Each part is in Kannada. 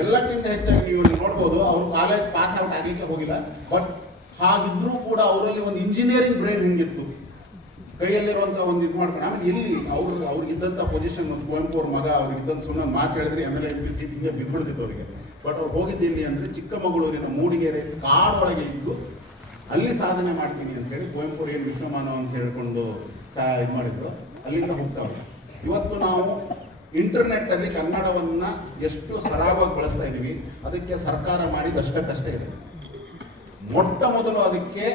ಎಲ್ಲಕ್ಕಿಂತ ಹೆಚ್ಚಾಗಿ ನೀವು ನೋಡ್ಬೋದು, ಅವರು ಕಾಲೇಜ್ ಪಾಸ್ ಔಟ್ ಆಗಲಿಕ್ಕೆ ಹೋಗಿಲ್ಲ, ಬಟ್ ಹಾಗಿದ್ರೂ ಕೂಡ ಅವರಲ್ಲಿ ಒಂದು ಇಂಜಿನಿಯರಿಂಗ್ ಬ್ರೈನ್ ಹೆಂಗಿತ್ತು, ಕೈಯಲ್ಲಿರುವಂಥ ಒಂದು ಇದು ಮಾಡ್ಕೊಂಡು ಆಮೇಲೆ ಎಲ್ಲಿ ಅವ್ರಿಗಿದ್ದಂಥ ಪೊಸಿಷನ್, ಒಂದು ಕುವೆಂಪು ಅವ್ರ ಮಗ ಅವ್ರಿಗಿದ್ದಂಥ ಸುಮ್ಮನೆ ಮಾತು ಹೇಳಿದ್ರೆ MLA MP ಸೀಟಿಗೆ ಬಿದ್ದುಬಿಡ್ತಿತ್ತು ಅವರಿಗೆ. ಬಟ್ ಅವ್ರು ಹೋಗಿದ್ದಿಲ್ಲಿ ಅಂದರೆ ಚಿಕ್ಕಮಗಳೂರಿನ ಮೂಡಿಗೆರೆ ಕಾಡೊಳಗೆ ಇದ್ದು ಅಲ್ಲಿ ಸಾಧನೆ ಮಾಡ್ತೀನಿ ಅಂತ ಹೇಳಿ ಕುವೆಂಪು ಏನು ವಿಶ್ವಮಾನವ ಅಂತ ಹೇಳ್ಕೊಂಡು ಇದು ಮಾಡಿದ್ರು, ಅಲ್ಲಿಂದ ಹೋಗ್ತಾವೆ. ಇವತ್ತು ನಾವು ಇಂಟರ್ನೆಟ್ಟಲ್ಲಿ ಕನ್ನಡವನ್ನು ಎಷ್ಟು ಸರಾಗವಾಗಿ ಬಳಸ್ತಾ ಇದ್ದೀವಿ, ಅದಕ್ಕೆ ಸರ್ಕಾರ ಮಾಡಿದಷ್ಟಕ್ಕಷ್ಟೇ ಇದೆ. ಮೊಟ್ಟ ಮೊದಲು ಅದಕ್ಕೆ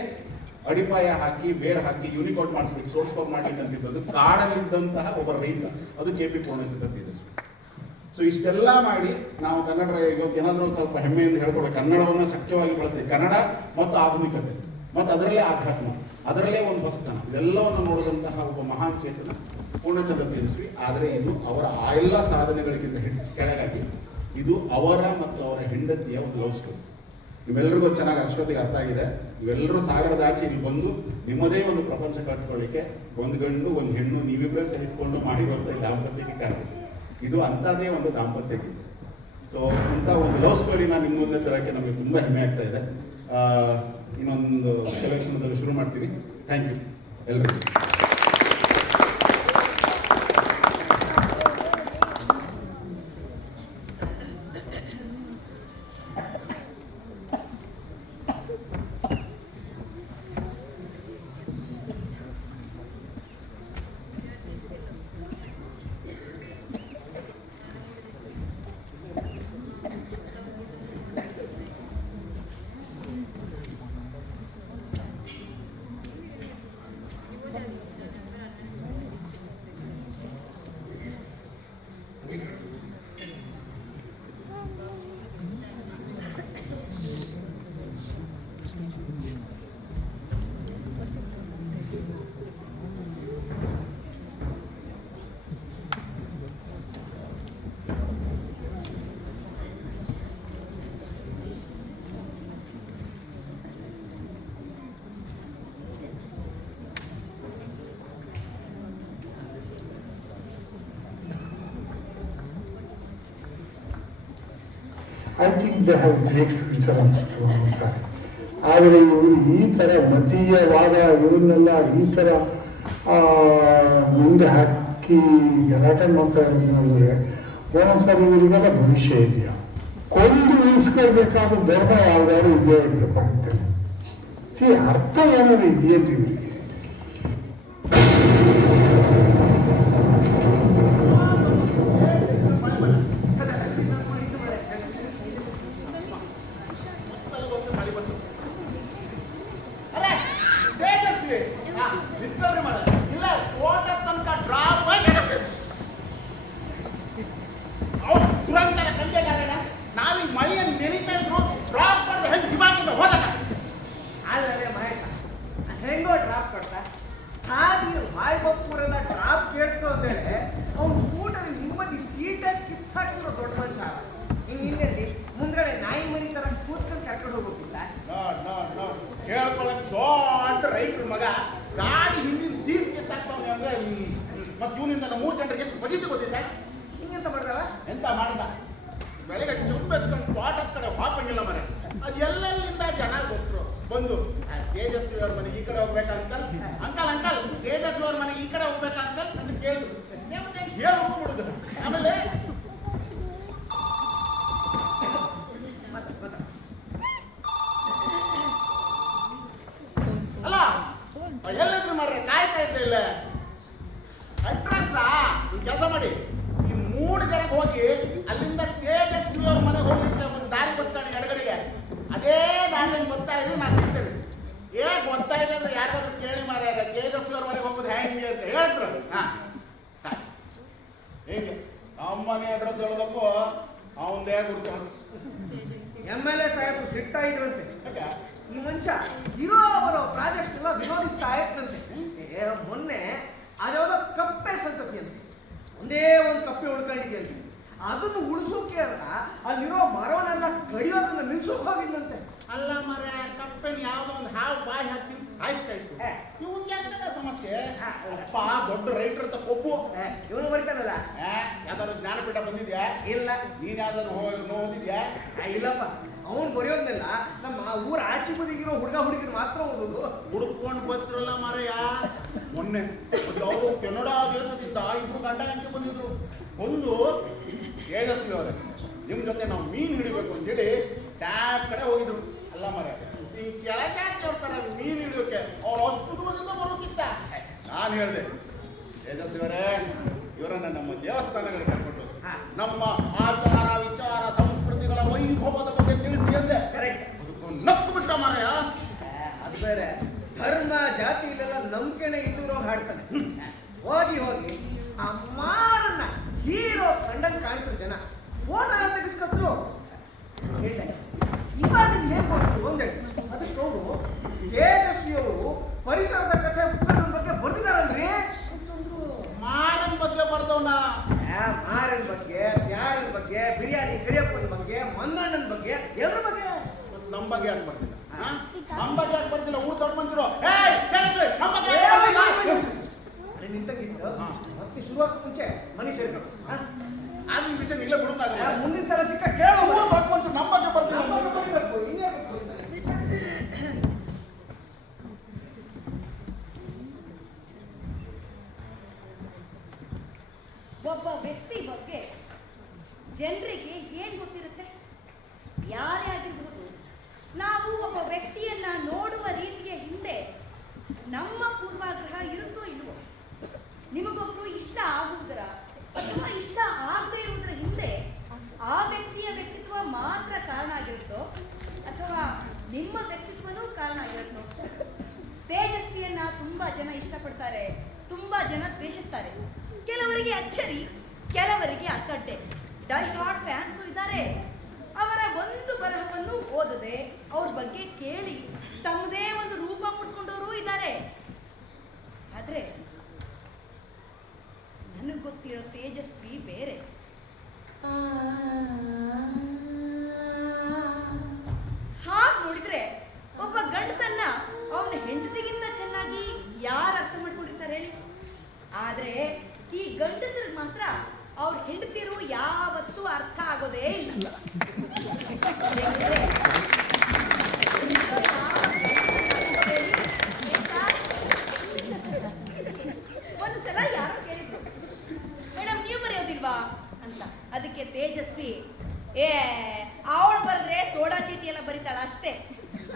ಅಡಿಪಾಯ ಹಾಕಿ ಬೇರೆ ಹಾಕಿ ಯೂನಿಕೋಡ್ ಮಾಡಿಸ್ಬೇಕು, ಸೋರ್ಸ್ ಕೋಡ್ ಮಾಡಲಿಕ್ಕೆ ಅಂತಿದ್ದದ್ದು ಕಾಡಲ್ಲಿದ್ದಂತಹ ಒಬ್ಬ ರೈತ, ಅದು KP ಪೂರ್ಣಚಂದ್ರ ತೇಜಸ್ವಿ. ಸೊ ಇಷ್ಟೆಲ್ಲ ಮಾಡಿ ನಾವು ಕನ್ನಡ ಇವತ್ತು ಏನಾದರೂ ಒಂದು ಸ್ವಲ್ಪ ಹೆಮ್ಮೆಯಿಂದ ಹೇಳ್ಕೊಡ್ಬೇಕು, ಕನ್ನಡವನ್ನು ಶಕ್ಯವಾಗಿ ಬಳಸ್ತೀವಿ. ಕನ್ನಡ ಮತ್ತು ಆಧುನಿಕತೆ ಮತ್ತು ಅದರಲ್ಲೇ ಆಧ್ಯಾತ್ಮ, ಅದರಲ್ಲೇ ಒಂದು ಹೊಸತನ, ಇದೆಲ್ಲವನ್ನು ನೋಡಿದಂತಹ ಒಬ್ಬ ಮಹಾನ್ ಚೇತನ ಪೂರ್ಣಚಂದ್ರ ತೇಜಸ್ವಿ. ಆದರೆ ಇದು ಅವರ ಆ ಎಲ್ಲ ಸಾಧನೆಗಳಿಗಿಂತ ಕೆಳಗಾಗಿ ಇದು ಅವರ ಮತ್ತು ಅವರ ಹೆಂಡತಿಯ ಒಂದು ಲವ್ ಸ್ಟೋರಿ. ನಿಮ್ಮೆಲ್ಲರಿಗೂ ಚೆನ್ನಾಗಿ ಅಷ್ಟೊತ್ತಿಗೆ ಅರ್ಥ ಆಗಿದೆ. ಇವೆಲ್ಲರೂ ಸಾಗರದಾಚೆ ಇಲ್ಲಿ ಬಂದು ನಿಮ್ಮದೇ ಒಂದು ಪ್ರಪಂಚ ಕಟ್ಕೊಳ್ಳಿಕ್ಕೆ ಒಂದು ಗಂಡು ಒಂದು ಹೆಣ್ಣು ನೀವಿಬ್ಬರೇ ಸಹಿಸಿಕೊಂಡು ಮಾಡಿರುವಂಥ ಈ ದಾಂಪತ್ಯಕ್ಕೆ ಕಾರಣ. ಇದು ಅಂಥದ್ದೇ ಒಂದು ದಾಂಪತ್ಯ ಗೀತೆ. ಸೊ ಇಂಥ ಒಂದು ಲವ್ ಸ್ಟೋರಿನ ನಿಮ್ಮ ಮುಂದೆ ತರೋಕ್ಕೆ ನಮಗೆ ತುಂಬ ಹೆಮ್ಮೆ ಆಗ್ತಾ ಇದೆ. ಇನ್ನೊಂದು ಕೆಲವು ಶುರು ಮಾಡ್ತೀವಿ. ಥ್ಯಾಂಕ್ ಯು ಎಲ್ರಿಗೂ. I think they have great future ಅನಿಸ್ತು ಒಂದ್ಸಾರಿ. ಆದರೆ ಇವರು ಈ ಥರ ಮತೀಯವಾದ ಇವನ್ನೆಲ್ಲ ಈ ಥರ ಮುಂದೆ ಹಾಕಿ ಗಲಾಟೆ ಮಾಡ್ತಾ ಇರೋದು ನೋಡಿದ್ರೆ ಒಂದೊಂದ್ಸಾರಿ ಇವರಿಗೆಲ್ಲ ಭವಿಷ್ಯ ಇದೆಯಾ? ಕೊಂದು ಉಳಿಸ್ಕೊಳ್ಬೇಕಾದ ಧರ್ಮ ಯಾವ್ದಾದ್ರು ಇದೆಯಾ ಇರಬೇಕು ಅಂತೇಳಿ. ಅರ್ಥ ಏನಾದ್ರು ಇದೆಯೇನ್ರಿ ಇವರಿಗೆ? ರೈತರ ಮಗ ಗಾಡಿ ಹಿಂದಿನ ಸೀಟ್ ಕಿತ್ತಾಕ್ತವನೆ ಅಂದ್ರೆ ಮತ್ತೆ ಇವನಿಂದ 3 ಜನರಿಗೆ ಎಷ್ಟು ಬಜಿತು ಗೊತ್ತಿಲ್ಲ. ಹಿಂಗೆಂತ ಮಾಡ್ದಲ್ಲ ಎಂತ ಮಾಡ್ದ, ಬೆಳಗ್ಗೆ ಚುಂಬ ಎತ್ಕೊಂಡು ತೋಟದ ಕಡೆ ಹಾಪಂಗಿಲ್ಲ ಮನೆ. ಅದು ಎಲ್ಲೆಲ್ಲಿಂದ ಜನ ಕೊಟ್ಟರು ಬಂದು ತೇಜಸ್ವಿ ಅವ್ರ ಮನೆಗೆ ಈ ಕಡೆ ಹೋಗ್ಬೇಕಾ ಅಂಕಲ್, ಅಂಕಲ್ ಅಂಕಲ್ ತೇಜಸ್ವಿ ಅವ್ರ ಮನೆಗೆ ಈ ಕಡೆ ಹೋಗ್ಬೇಕಾ ಅಂಕಲ್ ಅಂತ ಕೇಳಿದ್ರು. ಹೇಳಿ ಹೋಗ್ಬಿಡುದು. ಆಮೇಲೆ ಅಲ್ಲ ಎಲ್ಲಿದ್ರು ಮಾರ್ರೆ ಕಾಯ್ತಾ ಇದ್ದೆ ಇಲ್ಲ ಅಡ್ರೆಸ್ ಕೆಲಸ ಮಾಡಿ ಈ 3 ಜನಕ್ಕೆ ಹೋಗಿ ಅಲ್ಲಿಂದ ತೇಜಸ್ವಿ ಅವ್ರ ಮನೆಗೆ ಹೋಗ್ಲಿಕ್ಕೆ ಒಂದು ದಾರಿ ಬರ್ತಾನೆ ಎಡಗಡೆಗೆ, ಅದೇ ದಾರಿಯಲ್ಲಿ ಬರ್ತಾ ಇದ್ರೆ ನಾ ಸಿಗ್ತೇನೆ. ಗೊತ್ತಾ ಇದೆ ಅಂದ್ರೆ ಯಾರಾದ್ರೂ ಕೇಳಿ ಮಾರ್ರೆ ತೇಜಸ್ವಿ ಅವ್ರ ಮನೆಗೆ ಹೋಗೋದು ಹೆಂಗೆ ಅಂತ ಹೇಳಿದ್ರು. ಹೇಗೆ ನಮ್ಮನೆ ಅಡ್ರೆಸ್ ಹೇಳೋದಕ್ಕೂ ಅವಂದೇ ಗುರುತು. MLA ಸಾಹೇಬರು ಸಿಟ್ಟಾಗಿದ್ರಂತೆ. ಈ ಮನುಷ್ಯ ಇರೋ ಬರೋ ಪ್ರಾಜೆಕ್ಟ್ಸ್ ಎಲ್ಲ ವಿರೋಧಿಸ್ತಾ ಇತ್ತಂತೆ. ಮೊನ್ನೆ ಅದ್ಯಾವುದೋ ಕಪ್ಪೆ ಸಂತತಿ ಅಂತ ಒಂದೇ ಒಂದು ಕಪ್ಪೆ ಉಳ್ಕೊಂಡಿದ್ಯಂತೆ. ಅದನ್ನು ಉಳಿಸೋಕೆ ಅಂತ ಅಲ್ಲಿರೋ ಮರವನ್ನೆಲ್ಲ ಕಡಿಯೋದನ್ನ ನಿಲ್ಸೋಕೆ ಹೋಗಿದ್ದಂತೆ. ಅಲ್ಲ ಮರ ಕಪ್ಪೆನ್ ಯಾವ್ದೋ ಒಂದು ಹಾವು ಬಾಯಿ ಹಾಕಿ ಸಾಯಿಸ್ತಾ ಇತ್ತು. ಇವನ್ಗೆ ಅಂತದ ಸಮಸ್ಯೆ. ಅಪ್ಪ ದೊಡ್ಡ ರೈಟರ್ ಅಂತ ಕೊಬ್ಬು ಇವನು ಬರೀತಾನಲ್ಲ ಯಾವ್ದಾದ್ರು ಜ್ಞಾನಪೀಠ ಬಂದಿದ್ಯಾ? ಇಲ್ಲ. ನೀನ್ ಯಾವ್ದಾದ್ರು ಓದಿದ್ಯಾ? ಇಲ್ಲಪ್ಪ, ಅವನು ಬರೆಯೋದ್ನೆಲ್ಲ ನಮ್ಮ ಊರ ಆಚೆ ಬದಿಗಿರೋ ಹುಡುಗರು ಮಾತ್ರ ಓದೋದು. ಹುಡುಕೊಂಡು ಬಂದ್ರಲ್ಲ ಮಾರಯ್ಯ. ಮೊನ್ನೆ ಅವರು ಕೆನಡಾ ದೇಶದಿಂದ 2 ಗಂಟೆ ಬಂದಿದ್ರು. ಒಂದು ತೇಜಸ್ವಿ ಅವರೇ, ನಿಮ್ ಜೊತೆ ನಾವು ಮೀನು ಹಿಡಿಬೇಕು ಅಂತೇಳಿ ಟ್ಯಾಬ್ ಕಡೆ ಹೋಗಿದ್ರು. ಅಲ್ಲ ಮಾರ, ಈ ಕೆಳಗೆ ಕೇಳ್ತಾರೆ ಮೀನು ಹಿಡಿಯೋಕೆ, ಅವ್ರು ಅಷ್ಟು ದೂರದಿಂದ ಬರೋಕ್ಕಿಂತ ನಾನು ಹೇಳಿದೆ, ತೇಜಸ್ವಿ ಅವರೇ, ಇವರನ್ನ ನಮ್ಮ ದೇವಸ್ಥಾನಗಳಿಗೆ ಕರ್ಕೊಂಡು ನಮ್ಮ ಆಚಾರ ವಿಚಾರ ಸಂಸ್ಕೃತಿಗಳ ವೈಭವದ ಬಗ್ಗೆ ತಿಳಿಸಿ ಅಂದೆ. ನಕ್ಕು ಬಿಟ್ಟ ಮಾರಯ್ಯ. ಅದು ಬೇರೆ, ಧರ್ಮ ಜಾತಿ ಇಲ್ಲೆಲ್ಲ ನಂಬಿಕೆನೆ ಇದ್ದೂರು ಹಾಡ್ತಾನೆ. ಹೋಗಿ ಹೋಗಿ ಆ ಮಾರನ್ನ ಹೀರೋ ಕಂಡಂಗೆ ಕಾಣ್ತಾರೆ ಜನ. ಫೋನ್ ಎಲ್ಲ ತೆಗಿಸ್ಕೊತ್ರು. ಹೇಳ ಇವಾಗ ನಿಮ್ಗೆ ಏನ್ ಮಾಡ್ತು ಒಂದೇ, ಅದಕ್ಕೆ ಅವರು ತೇಜಸ್ವಿಯವರು ಪರಿಸರದ ಕಥೆ ಪುಸ್ತಕದ ಬಗ್ಗೆ ಬರ್ದಿದಾರಲ್ರಿ. ಮಾರನ್ ಬಗ್ಗೆ ಬರ್ದವನ, ಮಾರನ್ ಬಗ್ಗೆ, ಪ್ಯಾರನ್ ಬಗ್ಗೆ, ಬಿರಿಯಾನಿ ಕರಿಯಪ್ಪನ ಬಗ್ಗೆ, ಮಂದಣ್ಣನ ಬಗ್ಗೆ, ಎಲ್ಲರ ಬಗ್ಗೆ. ನಮ್ಮ ಬಗ್ಗೆ ಯಾಕೆ ಬರ್ತಿಲ್ಲ? ನಮ್ಮ ಬಗ್ಗೆ ಯಾಕೆ ಬರ್ತಿಲ್ಲ? ಊರು ದೊಡ್ಡ ಮನುಷ್ಯರು ನಿಂತಂಗಿತ್ತು ಮತ್ತೆ ಶುರುವಾಗಕ್ಕೆ ಮುಂಚೆ ಮನೆ ಸೇರ್ಕೊಂಡು ಆಗ ಈ ವಿಷಯ ಇಲ್ಲೇ ಬಿಡುತ್ತಾಗ ಮುಂದಿನ ಸಲ ಸಿಕ್ಕ ಕೇಳೋ. ಊರು ದೊಡ್ಡ ಮನುಷ್ಯರು ನಮ್ಮ ಬಗ್ಗೆ ಬರ್ತಿಲ್ಲ. ಒಬ್ಬ ವ್ಯಕ್ತಿ ಬಗ್ಗೆ ಜನರಿಗೆ ಏನ್ ಗೊತ್ತಿರುತ್ತೆ? ಯಾರೇ ಆಗಿರ್ಬೋದು, ನಾವು ಒಬ್ಬ ವ್ಯಕ್ತಿಯನ್ನ ನೋಡುವ ರೀತಿಯ ಹಿಂದೆ ನಮ್ಮ ಪೂರ್ವಾಗ್ರಹ ಇರುತ್ತೋ ಇಲ್ವೋ? ನಿಮಗೊಬ್ರು ಇಷ್ಟ ಆಗುವುದರ ಅಥವಾ ಇಷ್ಟ ಆಗದೇ ಇರುವುದರ ಹಿಂದೆ ಆ ವ್ಯಕ್ತಿಯ ವ್ಯಕ್ತಿತ್ವ ಮಾತ್ರ ಕಾರಣ ಆಗಿರುತ್ತೋ ಅಥವಾ ನಿಮ್ಮ ವ್ಯಕ್ತಿತ್ವನೂ ಕಾರಣ ಆಗಿರುತ್ತೋ? ತೇಜಸ್ವಿಯನ್ನ ತುಂಬಾ ಜನ ಇಷ್ಟಪಡ್ತಾರೆ, ತುಂಬಾ ಜನ ದ್ವೇಷಿಸ್ತಾರೆ. ಕೆಲವರಿಗೆ ಅಚ್ಚರಿ, ಕೆಲವರಿಗೆ ಅಸಡ್ಡೆ. ಡೈ ಹಾರ್ಡ್ ಫ್ಯಾನ್ಸು ಇದ್ದಾರೆ. ಅವರ ಒಂದು ಬರಹವನ್ನು ಓದದೆ ಅವ್ರ ಬಗ್ಗೆ ಕೇಳಿ ತಮ್ಮದೇ ಒಂದು ರೂಪ ಮುಡ್ಸ್ಕೊಂಡವರು ಇದ್ದಾರೆ. ಆದ್ರೆ ನನಗೆ ಗೊತ್ತಿರೋ ತೇಜಸ್ವಿ ಬೇರೆ. ಹಾಗೆ ನೋಡಿದ್ರೆ ಒಬ್ಬ ಗಂಡಸನ್ನ ಅವನ ಹೆಂಡತಿಗಿಂತ ಚೆನ್ನಾಗಿ ಯಾರು ಅರ್ಥ ಮಾಡ್ಕೊಂಡಿರ್ತಾರೆ ಹೇಳಿ? ಆದ್ರೆ ಈ ಗಂಡಸರಿಗೆ ಮಾತ್ರ ಅವ್ರ ಹೆಂಡತಿರು ಯಾವತ್ತೂ ಅರ್ಥ ಆಗೋದೇ ಇಲ್ಲ. ಒಂದ್ಸಲ ಯಾರೋ ಕೇಳಿದ್ರು, ಮೇಡಮ್ ನೀವು ಬರೆಯೋದಿಲ್ವಾ ಅಂತ. ಅದಕ್ಕೆ ತೇಜಸ್ವಿ, ಅವಳು ಬರೆದ್ರೆ ಸೋಡಾ ಚೀಟಿ ಎಲ್ಲ ಬರೀತಾಳ ಅಷ್ಟೇ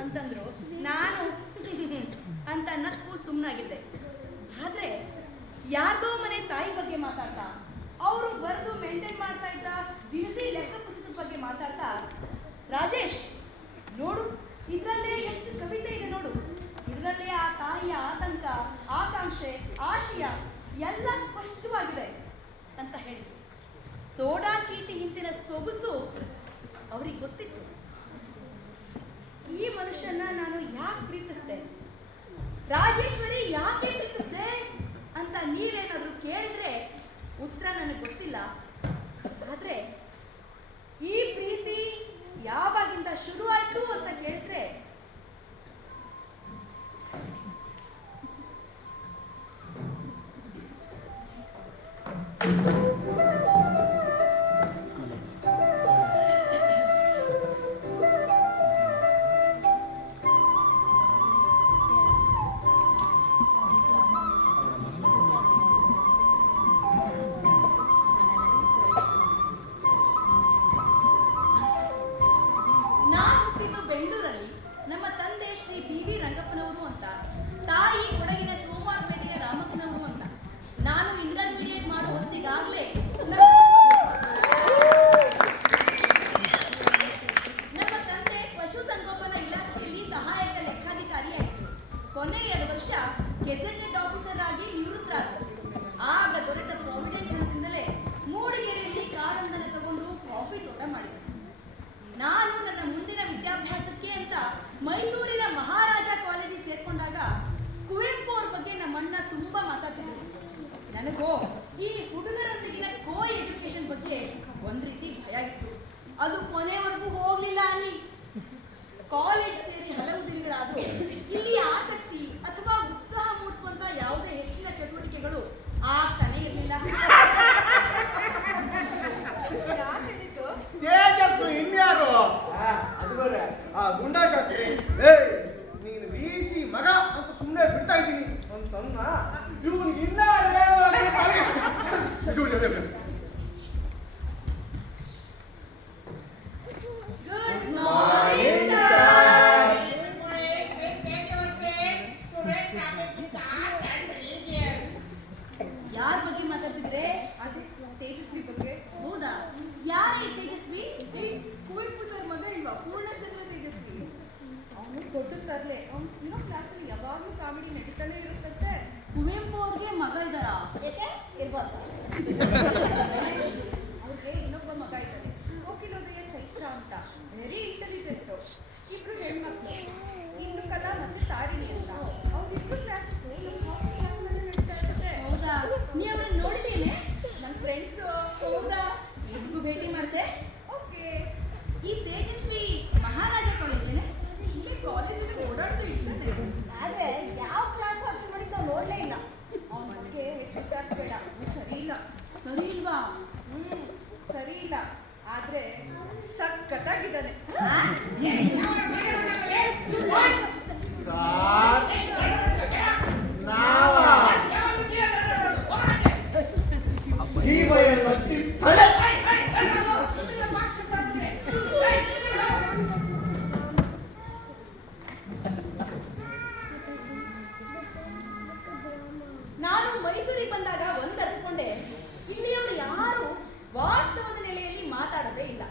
ಅಂತಂದ್ರು. ನಾನು ಅಂತ ನಕ್ಕು ಸುಮ್ಮನಾಗಿದ್ದೆ. ಆದ್ರೆ ಯಾರ್ದೋ ಮನೆ ತಾಯಿ ಬಗ್ಗೆ ಮಾತಾಡ್ತಾ, ಅವರು ಬರೆದು ಮೇಂಟೈನ್ ಮಾಡ್ತಾ ಇದ್ದ ದಿನಸಿ ಲೆಕ್ಕ ಪುಸ್ತಕದ ಬಗ್ಗೆ ಮಾತಾಡ್ತಾ, ರಾಜೇಶ್ ನೋಡು ಇದರಲ್ಲೇ ಎಷ್ಟು ಕವಿತೆ ಇದೆ ನೋಡು, ಇದರಲ್ಲೇ ಆ ತಾಯಿಯ ಆತಂಕ, ಆಕಾಂಕ್ಷೆ, ಆಶಯ ಎಲ್ಲ ಸ್ಪಷ್ಟವಾಗಿದೆ ಅಂತ ಹೇಳಿದ್ರು. ಸೋಡಾ ಚೀಟಿ ಹಿಂದಿನ ಸೊಗಸು ಅವ್ರಿಗೆ ಗೊತ್ತಿತ್ತು. ಈ ಮನುಷ್ಯನ ನಾನು ಯಾಕೆ ಪ್ರೀತಿಸಿದೆ, ರಾಜೇಶ್ವರಿ ಯಾಕೆ ಪ್ರೀತಿಸಿದೆ ಅಂತ ನೀವೇನಾದ್ರೂ ಕೇಳಿದ್ರೆ ಉತ್ತರ ನನಗೆ ಗೊತ್ತಿಲ್ಲ. ಆದ್ರೆ ಈ ಪ್ರೀತಿ ಯಾವಾಗಿಂದ ಶುರುವಾಯ್ತು ಅಂತ ಕೇಳಿದ್ರೆ ನಮ್ಮ ತಂದೆ ಶ್ರೀ BV ರಂಗಪ್ಪನವರು ಅಂತ, ತಾಯಿ ಕೊಡಗಿನ ಸೋಮವಾರಪೇಟೆಯ ರಾಮಪ್ಪನವರು ಅಂತ. ನಾನು ಇಂಟರ್ಮೀಡಿಯೇಟ್ ಮಾಡೋ ಹೊತ್ತಿಗಾಗಲೇ ನಮ್ಮ ತಂದೆ ಪಶುಸಂಗೋಪನಾ ಇಲಾಖೆಯಲ್ಲಿ ಸಹಾಯಕ ಲೆಕ್ಕಾಧಿಕಾರಿಯಾಗಿದ್ದರು. ಕೊನೆ 2 ವರ್ಷ ಗೆಜೆಟೆಡ್ ಆಫೀಸರ್ ಆಗಿ ನಿವೃತ್ತರಾದರು. ಆಗ ದೊರೆತ ಪ್ರಾವಿಡೆಂಟ್ ಹಣದಿಂದಲೇ ಮೂಡಿಗೆರೆಯಲ್ಲಿ ಕಾಡಂದನೆ ತಗೊಂಡು ಕಾಫಿ ತೋಟ ಮಾಡಿದರು. ನಾನು ನನ್ನ ಮುಂದಿನ ವಿದ್ಯಾಭ್ಯಾಸಕ್ಕೆ ಅಂತ ಮೈಸೂರಿನ ಮಹಾರಾಜ ಕಾಲೇಜಿಗೆ ಸೇರ್ಕೊಂಡಾಗ ಕುವೆಂಪು ಅವ್ರ ಬಗ್ಗೆ ನಮ್ಮಣ್ಣ ತುಂಬಾ ಮಾತಾಡ್ತಿದ್ರು. ನನಗೋ ಈ ಹುಡುಗರೊಂದಿಗಿನ ಕೋ ಎಜುಕೇಶನ್ ಬಗ್ಗೆ ಒಂದ್ ರೀತಿ ಭಯ ಇತ್ತು. ಅದು ಕೊನೆವರೆಗೂ ಹೋಗ್ಲಿಲ್ಲ ಅಲ್ಲಿ. ಕಾಲೇಜ್ ಸೇರಿ ಹಲವು ದಿನಗಳಾದ್ರೂ ಇಲ್ಲಿ ಆಸಕ್ತಿ ಅಥವಾ ಉತ್ಸಾಹ ಮೂಡಿಸುವಂತ ಯಾವುದೇ ಹೆಚ್ಚಿನ ಚಟುವಟಿಕೆಗಳು ಆಗ್ತಾನೆ ಇರಲಿಲ್ಲ. ಪೂರ್ಣಚಂದ್ರ ತೇಜಸ್ವಿ. ಅವನು ದೊಡ್ಡ ತರಲೆ. ಅವ್ನು ಇನ್ನೂ ಕ್ಲಾಸಲ್ಲಿ ಯಾವಾಗಲೂ ಕಾಮಿಡಿ ನಡೀತಾನೆ ಇರುತ್ತಂತೆ. ಕುವೆಂಪು ಅವ್ರಿಗೆ ಮಗ ಇದ್ದಾರಾ? ಯಾಕೆ ಇರ್ಬಾರ್ದು. ಅವ್ರಿಗೆ ಇನ್ನೊಬ್ಬ ಮಗ ಇದ್ದಾರೆ, ಕೋಕಿಲೋದಯ ಚೈತ್ರ ಅಂತ. Very intelligent. ಇಬ್ರು ಹೆಣ್ಮಕ್ಳು, ಇಂದು ಕಲಾ ಮತ್ತೆ ತಾರಿಣಿ ಅಂತ. ಅವ್ರಿಬ್ರು ಕ್ಲಾಸಸ್ ನಮ್ಮ ಹಾಸ್ಪಿಟಲ್ ನಡೀತಾ ಇರುತ್ತೆ. ಹೌದಾ? ನೀ ಅವ್ರನ್ನ ನೋಡಿದ್ದೇನೆ. ನನ್ನ ಫ್ರೆಂಡ್ಸು. ಹೌದಾ? ಇಬ್ರಿಗೂ ಭೇಟಿ ಮಾಡಿದೆ. ಓಕೆ. ಈ ತೇಜಸ್ವಿ ಮಹಾರಾಜ ಕಾಲೇಜೇನೆ? ಇಲ್ಲೇ ಕಾಲೇಜಲ್ಲಿ ಓಡಾಡ್ತಾ ಇದ್ದಾನೆ. ಆದರೆ ಯಾವ ಕ್ಲಾಸ್ ಅಟೆಂಡ್ ಮಾಡಿದ್ದು ನಾವು ನೋಡಲೇ ಇಲ್ಲ. ಅವನ ಬಗ್ಗೆ ಹೆಚ್ಚು ವಿಚಾರಿಸ್ಬೇಡ. ಸರಿ ಇಲ್ಲ. ಸರಿ ಇಲ್ವಾ? ಸರಿ ಇಲ್ಲ. ಆದರೆ ಸಖತ್ತಾಗಿದ್ದಾನೆ. ನಾನು ಮೈಸೂರಿಗೆ ಬಂದಾಗ ಒಂದು ಅನ್ಕೊಂಡೆ, ಇಲ್ಲಿಯವರು ಯಾರು ವಾಸ್ತವದ ನೆಲೆಯಲ್ಲಿ ಮಾತಾಡೋದೇ ಇಲ್ಲ.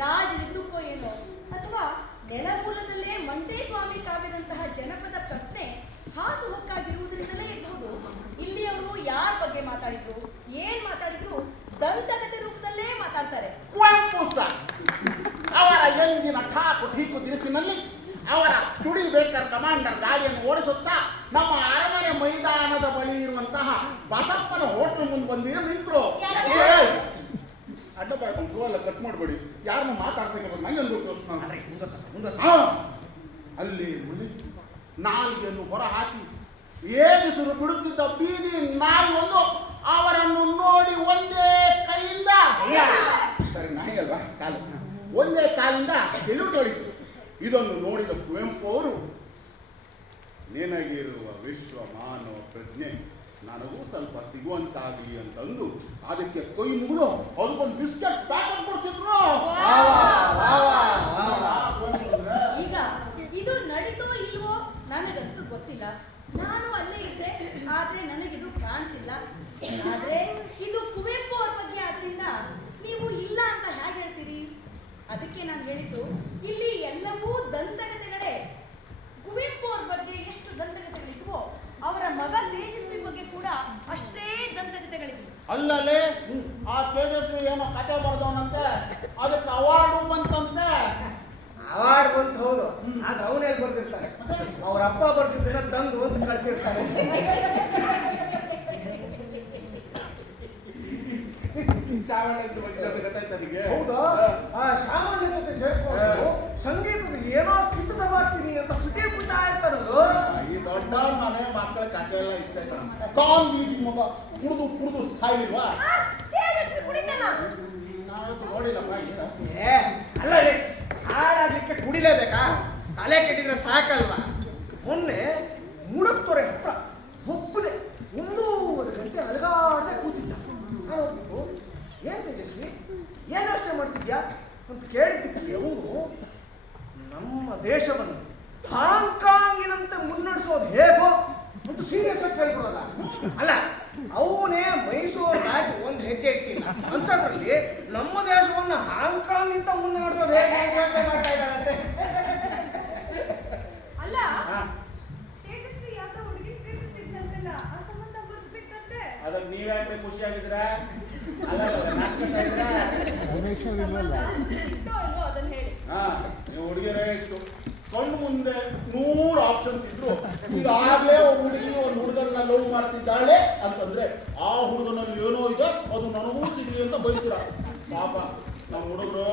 ರಾಜನಿದ್ದಕ್ಕೋ ಏನೋ, ಅಥವಾ ನೆಲಮೂಲದಲ್ಲೇ ಮಂಟೇಸ್ವಾಮಿ ಕಾವ್ಯದಂತಹ ಜನಪದ ಪ್ರಜ್ಞೆ ಹಾಸುಹೊಕ್ಕಾಗಿರುವುದರಿಂದಲೇ ಇರಬಹುದು. ಇಲ್ಲಿಯವರು ಯಾರ ಬಗ್ಗೆ ಮಾತಾಡಿದ್ರು, ಏನ್ ಮಾತಾಡಿದ್ರು ದಂತಕಥೆ ರೂಪದಲ್ಲೇ ಮಾತಾಡ್ತಾರೆ. ಕುವೆಂಪು ಸರ್ ಅವರ ಎಂದಿನ ಠಾಕು ಠೀಕು ದಿರಿಸಿನಲ್ಲಿ ಅವರ ಸ್ಟುಡಿಬೇಕರ್ ಕಮಾಂಡರ್ ಗಾಡಿಯನ್ನು ಓಡಿಸುತ್ತಾ ನಮ್ಮ ಅರಮನೆ ಮೈದಾನದ ಬಳಿ ಇರುವಂತಹ ಬಸಪ್ಪನ ಹೋಟೆಲ್ ಮುಂದೆ ಬಂದು ನಿಂತರು. ಅಡ್ಡ ಬಾಯ್ಕೊಂಡು ಶೂ ಎಲ್ಲ ಕಟ್ ಮಾಡಬೇಡಿ, ಯಾರನ್ನು ಮಾತಾಡ್ಸಕ್ಕೆ ಬಂದು ನಂಗೆ ಅಲ್ಲಿ ನಾಲಿಗೆಯನ್ನು ಹೊರ ಹಾಕಿ ಏದಿಸರು ಬಿಡುತ್ತಿದ್ದ ಬೀದಿ ನಾಯಿ ಒಂದು ಅವರನ್ನು ನೋಡಿ ಒಂದೇ ಕೈಯಿಂದ, ಸರಿ ನಾಯಿ ಅಲ್ವಾ, ಕಾಲು ಒಂದೇ ಕಾಲಿಂದ ಸೆಲ್ಯೂಟ್ ಹೊಡಿತು. ಇದನ್ನು ನೋಡಿದ ಕುವೆಂಪು ಅವರು, ನಿನಗಿರುವ ವಿಶ್ವ ಮಾನವ ಪ್ರಜ್ಞೆ ನನಗೂ ಸ್ವಲ್ಪ ಸಿಗುವಂತಾಗಲಿ ಅಂತಂದು ಅದಕ್ಕೆ ಕೊಯ್ ಮುಗಿದು ಅದಕ್ಕೊಂದು ಬಿಸ್ಕೆಟ್ ಪ್ಯಾಕೆಟ್ ಕೊಡ್ತಿದ್ರು. ಈಗ ಇದು ನಡೀತೋ ಇಲ್ವೋ ನನಗಂತೂ ಗೊತ್ತಿಲ್ಲ. ನಾನು ಅಲ್ಲೇ ಇದ್ದೆ, ಆದ್ರೆ ನನಗಿದು ಕಾಣಿಸಿಲ್ಲ. ಆದ್ರೆ ಇದು ಕುವೆಂಪು ಅವ್ರ ಬಗ್ಗೆ ಆದ್ರಿಂದ ನೀವು ಇಲ್ಲ ಅಂತ ಹೇಗೆ ಹೇಳ್ತೀರಿ? ಅದಕ್ಕೆ ನಾನು ಹೇಳಿದ್ದು, ಇಲ್ಲಿ ಎಲ್ಲವೂ ದಂತಕಥೆಗಳೇ. ಕುವೆಂಪು ಅವ್ರ ಬಗ್ಗೆ ಎಷ್ಟು ದಂತಕಥೆಗಳಿದ್ವೋ ಅವರ ಮಗ ತೇಜಸ್ವಿ ಬಗ್ಗೆ ಕೂಡ ಅಷ್ಟೇ ದಂತಕಥೆಗಳಿದ್ವು. ಅಲ್ಲಲ್ಲಿ ಆ ತೇಜಸ್ವಿ ಏನೋ ಕತೆ ಬರ್ದವನಂತೆ, ಅದಕ್ಕೆ ಅವಾರ್ಡು ಬಂತಂತೆ. ಅವಾರ್ಡ್ ಬಂತು, ಹೌದು. ಆದ್ರೆ ಅವನೇಲಿ ಬರ್ದಿರ್ತಾರೆ, ಅವ್ರ ಅಪ್ಪ ಬರ್ದಿದ್ದನ್ನ ತಂದು ಅಂತ ಕಳ್ಸಿರ್ತಾರೆ. ಹೌದಾ? ಆ ಸಾಮಾನ್ಯ ಜೊತೆ ಸೇರ್ಕೊಂಡು ಸಂಗೀತದ ಏನೋ ಕಿತ್ತದ ಮಾಡ್ತೀನಿ ಅಂತ ಪುಟಿ ಪುಟ ಆಯ್ತಾರದು. ಈ ದೊಡ್ಡ ಮನೆ ಮಕ್ಕಳ ಕತೆ ಎಲ್ಲ ಇಷ್ಟ ಕಾನ್ ಬೀದಿ ಮಗ ಕುಡಿದು ಕುಡಿದು ಸಾಯಿಲ್ವಾ? ನಾವತ್ತು ನೋಡಿಲ್ಲಪ್ಪ. ಅಲ್ಲ ರೀ, ಹಾಳಾಗ್ಲಿಕ್ಕೆ ಕುಡಿಲೇಬೇಕಾ? ತಲೆ ಕೆಟ್ಟಿದ್ರೆ ಸಾಕಲ್ವಾ? ಮೊನ್ನೆ ಮುಡಕ್ತೊರೆ ಹತ್ರ ಒಬ್ಬನೇ 1.5 ಗಂಟೆ ಅಲಗಾಡದೆ ಕೂತಿದ್ದ. ನಾನು ಏನ್ ತೇಜಸ್ವಿ, ಏನು ಯೋಚನೆ ಮಾಡ್ತಿದ್ಯಾ ಅಂತ ಕೇಳಿದ್ದಕ್ಕೆ ಅವನು ನಮ್ಮ ದೇಶವನ್ನು ಹಾಂಗ್ಕಾಂಗಿನಂತೆ ಮುನ್ನಡೆಸೋದು ಹೇಗೋ ಮತ್ತು ಸೀರಿಯಸ್ ಆಗಿ ಕೇಳ್ಕೊಡೋಲ್ಲ. ಅಲ್ಲ, ಅವನೇ ಮೈಸೂರು ದಾಟಿ ಒಂದು ಹೆಜ್ಜೆ ಇಟ್ಟಿಲ್ಲ ಅಂತದ್ರಲ್ಲಿ ನಮ್ಮ ದೇಶವನ್ನು ಹಾಂಗ್ಕಾಂಗ್ ಇಂತ ಮುನ್ನಡೆಸೋದು ಹೇಗೆ ಮಾಡ್ತಾ ಇದ್ದಾರಂತೆ. ಅಲ್ಲ, ತೇಜಸ್ವಿ ಯಾವ್ದೋ ಹುಡುಗಿ ಪ್ರೇಮಿಸ್ತಿದ್ದಂತೆಲ್ಲ, ಆ ಸಂಬಂಧ ಬರ್ಬಿಟ್ಟಂತೆ. ಅದಕ್ಕೆ ನೀವ್ಯಾಕ್ರೆ ಖುಷಿಯಾಗಿದ್ರ? ಅಲ್ಲ ನಾಚ್ಕೊತಾ ಇದ್ರ? ಅದನ್ನ ಹೇಳಿ. ನೀವು ಹುಡುಗಿರೇ ಇಷ್ಟು ಕಣ್ಣು ಮುಂದೆ 100 ಆಪ್ಷನ್ಸ್ ಇದ್ರು, ಈಗಾಗಲೇ ಒಬ್ಬ ಹುಡುಗಿ ಒಂದು ಹುಡುಗರನ್ನ ಲವ್ ಮಾಡ್ತಿದ್ದಾಳೆ ಅಂತಂದ್ರೆ ಆ ಹುಡುಗನಲ್ಲಿ ಏನೋ ಇದೆ, ಅದು ನನಗೂ ಸಿಗಲಿ ಅಂತ ಬೈತೀರ. ಪಾಪ ನಮ್ಮ ಹುಡುಗರು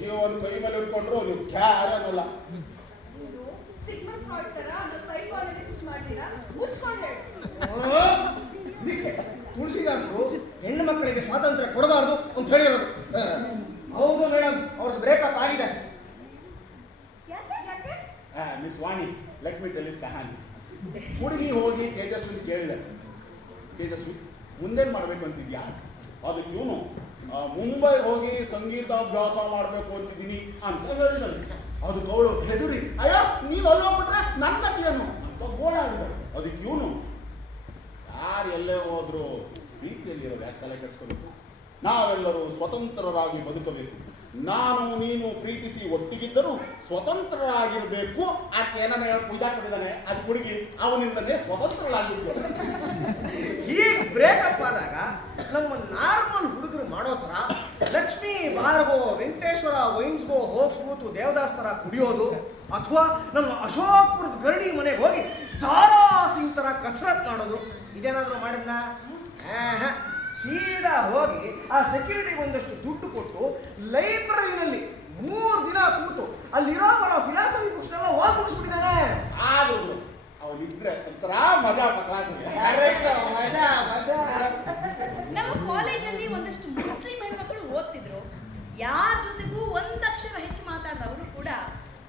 ಜೀವನ ಕೈ ಮೇಲೆ ಇಟ್ಕೊಂಡ್ರು ನೀವು ಕ್ಯಾರ್ ಅನ್ನಲ್ಲ. ಸಿಗ್ಮಂಡ್ ಫ್ರಾಯ್ಡ್ ತರ ಸೈಕಾಲಜಿಸ್ಟ್ ಮಾಡ್ತೀರಾ? ಮುಚ್ಕೊಂಡು ಹೇಳಿ. ತುಳಸಿದಾಸರು ಹೆಣ್ಣು ಮಕ್ಕಳಿಗೆ ಸ್ವಾತಂತ್ರ್ಯ ಕೊಡಬಾರ್ದು ಅಂತ ಹೇಳಿರೋದು. ಹೌದು ಮೇಡಮ್, ಅವ್ರದ್ದು ಬ್ರೇಕಪ್ ಆಗಿದೆ. Miss Vani, let me tell this ಕಹಾನಿ. ಹುಡುಗಿ ಹೋಗಿ ತೇಜಸ್ವಿನಿ ಕೇಳಿದೆ, ತೇಜಸ್ವಿ ಮುಂದೇನು ಮಾಡಬೇಕು ಅಂತಿದ್ಯಾ? ಅದಕ್ಕೆ ಇವನು ಮುಂಬೈ ಹೋಗಿ ಸಂಗೀತಾಭ್ಯಾಸ ಮಾಡಬೇಕು ಅಂತಿದ್ದೀನಿ ಅಂತ ಹೇಳಿದಲ್ಲಿ, ಅದಕ್ಕೆ ಅವಳು ಹೆದರಿ, ಅಯ್ಯೋ ನೀನು ಅಲ್ಲೋಗ್ಬಿಟ್ರೆ ನನ್ನ ಕಥೆಯೇನು ಅಂತ ಗೋಳಾಡಿದ. ಅದಕ್ಕೆ ಇವನು, ಯಾರು ಎಲ್ಲೇ ಹೋದ್ರು ಪ್ರೀತಿಯಲ್ಲಿರೋದು ಯಾಕೆ ತಲೆ ಕೆಡಿಸ್ಕೋಬೇಕು? ನಾವೆಲ್ಲರೂ ಸ್ವತಂತ್ರರಾಗಿ ಬದುಕಬೇಕು. ನಾನು ನೀನು ಪ್ರೀತಿಸಿ ಒಟ್ಟಿಗಿದ್ದರೂ ಸ್ವತಂತ್ರರಾಗಿರಬೇಕು ಅಂತ ಏನನ್ನ ಇದಾಕೊಂಡಿದ್ದಾನೆ ಅದು ಹುಡುಗಿ ಅವನಿಂದಲೇ ಸ್ವತಂತ್ರಳಾಗಿರ್ಬೋದು. ಹೀಗೆ ಬ್ರೇಕಪ್ ಆದಾಗ ನಮ್ಮ ನಾರ್ಮಲ್ ಹುಡುಗರು ಮಾಡೋ ಥರ ಲಕ್ಷ್ಮೀ ಬಾರ್ಗೋ ವೆಂಕಟೇಶ್ವರ ವೈನ್ಸ್ಗೋ ಹೋಗಿ ಕೂತು ದೇವದಾಸ್ ಥರ ಕುಡಿಯೋದು, ಅಥವಾ ನಮ್ಮ ಅಶೋಕ್ಪುರದ ಗರಡಿ ಮನೆಗೆ ಹೋಗಿ ತಾರಾ ಸಿಂಗ್ ಥರ ಕಸರತ್ ಮಾಡೋದು ಇದೇನಾದರೂ ಮಾಡಿದ್ನ? ಸೀದಾ ಹೋಗಿ ಆ ಸೆಕ್ಯೂರಿಟಿಗೆ ಒಂದಷ್ಟು ದುಡ್ಡು ಕೊಟ್ಟು ಲೈಬ್ರರಿನಲ್ಲಿ 3 ದಿನ ಕೂತು ಅಲ್ಲಿರೋ ಬರೋ ಫಿಲಾಸಫಿ ಬುಕ್ಸ್ನೆಲ್ಲ ಓದಿ ಮುಗಿಸ್ಬಿಟ್ಟಿದ್ದಾನೆ. ಆಗೋದು ಅವನಿದ್ರೆ ಒಂಥರ ಮಜಾ ಮಜಾ ಮಜಾ. ನಮ್ಮ ಕಾಲೇಜಲ್ಲಿ ಒಂದಷ್ಟು ಮುಸ್ಲಿಂ ಹೆಣ್ಮಕ್ಳು ಓದ್ತಿದ್ರು. ಯಾರ ಜೊತೆಗೂ ಒಂದಕ್ಷರ ಹೆಚ್ಚು ಮಾತಾಡಿದವರು ಕೂಡ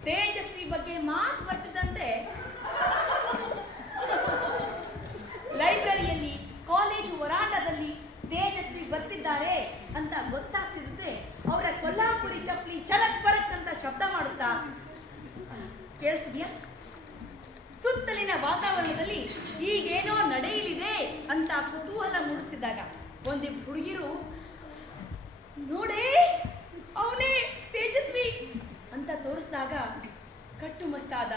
ತೇಜಸ್ವಿ ಬಗ್ಗೆ ಮಾತು ಬರ್ತಿದ್ದಂತೆ ಲೈಬ್ರರಿಯಲ್ಲಿ, ಕಾಲೇಜು ವರಾಂಡದಲ್ಲಿ ತೇಜಸ್ವಿ ಬರ್ತಿದ್ದಾರೆ ಅಂತ ಗೊತ್ತಾಗ್ತಿರುತ್ತೆ ಅವರ ಕೊಲ್ಲಾಪುರಿ ಚಪ್ಪಲಿ ಚಲಕ್ ಪರಕ್ ಅಂತ ಶಬ್ದ ಮಾಡುತ್ತಾ ಕೇಳಿಸಿದ್ಯಾ? ಸುತ್ತಲಿನ ವಾತಾವರಣದಲ್ಲಿ ಈಗೇನೋ ನಡೆಯಲಿದೆ ಅಂತ ಕುತೂಹಲ ಮೂಡುತ್ತಿದ್ದಾಗ ಒಂದಿಬ್ಬರು ಹುಡುಗಿರು ನೋಡೇ ಅವನೇ ತೇಜಸ್ವಿ ಅಂತ ತೋರಿಸಿದಾಗ ಕಟ್ಟುಮಸ್ತಾದ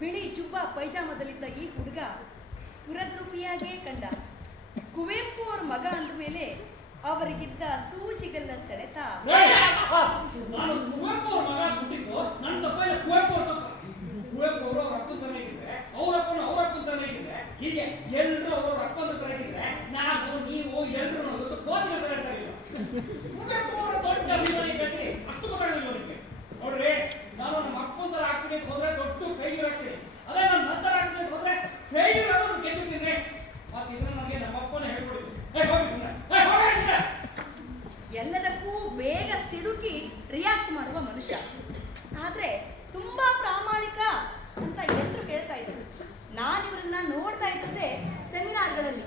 ಬಿಳಿ ಜುಬ್ಬ ಪೈಜಾಮದಲ್ಲಿದ್ದ ಈ ಹುಡುಗ ಸ್ಫುರದ್ರೂಪಿಯಾಗೇ ಕಂಡ. ಕುವೆಂಪು ಅವ್ರ ಮಗ ಅಂದ ಮೇಲೆ ಅವರಿಗಿದ್ದ ಸೂಜಿಗಲ್ಲ ಸೆಳೆತ. ನಾನು ಕುವೆಂಪು ಅವ್ರ ಮಗ ಕೊಟ್ಟಿದ್ದು ನನ್ನ ತಪ್ಪ ಇಲ್ಲ. ಕುವೆಂಪು ಅವ್ರ ತಪ್ಪ. ಕುವೆಂಪು ಅವರು ಅವ್ರ ಅಪ್ಪನ ತರಗಿದ್ರೆ, ಅವ್ರ ಅಪ್ಪನ ತರಗಿದ್ರೆ, ಹೀಗೆ ಎಲ್ಲರೂ ಅವ್ರ ಅಪ್ಪನ ತರಗಿದ್ರೆ ನಾನು ನೀವು ಎಲ್ಲರೂ ಅನ್ನೋದು ಕೋತಿನ ತರ ಇರ್ತಾರಿಲ್ಲ. ಕುವೆಂಪು ಅವರ ದೊಡ್ಡ ಅಭಿಮಾನಿ ಕಟ್ಟಿ ಅಷ್ಟು ಗೊತ್ತಾಗಲಿಲ್ಲ ನಿಮಗೆ. ನೋಡ್ರಿ, ನಾನು ನಮ್ಮ ಅಪ್ಪನ ತರ ಆಗ್ತೀನಿ ಅಂತ ಹೋದ್ರೆ ದೊಡ್ಡ ಫೇಲ್ಯೂರ್ ಆಗ್ತೀನಿ. ಅದೇ ನಾನು ನಂತರ ಆಗ್ತೀನಿ ಅಂತ ಹೋದ್ರೆ ಫೇಲ್ಯೂರ್ ಆಗೋದು ಗೆದ್ದಿದ್ದೀನಿ. ಮತ್ತೆ ಇದನ್ನ ನನಗೆ ನಮ್ಮ ಅಪ್ಪನ ಹೇಳ್ಕೊಡಿದ್ರು. ಎಲ್ಲದಕ್ಕೂ ಬೇಗ ಸಿಡುಕಿ ರಿಯಾಕ್ಟ್ ಮಾಡುವ ಮನುಷ್ಯ. ಆದ್ರೆ ತುಂಬಾ ಪ್ರಾಮಾಣಿಕ ಅಂತ ಎಲ್ಲರೂ ಹೇಳ್ತಾ ಇದ್ರು. ನಾನಿವರನ್ನ ನೋಡ್ತಾ ಇದ್ದೆ ಸೆಮಿನಾರ್ಗಳಲ್ಲಿ.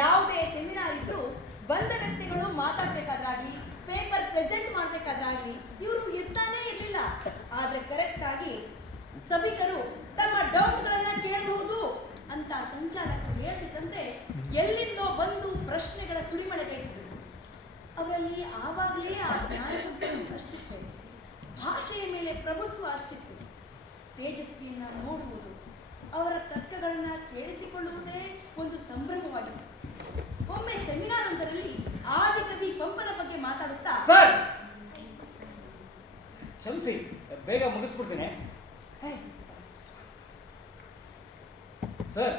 ಯಾವುದೇ ಸೆಮಿನಾರ್ ಇದ್ರು ಬಂದ ವ್ಯಕ್ತಿಗಳು ಮಾತಾಡ್ಬೇಕಾದ್ರಾಗ್ಲಿ, ಪೇಪರ್ ಪ್ರೆಸೆಂಟ್ ಮಾಡ್ಬೇಕಾದ್ರಾಗ್ಲಿ ಇವರು ಇರ್ತಾನೇ ಇರಲಿಲ್ಲ. ಆದ್ರೆ ಕರೆಕ್ಟ್ ಆಗಿ ಸಭಿಕರು ತಮ್ಮ ಡೌಟ್ಗಳನ್ನ ಕೇಳಬಹುದು ಅಂತ ಸಂಚಾಲಕರು ಹೇಳ್ತಿದ್ದಂತೆ ಎಲ್ಲಿಂದೋ ಬಂದು ಪ್ರಶ್ನೆಗಳ ಸುರಿಮಳೆಗೈತಿದ್ರು. ಅವರಲ್ಲಿ ಆವಾಗಲೇ ಆ ಜ್ಞಾನ ಸಂಪತ್ತು ಅಷ್ಟಿತ್ತು, ಭಾಷೆಯ ಮೇಲೆ ಪ್ರಭುತ್ವ ಅಷ್ಟಿತ್ತು. ತೇಜಸ್ವಿಯನ್ನ ನೋಡುವುದು, ಅವರ ತರ್ಕಗಳನ್ನ ಕೇಳಿಸಿಕೊಳ್ಳುವುದೇ ಒಂದು ಸಂಭ್ರಮವಾಗಿತ್ತು. ಒಮ್ಮೆ ಸೆಮಿನಾರ್ ಒಂದರಲ್ಲಿ ಆದಿಕವಿ ಪಂಪನ ಬಗ್ಗೆ ಮಾತಾಡುತ್ತಾ, ಸರ್ ಕ್ಷಮಿಸಿ, ಬೇಗ ಮುಗಿಸ್ಬಿಡ್ತೀನಿ. ಸರ್,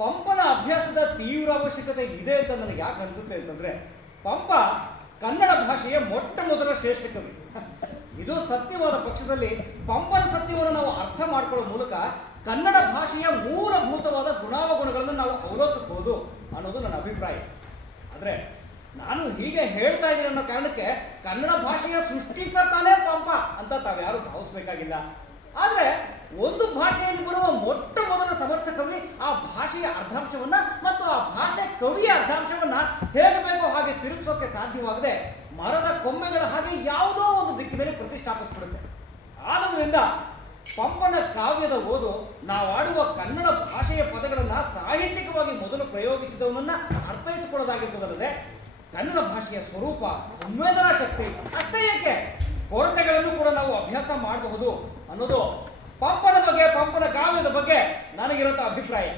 ಪಂಪನ ಅಭ್ಯಾಸದ ತೀವ್ರ ಅವಶ್ಯಕತೆ ಇದೆ ಅಂತ ನನಗೆ ಯಾಕೆ ಅನ್ಸುತ್ತೆ ಅಂತಂದ್ರೆ, ಪಂಪ ಕನ್ನಡ ಭಾಷೆಯ ಮೊಟ್ಟ ಮೊದಲ ಶ್ರೇಷ್ಠ ಕವಿ. ಇದು ಸತ್ಯವಾದ ಪಕ್ಷದಲ್ಲಿ ಪಂಪನ ಸತ್ಯವನ್ನು ನಾವು ಅರ್ಥ ಮಾಡ್ಕೊಳ್ಳೋ ಮೂಲಕ ಕನ್ನಡ ಭಾಷೆಯ ಮೂಲಭೂತವಾದ ಗುಣಾವಗುಣಗಳನ್ನು ನಾವು ಅವಲೋಕಿಸಬಹುದು ಅನ್ನೋದು ನನ್ನ ಅಭಿಪ್ರಾಯ. ಆದ್ರೆ ನಾನು ಹೀಗೆ ಹೇಳ್ತಾ ಇದ್ದೀನಿ ಅನ್ನೋ ಕಾರಣಕ್ಕೆ ಕನ್ನಡ ಭಾಷೆಯ ಸೃಷ್ಟಿಕರ್ತಾನೇ ಪಂಪ ಅಂತ ತಾವ್ಯಾರು ಭಾವಿಸ್ಬೇಕಾಗಿಲ್ಲ. ಆದ್ರೆ ಒಂದು ಭಾಷೆಯಲ್ಲಿ ಬರುವ ಮೊಟ್ಟ ಮೊದಲ ಸಮರ್ಥ ಕವಿ ಆ ಭಾಷೆಯ ಅರ್ಧಾಂಶವನ್ನ ಮತ್ತು ಆ ಭಾಷೆ ಕವಿಯ ಅರ್ಧಾಂಶವನ್ನ ಹೇಗೆ ಬೇಕೋ ಹಾಗೆ ತಿರುಗಿಸೋಕೆ ಸಾಧ್ಯವಾಗದೆ ಮರದ ಕೊಂಬೆಗಳ ಹಾಗೆ ಯಾವುದೋ ಒಂದು ದಿಕ್ಕಿನಲ್ಲಿ ಪ್ರತಿಷ್ಠಾಪಿಸ್ಬಿಡುತ್ತೆ. ಆದ್ರಿಂದ ಪಂಪನ ಕಾವ್ಯದ ಓದು ನಾವಾಡುವ ಕನ್ನಡ ಭಾಷೆಯ ಪದಗಳನ್ನ ಸಾಹಿತ್ಯಿಕವಾಗಿ ಮೊದಲು ಪ್ರಯೋಗಿಸಿದವನನ್ನ ಅರ್ಥೈಸಿಕೊಳ್ಳೋದಾಗಿರ್ತದಲ್ಲದೆ ಕನ್ನಡ ಭಾಷೆಯ ಸ್ವರೂಪ, ಸಂವೇದನಾ ಶಕ್ತಿ ಅಷ್ಟೇ ಏಕೆ ಕೊರತೆಗಳನ್ನು ಕೂಡ ನಾವು ಅಭ್ಯಾಸ ಮಾಡಬಹುದು ಅನ್ನೋದು ಪಂಪನ ಬಗ್ಗೆ, ಪಂಪನ ಕಾವ್ಯದ ಬಗ್ಗೆ ನನಗಿರುವಂತ ಅಭಿಪ್ರಾಯ.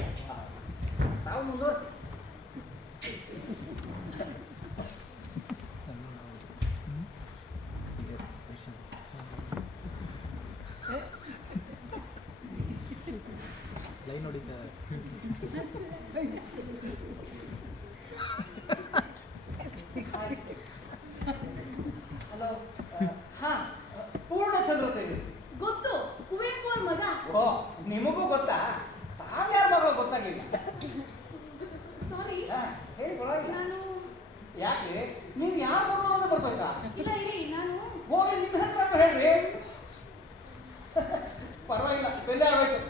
ನಾವು ಮುಂದುವರಿಸಿ. ಹಲೋ, ಹಾ, ಪೂರ್ಣಚಂದ್ರ ತೇಜಸ್ವಿ ಗೊತ್ತು, ಕುವೆಂಪು ಅವ್ರ ಮಗ. ಓ, ನಿಮಗೂ ಗೊತ್ತಾ? ಸಾವ್ಯಾರ ಮಗ ಗೊತ್ತಾಗಿಲ್ಲ. ಸಾರಿ, ಹೇಳಿ, ಪರವಾಗಿಲ್ಲ. ನಾನು ಯಾಕೆ ನೀವು ಯಾರು ಬರೋದು ಬರ್ಬೇಕಾ? ಇಲ್ಲ ಇರಿ, ನಾನು ಹೋಗಿ ನಿಮ್ಮ ಹೆಸರನ್ನು ಹೇಳ್ರಿ. ಪರವಾಗಿಲ್ಲ, ಬೆಲೆ ಆಗೋಯ್ತು.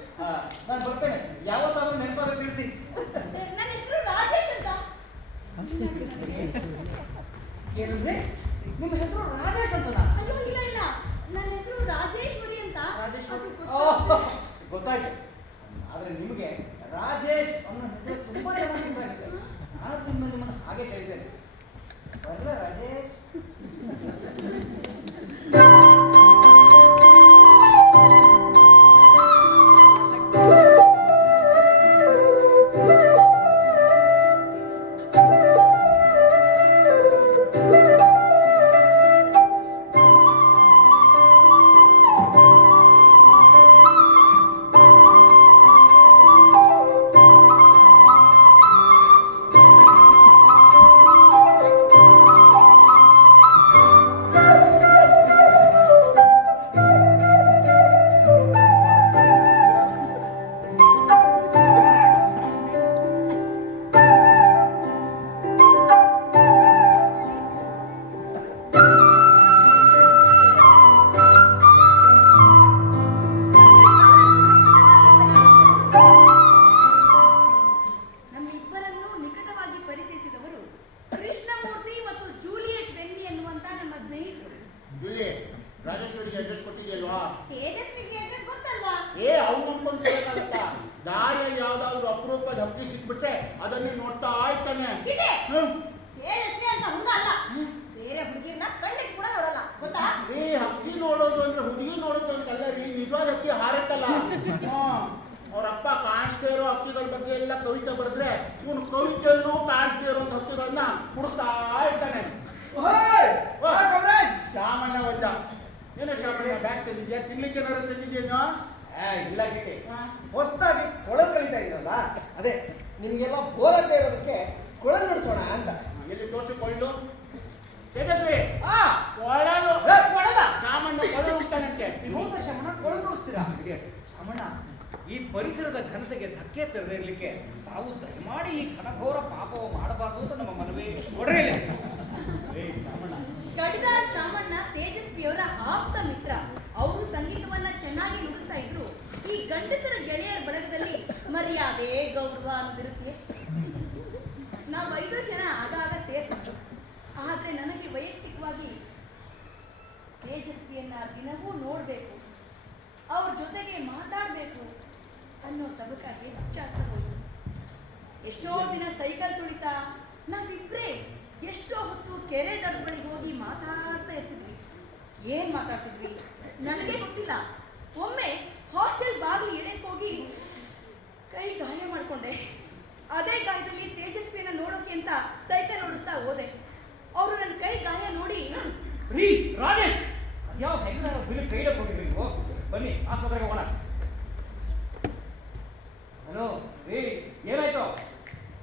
ನಾನು ಬರ್ತೇನೆ, ಯಾವತ್ತಾದ್ರೂ ನೆನಪಾದ್ರೆ ತಿಳಿಸಿ. ನನ್ನ ಹೆಸರು ರಾಜೇಶ್ ಅಂತ. ಏನಂದ್ರೆ ನಿಮ್ಮ ಹೆಸರು ರಾಜೇಶ್ ಅಂತನಾ? ಅಯ್ಯೋ ಇಲ್ಲ ಇಲ್ಲ, ನನ್ನ ಹೆಸರು ರಾಜೇಶ್ವರಿ ಅಂತ. ಅದು ಗೊತ್ತಾಯ್ತು. ಆದ್ರೆ ನಿಮಗೆ ರಾಜೇಶ್ ಅನ್ನೋ ಹೆಸರು ತುಂಬಾ ಚೆನ್ನಾಗಿದೆ. ನಾನು ನಿಮ್ಮನ್ನು ಹಾಗೆ ಕಳಿಸ್ತೇನೆ. ಬರಲ್ಲ ರಾಜೇಶ್? ರಾಜೇಶ್ವರಿಗೆ ಅಡ್ರೆಸ್ ಕೊಟ್ಟಿದ್ಯಲ್ವಾ? ತೇಜಸ್ವಿಗೆ ಅಡ್ರೆಸ್ ಗೊತ್ತಲ್ವಾ? ಅವ್ನು ನಂಬ್ಕೊಂಡ್ಬೇಕಾಗತ್ತ. ದಾರಿಯಲ್ಲಿ ಯಾವ್ದಾದ್ರು ಅಪರೂಪದ ಹಕ್ಕಿ ಸಿಕ್ಬಿಟ್ರೆ ಅದನ್ನೇ ನೋಡ್ತಾ ಇರ್ತಾನೆ. ಕಿಟೆ, ತೇಜಸ್ವಿ ಅಂತ ಹುಡುಗ ಅಲ್ಲ, ಬೇರೆ ಹುಡುಗಿರ್ನ ಕಣ್ಣಿಗೆ ಕೂಡ ನೋಡಲ್ಲ, ಗೊತ್ತಾ? ಹಕ್ಕಿ ನೋಡೋದು ಅಂದ್ರೆ ಹುಡುಗಿ ನೋಡೋದು ಅಂತಲ್ಲ ರೀ, ನಿಜವಾದ ಹಕ್ಕಿ ಹಾರತ್ತಲ್ಲ. ಅವ್ರಪ್ಪ ಕಾಣಿಸ್ದೇ ಇರೋ ಹಕ್ಕಿಗಳ ಬಗ್ಗೆ ಎಲ್ಲ ಕವಿತೆ ಬರೆದ್ರೆ ಇವನು ಕವಿತೆಯಲ್ಲೂ ಕಾಣಿಸ್ದೇ ಇರೋ ಹಕ್ಕಿಗಳನ್ನ ಹುಡುಕ್ತಾ ಇರ್ತಾನೆ. ಶಾಮಣ್ಣ ಬಂದ. ಏನೋ ಶಾಮಣ್ಣ ಬ್ಯಾಗ್ ತಂದಿದ್ಯಾ? ತಿನ್ಲಿಕ್ಕೆ ಏನಾದ್ರು ತಂದಿದ್ಯೇನೋ? ಇಲ್ಲ ಕಿಟೆ, ಹೊಸದಾಗಿ ಕೊಳಲು ಕಳೀತಾ ಇದ್ರಲ್ಲ, ಅದೇ ನಿಮ್ಗೆಲ್ಲ ಬೋರಕ್ಕೆ ಇರೋದಕ್ಕೆ ಕೊಳಲು ನಡೆಸೋಣ ಅಂತ. ಎಲ್ಲಿ ತೋರಿಸಿಕೊಳ್ಳು. ತೇಜಸ್ವಿ, ಆ ಕೊಳಲು ಕೊಳಲ ಶಾಮಣ್ಣ ಕೊಳಲು ಉಂಟಾನಂತೆ. ಹೌದಾ ಶಾಮಣ್ಣ, ಕೊಳಲು ನೋಡಿಸ್ತೀರಾ? ಶಾಮಣ್ಣ, ಈ ಪರಿಸರದ ಘನತೆಗೆ ಧಕ್ಕೆ ತರದೇ ಇರಲಿಕ್ಕೆ ತಾವು ದಯಮಾಡಿ ಈ ಘನಘೋರ ಪಾಪವು ಮಾಡಬಾರದು ಅಂತ ನಮ್ಮ ಮನವಿ. ಕೊಡ್ರಿ ಇಲ್ಲಿ. ಶಾಮಣ್ಣ, ಕಡಿದಾರ್ ಶಾಮಣ್ಣ ತೇಜಸ್ವಿಯವರ ಆಪ್ತ ಮಿತ್ರ. ಅವರು ಸಂಗೀತವನ್ನ ಚೆನ್ನಾಗಿ ನುಡಿಸ್ತಾ ಇದ್ರು. ಈ ಗಂಡಸರ ಗೆಳೆಯರ ಬಳಗದಲ್ಲಿ ಮರ್ಯಾದೆ, ಗೌರವ ಅನ್ನೋದಿರುತ್ತೆ. ನಾವು 5 ಜನ ಆಗಾಗ ಸೇರ್ತಿದ್ರು. ಆದ್ರೆ ನನಗೆ ವೈಯಕ್ತಿಕವಾಗಿ ತೇಜಸ್ವಿಯನ್ನ ದಿನವೂ ನೋಡ್ಬೇಕು, ಅವ್ರ ಜೊತೆಗೆ ಮಾತಾಡ್ಬೇಕು ಅನ್ನೋ ತಬಕ ಹೆಚ್ಚಾಗ್ತಾ ಹೋಯ್ತು. ಎಷ್ಟೋ ದಿನ ಸೈಕಲ್ ತುಳಿತಾ ನಾವಿಬ್ರೇ ಎಷ್ಟೋ ಹೊತ್ತು ಕೆರೆ ದಡಗಳಿಗೆ ಹೋಗಿ ಮಾತಾಡ್ತಾ ಇರ್ತಿದ್ವಿ. ಏನ್ ಮಾತಾಡ್ತಿದ್ವಿ ನನಗೆ ಗೊತ್ತಿಲ್ಲ. ಒಮ್ಮೆ ಹಾಸ್ಟೆಲ್ ಬಾಗಿಲು ಎಳೆಕ್ ಹೋಗಿ ಕೈ ಗಾಯ ಮಾಡ್ಕೊಂಡೆ. ಅದೇ ಗಾಯದಲ್ಲಿ ತೇಜಸ್ವಿಯನ್ನ ನೋಡೋಕೆ ಅಂತ ಸೈಕಲ್ ಓಡಿಸ್ತಾ ಹೋದೆ. ಅವರು ನನ್ನ ಕೈ ಗಾಯ ನೋಡಿ, ರೀ ರಾಜೇಶ್, ಯಾವ ಹೆಂಗ ಬಿಲ್ ಕೈಡಕ್ಕೆ ಹೋಗಿದ್ರಿ ನೀವು? ಬನ್ನಿ ಆಸ್ಪತ್ರೆಗೆ ಹೋಗೋಣ. ಹಲೋ ರೀ, ಏನಾಯ್ತು?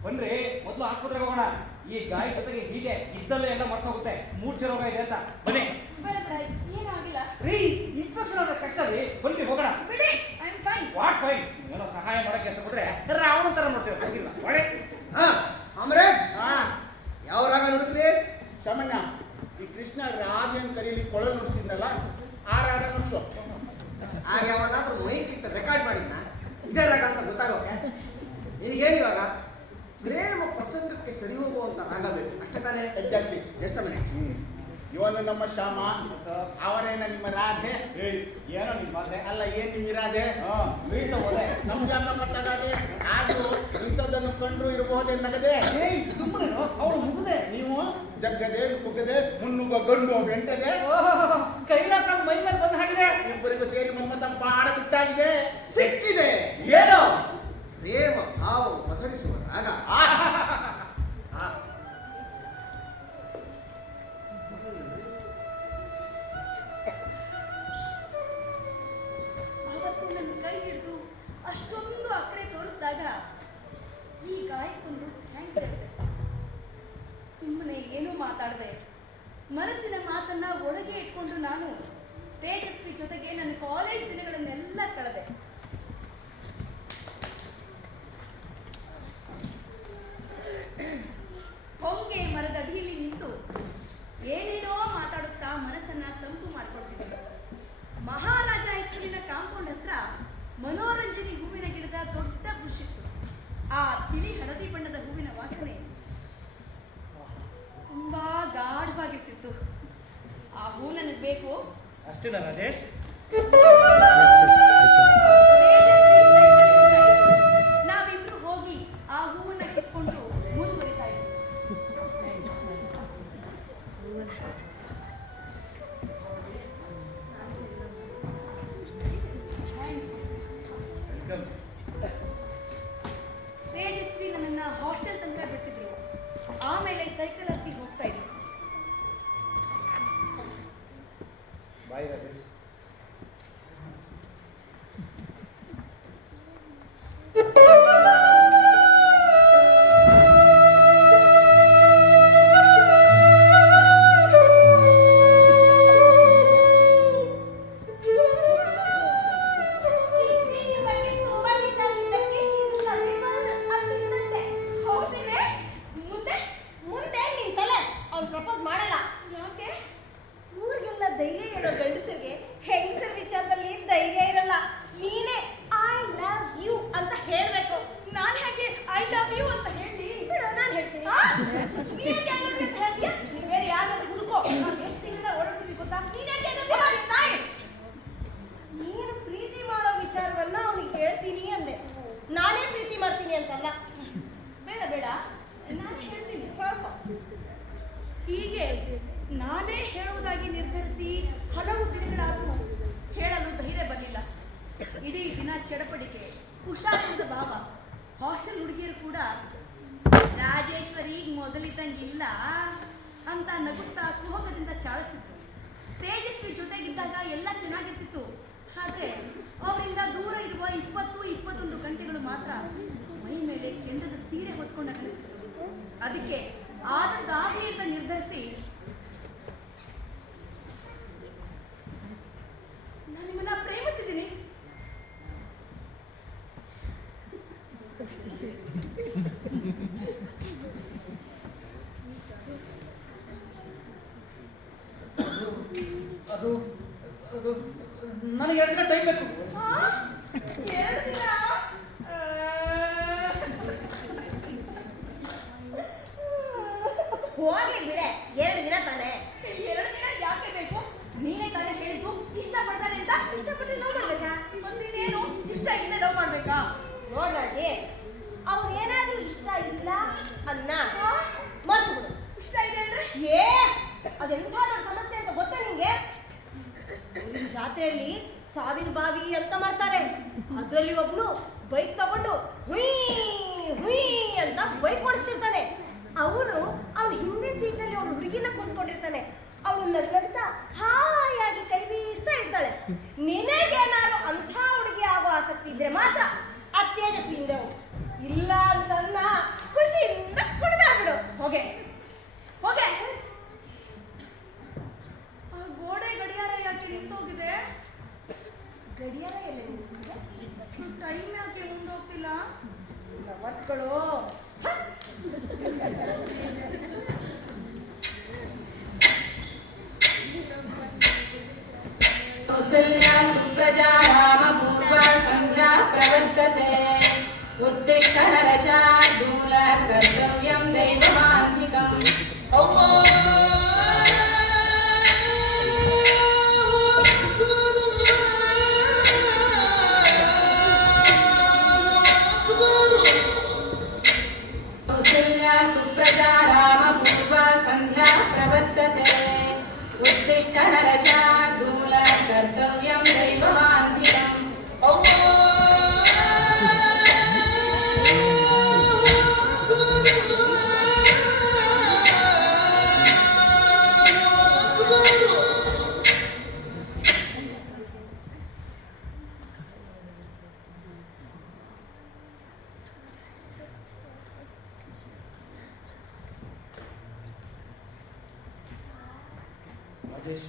ಬನ್ರಿ, ಮೊದಲು ಆಸ್ಪತ್ರೆಗೆ ಹೋಗೋಣ. ಈ ಗಾಯ ಜೊತೆಗೆ ಹೀಗೆ ಇದ್ದಲ್ಲೇ ಎಲ್ಲ ಮರ್ತೋಗುತ್ತೆ. ಮೂರ್ಛೆ ರೋಗ ಇದೆ ಅಂತ. ಬನ್ನಿ. ಬೇಡ ಬೇಡ, ಏನೂ ಆಗಿಲ್ಲ ರೀ, ಇನ್ಫೆಕ್ಷನ್ ಆದ್ರೆ ಕಷ್ಟ ರೀ. ಬನ್ನಿ ಹೋಗೋಣ. ಬಿಡಿ, I am fine. What fine? ಏನೋ ಸಹಾಯ ಮಾಡಕ್ಕೆ ಅಂತ ಹೋದ್ರೆ ರಾವಣ ತರ ನೋಡ್ತೀರ. ಹೋಗಿಲ್ಲ ಒಳ್ಳೆ. ಅಮರೇಶ್, ಹಾ ಯಾವ ರಾಗ ನುಡಿಸ್ಲಿ? ಶಾಮಣ್ಣ, ಈ ಕೃಷ್ಣ ರಾಜನ್ ಕರೀಲಿ ಕೊಳಲು ನುಡಿಸಿದ್ನಲ್ಲ, ಆ ರಾಗ ನುಡಿಸು. ಆಗ ಯಾವಾಗಾದ್ರೂ ಮೈಕ್ ಇಟ್ಟು ರೆಕಾರ್ಡ್ ಮಾಡಿದ್ನ ಇದೇ ರಾಗ ಅಂತ ಗೊತ್ತಾಗೋಕೆ? ನಿನಗೇನು ಇವಾಗ ಪ್ರೇಮ ಪ್ರಸಂಗಕ್ಕೆ ಸರಿ ಹೋಗುವಂತ ರಾಗ ಬೇಕು ಅಷ್ಟೇ ತಾನೇ? ಎಕ್ಸಾಕ್ಟ್ಲಿ. ಎಷ್ಟು ಮಿನಿಟ್? ಇವನು ನಮ್ಮ ಶ್ಯಾಮ, ಅವರೇನ ನಿಮ್ಮ ರಾಧೆ. ಏನೋ ನಿಮ್ಮ ಮಾತೆ ಅಲ್ಲ, ಏನ್ ನಿಮ್ಮ ರಾಧೆ? ಮೀಟ ಹೋದೆ. ನಮ್ಗೆ ಅನ್ನ ಗೊತ್ತಾಗದೆ. ಆದ್ರೂ ಇಂಥದ್ದನ್ನು ಕಂಡ್ರು ಇರಬಹುದೇ ನಗದೆ. ಸುಮ್ಮನೆ ಅವಳು ಮುಗಿದೆ. ನೀವು ಜಗ್ಗದೆ ಕುಗ್ಗದೆ ಮುನ್ನುಗ್ಗ ಗಂಡು ಬೆಂಟದೆ. ಕೈಲಾಸ ಮೈ ಮೇಲೆ ಬಂದ ಹಾಗಿದೆ. ಇಬ್ಬರಿಗೂ ಸೇರಿ ಮನ್ಮತ ಪಾಡ ಬಿಟ್ಟಾಗಿದೆ. ಸಿಕ್ಕಿದೆ. ಏನು? ಪ್ರೇಮ ಭಾವ ಪಸರಿಸುವ ರಾಗ. ಅವತ್ತು ನನ್ನ ಕೈ ಹಿಡಿದು ಅಷ್ಟೊಂದು ಅಕ್ಕರೆ ತೋರಿಸಿದಾಗ ಈ ಗಾಯಕ್ಕೊಂದು ಥ್ಯಾಂಕ್ಸ್ ಹೇಳಿದೆ. ಸುಮ್ಮನೆ ಏನೂ ಮಾತಾಡದೆ ಮನಸ್ಸಿನ ಮಾತನ್ನ ಒಳಗೆ ಇಟ್ಕೊಂಡು ನಾನು ತೇಜಸ್ವಿ ಜೊತೆಗೆ ನನ್ನ ಕಾಲೇಜ್ ದಿನಗಳನ್ನೆಲ್ಲ ಕಳೆದೆ. ಹೊಂಗೆ ಮರದ ಅಡಿಯಲ್ಲಿ ನಿಂತು ಏನೇನೋ ಮಾತಾಡುತ್ತಾ ಮನಸ್ಸನ್ನ ತಂಪು ಮಾಡ್ಕೊಳ್ತಿದ್ದೆ. ಮಹಾರಾಜ ಹೈಸ್ಕೂಲಿನ ಕಾಂಪೌಂಡ್ ಹತ್ರ ಮನೋರಂಜನೆ ಹೂವಿನ ಗಿಡದ ದೊಡ್ಡ ಬುಷ್ ಇತ್ತು. ಆ ತಿಳಿ ಹಳದಿ ಬಣ್ಣದ ಹೂವಿನ ವಾಸನೆ ತುಂಬಾ ಗಾಢವಾಗಿರ್ತಿತ್ತು. ಆ ಹೂ ನನಗೆ ಬೇಕು. ಅಷ್ಟೇನಾ ರಾಜೇಶ್? ನಾವಿಬ್ರು ಹೋಗಿ ಆ ಹೂವನ್ನ ಕಿತ್ಕೊಂಡು ಮುಂದುವರಿತಾ ಇದ್ವಿ. ತೇಜಸ್ವಿ ನನ್ನನ್ನ ಹಾಸ್ಟೆಲ್ ತನಕ ಬಿಟ್ಟಿದ್ರು. ಆಮೇಲೆ ಸೈಕಲ್ ಹತ್ತಿ ಹೋಗ್ತಾ ಇದ್ವಿ. ಬಾಯ್ ರಾಜೇಶ್. ಪ್ರಪೋಸ್ ಮಾಡಲ್ಲ. ಯಾಕೆ? ಊರಿಗೆಲ್ಲ ಧೈರ್ಯ ಹೇಳೋ ಗಂಡಸರಿಗೆ ಚಡಪಡಿಕೆ, ಹುಷಾರಿಲ್ಲದ ಭಾವ. ಹಾಸ್ಟೆಲ್ ಹುಡುಗಿಯರು ಕೂಡ ರಾಜೇಶ್ವರಿ ಮೊದಲಿದ್ದಂಗಿಲ್ಲ ಅಂತ ನಗುತ್ತಾ ಕುಹಕದಿಂದ ಚಾಳಿಸ್ತಿತ್ತು. ತೇಜಸ್ವಿ ಜೊತೆಗಿದ್ದಾಗ ಎಲ್ಲ ಚೆನ್ನಾಗಿರ್ತಿತ್ತು. ಆದರೆ ಅವರಿಂದ ದೂರ ಇರುವ 20-21 ಗಂಟೆಗಳು ಮಾತ್ರ ಮೈ ಮೇಲೆ ಕೆಂಡದ ಸೀರೆ ಹೊತ್ಕೊಂಡ ಕಲಿಸಿತ್ತು. ಅದಕ್ಕೆ ಆದದ್ದಾಗಿ ಅಂತ ನಿರ್ಧರಿಸಿ ನಾನು ನಿಮ್ಮನ್ನ ಪ್ರೇಮಿಸಿದ್ದೀನಿ. ಅದು ಅದು ನನಗೆ 2 ದಿನ ಟೈಮ್ ಬೇಕು. 2 ದಿನ? ಹೋಗ್ಲಿ ಬಿಡೆ, 2 ದಿನ ತಾನೆ. 2 ದಿನ ಯಾಕೆ ಬೇಕು? ನೀನೇ ತಾನೇ ಹೇಳಿದ್ದು ಇಷ್ಟಪಡ್ತಾನೆ ಅಂತ. ಇಷ್ಟಪಟ್ಟು ಲವ್ ಮಾಡ್ಬೇಕಾ? ಮತ್ತಿನ್ನೇನು ಇಷ್ಟ ಇಲ್ಲದೆ ಲವ್ ಮಾಡ್ಬೇಕಾ? ನೋಡ್ರಾಜಿ, ಅವ್ರೇನಾದ್ರೂ ಇಷ್ಟ ಇಲ್ಲ ಅನ್ನ ಮಾತು ಇಷ್ಟ ಇದೆ ಅಂದ್ರೆ ಅದೆಂಥಾದ್ರೂ ಸಮಸ್ಯೆ ಅಂತ ಗೊತ್ತಾ ನಿಂಗೆ? ಊರಿನ ಜಾತ್ರೆಯಲ್ಲಿ ಸಾವಿನ ಬಾವಿ ಅಂತ ಮಾಡ್ತಾರೆ. ಅದರಲ್ಲಿ ಒಬ್ನು ಬೈಕ್ ತಗೊಂಡು ಹುಯ್ ಹುಯ್ ಅಂತ ಬೈಕ್ ಓಡಿಸ್ತಿರ್ತಾನೆ. ಅವನು ಅವ್ನ ಹಿಂದಿನ ಸೀಟ್ನಲ್ಲಿ ಅವನು ಹುಡುಗಿನ ಕೂರಿಸ್ಕೊಂಡಿರ್ತಾನೆ. ಅವಳು ನಗ್ನಗ್ತಾ ಹಾಯಾಗಿ ಕೈ ಬೀಸ್ತಾ ಇರ್ತಾಳೆ. ನಿನಗೇನಾದ್ರು ಅಂಥ ಹುಡುಗಿ ಆಗೋ ಆಸಕ್ತಿ ಇದ್ರೆ ಮಾತ್ರ ಅತ್ಯಜಸ್ವಿ ಹಿಂದೆ ಹೋಗು. ಇಲ್ಲ ಅಂತನ್ನ ಖುಷಿಯಿಂದ ಕುಣಿದಾಡ್ಬಿಡು. ಹೋಗೆ ಹೋಗೆ. ಆ ಗೋಡೆ ಗಡಿಯಾರ ಯಾಕೆ ನಿಂತೋಗಿದೆ? ಗಡಿಯಾರ ಎಲ್ಲ ನಿಂತಿದೆ? ಟೈಮ್ ಯಾಕೆ ಮುಂದೋಗ್ತಿಲ್ಲ? ಲವರ್ಸ್ಗಳು कौसल्या सुप्रजा रामपूर्वा संध्या प्रवर्तते उत्तिष्ठ नरशार्दूल कर्तव्यं दैवमान्तिकम् कौसल्या सुप्रजा रामपूर्वा संध्या प्रवर्तते उत्तिष्ठ नरशार्दूल कर्तव्यं दैवमान्तिकम् ರಾಜೇಶ್,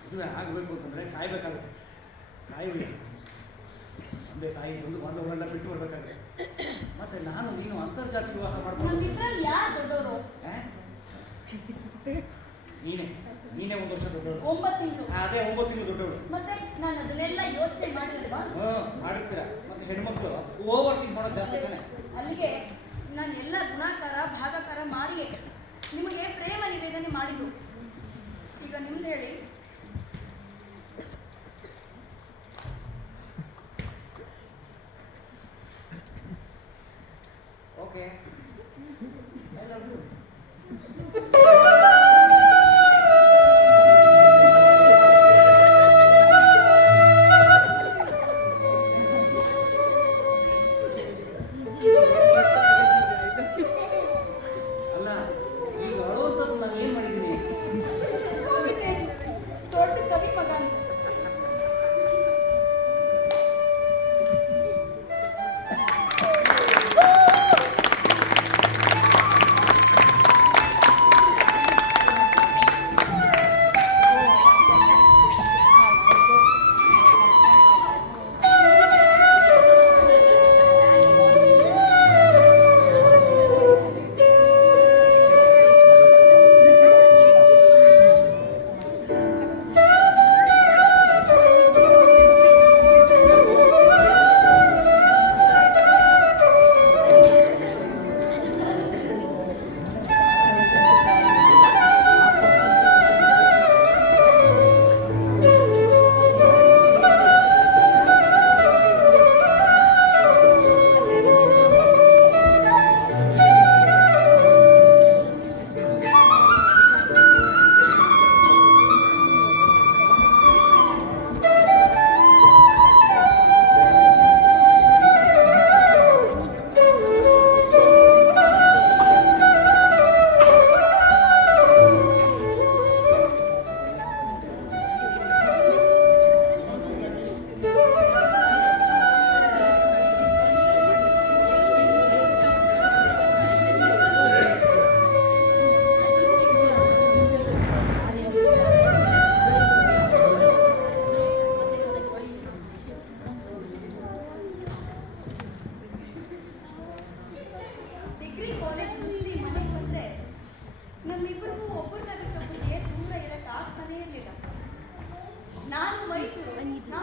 ಮದುವೆ ಆಗಬೇಕು ಅಂತಂದರೆ ಕಾಯಬೇಕಾಗುತ್ತೆ. ಕಾಯುವುದಿಲ್ಲ. ತಂದೆ ತಾಯಿ ಬಂದು ಬಾಂಧವರೆಲ್ಲ ಬಿಟ್ಟು ಬರಬೇಕಾಗುತ್ತೆ. ಮತ್ತೆ ನಾನು ನೀನು ಅಂತರ್ಜಾತಿ ವಿವಾಹ ಮಾಡ್ಕೊಂಡು ನಮ್ಮಿಬ್ರಲ್ಲಿ ಯಾರು ದೊಡ್ಡವರು? ನೀನೇ 1 ವರ್ಷ ದೊಡ್ಡವಳು. 9 ತಿಂಗಳು. ಅದೇ 9 ತಿಂಗಳು ದೊಡ್ಡವಳು. ಮತ್ತೆ ನಾನು ಅದನ್ನೆಲ್ಲ ಯೋಚನೆ ಮಾಡಿಲ್ವಾ? ಮಾಡಿರ್ತೀರ. ಮತ್ತೆ ಹೆಣ್ಮಕ್ಳು ಓವರ್ ಥಿಂಕ್ ಮಾಡೋದು ಜಾಸ್ತಿ ತಾನೆ. ಅಲ್ಲಿಗೆ ನಾನೆಲ್ಲ ಗುಣಾಕಾರ ಭಾಗಾಕಾರ ಮಾಡಿಯೇ ನಿಮಗೆ ಪ್ರೇಮ ನಿವೇದನೆ ಮಾಡಿದ್ದು. ಈಗ ನಿಮ್ದು ಹೇಳಿ. Okay, I love you. ಅಲ್ಲ, ಈಗ ಅಳುವಂಥದ್ದು ನಾನು ಏನು ಮಾಡಿದ್ದೀನಿ?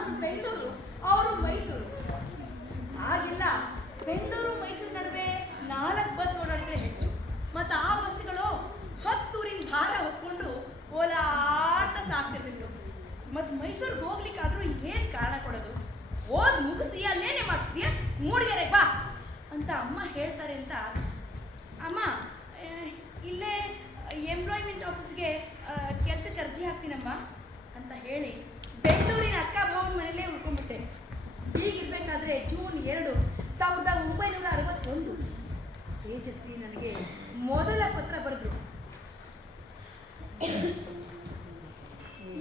ನಾನು ಬೆಂಗಳೂರು, ಅವರು ಮೈಸೂರು. ಆಗಿಲ್ಲ, ಬೆಂಗಳೂರು ಮೈಸೂರು ನಡುವೆ 4 ಬಸ್ ಓಡಾಡಿದ್ರೆ ಹೆಚ್ಚು. ಮತ್ತು ಆ ಬಸ್ಗಳು 10 ಊರಿನ ಭಾರ ಹೊತ್ಕೊಂಡು ಓಲಾಟ ಸಾಕ್ತಿರ್ತಿತ್ತು. ಮತ್ತು ಮೈಸೂರಿಗೆ ಹೋಗ್ಲಿಕ್ಕಾದ್ರೂ ಏನು ಕಾರಣ ಕೊಡೋದು? ಓದ್ ಮುಗಿಸಿ ಅಲ್ಲೇನೆ ಮಾಡ್ತೀಯ, ಮೂಡಿಗೆರೆಗೆ ಬಾ ಅಂತ ಅಮ್ಮ ಹೇಳ್ತಾರೆ ಅಂತ, ಅಮ್ಮ ಇಲ್ಲೇ ಎಂಪ್ಲಾಯ್ಮೆಂಟ್ ಆಫೀಸ್ಗೆ ಕೆಲಸಕ್ಕೆ ಅರ್ಜಿ ಹಾಕ್ತೀನಮ್ಮ ಅಂತ ಹೇಳಿ ಬೆಂಗಳೂರಿನ ಅಕ್ಕ ಭಾವನ ಮನೇಲೇ ಉಳ್ಕೊಂಡ್ಬಿಟ್ಟೆ. ಹೀಗಿರ್ಬೇಕಾದ್ರೆ ಜೂನ್ 2, 1961 ತೇಜಸ್ವಿ ನನಗೆ ಮೊದಲ ಪತ್ರ ಬರೆದ್ರು.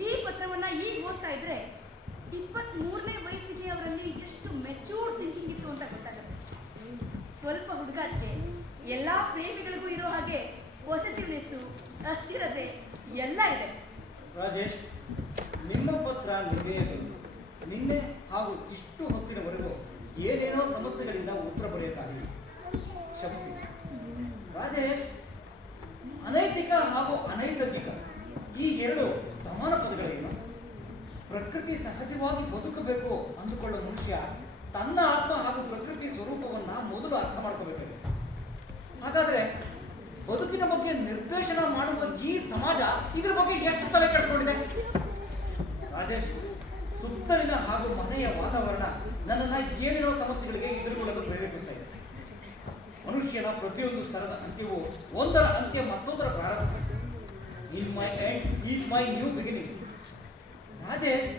ಈ ಪತ್ರವನ್ನ ಈಗ ಓದ್ತಾ ಇದ್ರೆ 23ನೇ ವಯಸ್ಸಿಗೆ ಅವರಲ್ಲಿ ಎಷ್ಟು ಮೆಚೂರ್ ಥಿಂಕಿಂಗ್ ಇತ್ತು ಅಂತ ಗೊತ್ತಾಗುತ್ತೆ. ಸ್ವಲ್ಪ ಹುಡುಗಾಟೆ, ಎಲ್ಲ ಪ್ರೇಮಿಗಳಿಗೂ ಇರೋ ಹಾಗೆ ಪೊಸೆಸಿವ್ನೆಸ್ಸು, ಅಸ್ಥಿರತೆ ಎಲ್ಲ ಇದೆ. ರಾಜೇಶ್, ನಿಮ್ಮ ಪತ್ರ ನಿನ್ನೆ ಹಾಗೂ ಇಷ್ಟು ಹೊತ್ತಿನವರೆಗೂ ಏನೇನೋ ಸಮಸ್ಯೆಗಳಿಂದ ಉತ್ತರ ಬರೆಯಕ್ಕಾಗಲಿಲ್ಲ, ಕ್ಷಮಿಸಿ. ರಾಜೇಶ್, ಅನೈತಿಕ ಹಾಗೂ ಅನೈಸರ್ಗಿಕ ಈ 2 ಸಮಾನ ಪದಗಳೇನು? ಪ್ರಕೃತಿ ಸಹಜವಾಗಿ ಬದುಕಬೇಕು ಅಂದುಕೊಳ್ಳೋ ಮನುಷ್ಯ ತನ್ನ ಆತ್ಮ ಹಾಗೂ ಪ್ರಕೃತಿ ಸ್ವರೂಪವನ್ನ ಮೊದಲು ಅರ್ಥ ಮಾಡ್ಕೋಬೇಕಾಗಿದೆ. ಹಾಗಾದ್ರೆ ಬದುಕಿನ ಬಗ್ಗೆ ನಿರ್ದೇಶನ ಮಾಡುವ ಈ ಸಮಾಜ ಇದ್ರ ಬಗ್ಗೆ ಎಷ್ಟು ತಲೆ ಕೆಡಿಸ್ಕೊಂಡಿದೆ? ರಾಜೇಶ್, ಸುತ್ತಲಿನ ಹಾಗೂ ಮನೆಯ ವಾತಾವರಣ ನನ್ನನ್ನ ಏನೇನೋ ಸಮಸ್ಯೆಗಳಿಗೆ ಎದುರುಗೊಳ್ಳಲು ಪ್ರೇರೇಪಿಸ್ತಾ ಇದೆ. ಮನುಷ್ಯನ ಪ್ರತಿಯೊಂದು ಸ್ತರದ ಅಂತ್ಯವೂ ಒಂದರ ಅಂತ್ಯ ಮತ್ತೊಂದರ ಪ್ರಾರಂಭ. In my end is my new beginnings. Rajesh,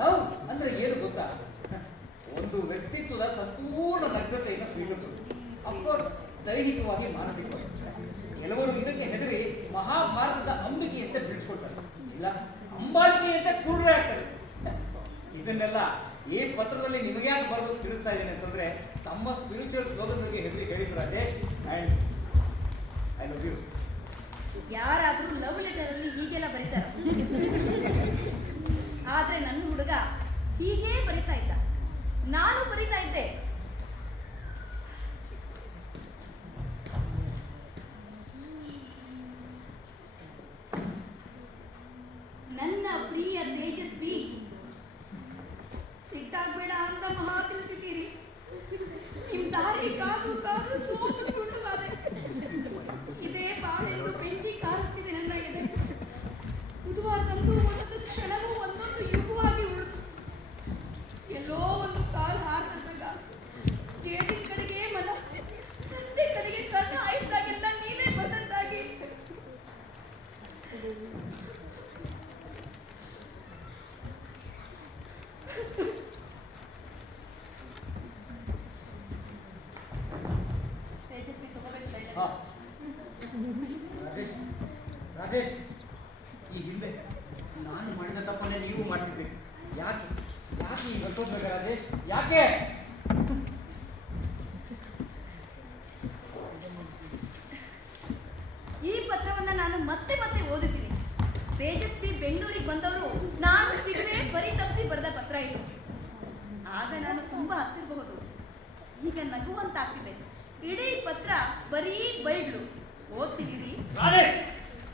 love ಅಂದ್ರೆ ಏನು ಗೊತ್ತಾ? ಒಂದು ವ್ಯಕ್ತಿತ್ವದ ಸಂಪೂರ್ಣ ನಗ್ನತೆಯನ್ನು ಸ್ವೀಕರಿಸುವುದು. ಅಫ್ಕೋರ್ಸ್, ದೈಹಿಕವಾಗಿ, ಮಾನಸಿಕವಾಗಿ. ಕೆಲವರು ಇದಕ್ಕೆ ಹೆದರಿ ಮಹಾಭಾರತದ ಅಂಬಿಕೆಯಂತೆ ಬಿಡಿಸ್ಕೊಳ್ತಾರೆ, ಇಲ್ಲ ಅಂಬಾಳಿಕೆಯಂತೆ ಕುರುಡೇ ಆಗ್ತಾರೆ. ಇದನ್ನೆಲ್ಲ ಈ ಪತ್ರದಲ್ಲಿ ನಿಮಗೆ ಯಾಕೆ ಬರೆದು ತಿಳಿಸ್ತಾ ಇದ್ದೇನೆ ಅಂತಂದ್ರೆ, ತಮ್ಮ ಸ್ಪಿರಿಚುವಲ್ ಸ್ಲೋಗನ್ಗಳಿಗೆ ಹೆದರಿ ಹೇಳಿದ್ರು Rajesh. And I love you. ಯಾರಾದ್ರೂ ಲವ್ ಲೆಟರ್ ಅಲ್ಲಿ ಹೀಗೆಲ್ಲ ಬರೀತಾರ? ಆದ್ರೆ ನನ್ನ ಹುಡುಗ ಹೀಗೇ ಬರಿತಾ ಇದ್ದ, ನಾನು ಬರಿತಾ ಇದ್ದೆ. ನನ್ನ ಪ್ರಿಯ ತೇಜಸ್ವಿ, ಸಿಟ್ಟಾಗ್ಬೇಡ ಅಂತ ಮಹಾ ತಿಳಿಸಿದ್ದೀರಿ. ನಿಮ್ ದಾರಿ ಕಾದು ಕಾದು ಸೋಮುಂಡುವಾದೆ. ಇದೇ ಬಾಳೆಂದು ಬೆಂಕಿ ಕಾರುತ್ತಿದೆ ನನ್ನ ಎದೆ. ಬುಧವಾರದಂದು ಒಂದೊಂದು ಕ್ಷಣವೂ ಒಂದೊಂದು ಯುಗವಾಗಿ ಉಳಿದು ಎಲ್ಲೋ ಒಂದು ಕಾಲು ಹಾರಿದಾಗ ಗೇಟಿನ ಕಡೆಗೆ ಮನ, ರಸ್ತೆ ಕಡೆಗೆ ಕಣ್ಣು ಹಾಯಿಸಿದಾಗೆಲ್ಲ ನೀವೇ ಬಂದಂತಾಗಿ. ತೇಜಸ್ವಿ ತಗೋಬೇಕು. ರಾಜೇಶ್, ರಾಜೇಶ್, ಈ ಹಿಂದೆ ನಾನು ಮಾಡಿದ ತಪ್ಪನ್ನೇ ನೀವು ಮಾಡ್ತಿದ್ದೀರಿ. ಯಾಕೆ ಯಾಕೆ ಈಗ ಹೊರಟೋಗ್ಬೇಕು ರಾಜೇಶ್? ಯಾಕೆ? ಈ ಪತ್ರವನ್ನ ನಾನು ಮತ್ತೆ ಮತ್ತೆ ಓದಿದ್ದೀನಿ. ತೇಜಸ್ವಿ ಬೆಂಗಳೂರಿಗೆ ಬಂದವರು ನಾನು ಸಿಗದೆ ಬರೀ ತಪ್ಪಿಸಿ ಬರೆದ ಪತ್ರ ಇದು. ಆಗ ನಾನು ತುಂಬಾ ಹತ್ತಿರಬಹುದು, ಈಗ ನಗುವಂತಾಗ್ತಿದೆ. ಇಡೀ ಪತ್ರ ಬರೀ ಬೈಗಳು. ಓದ್ತಿದ್ದೀರಿ?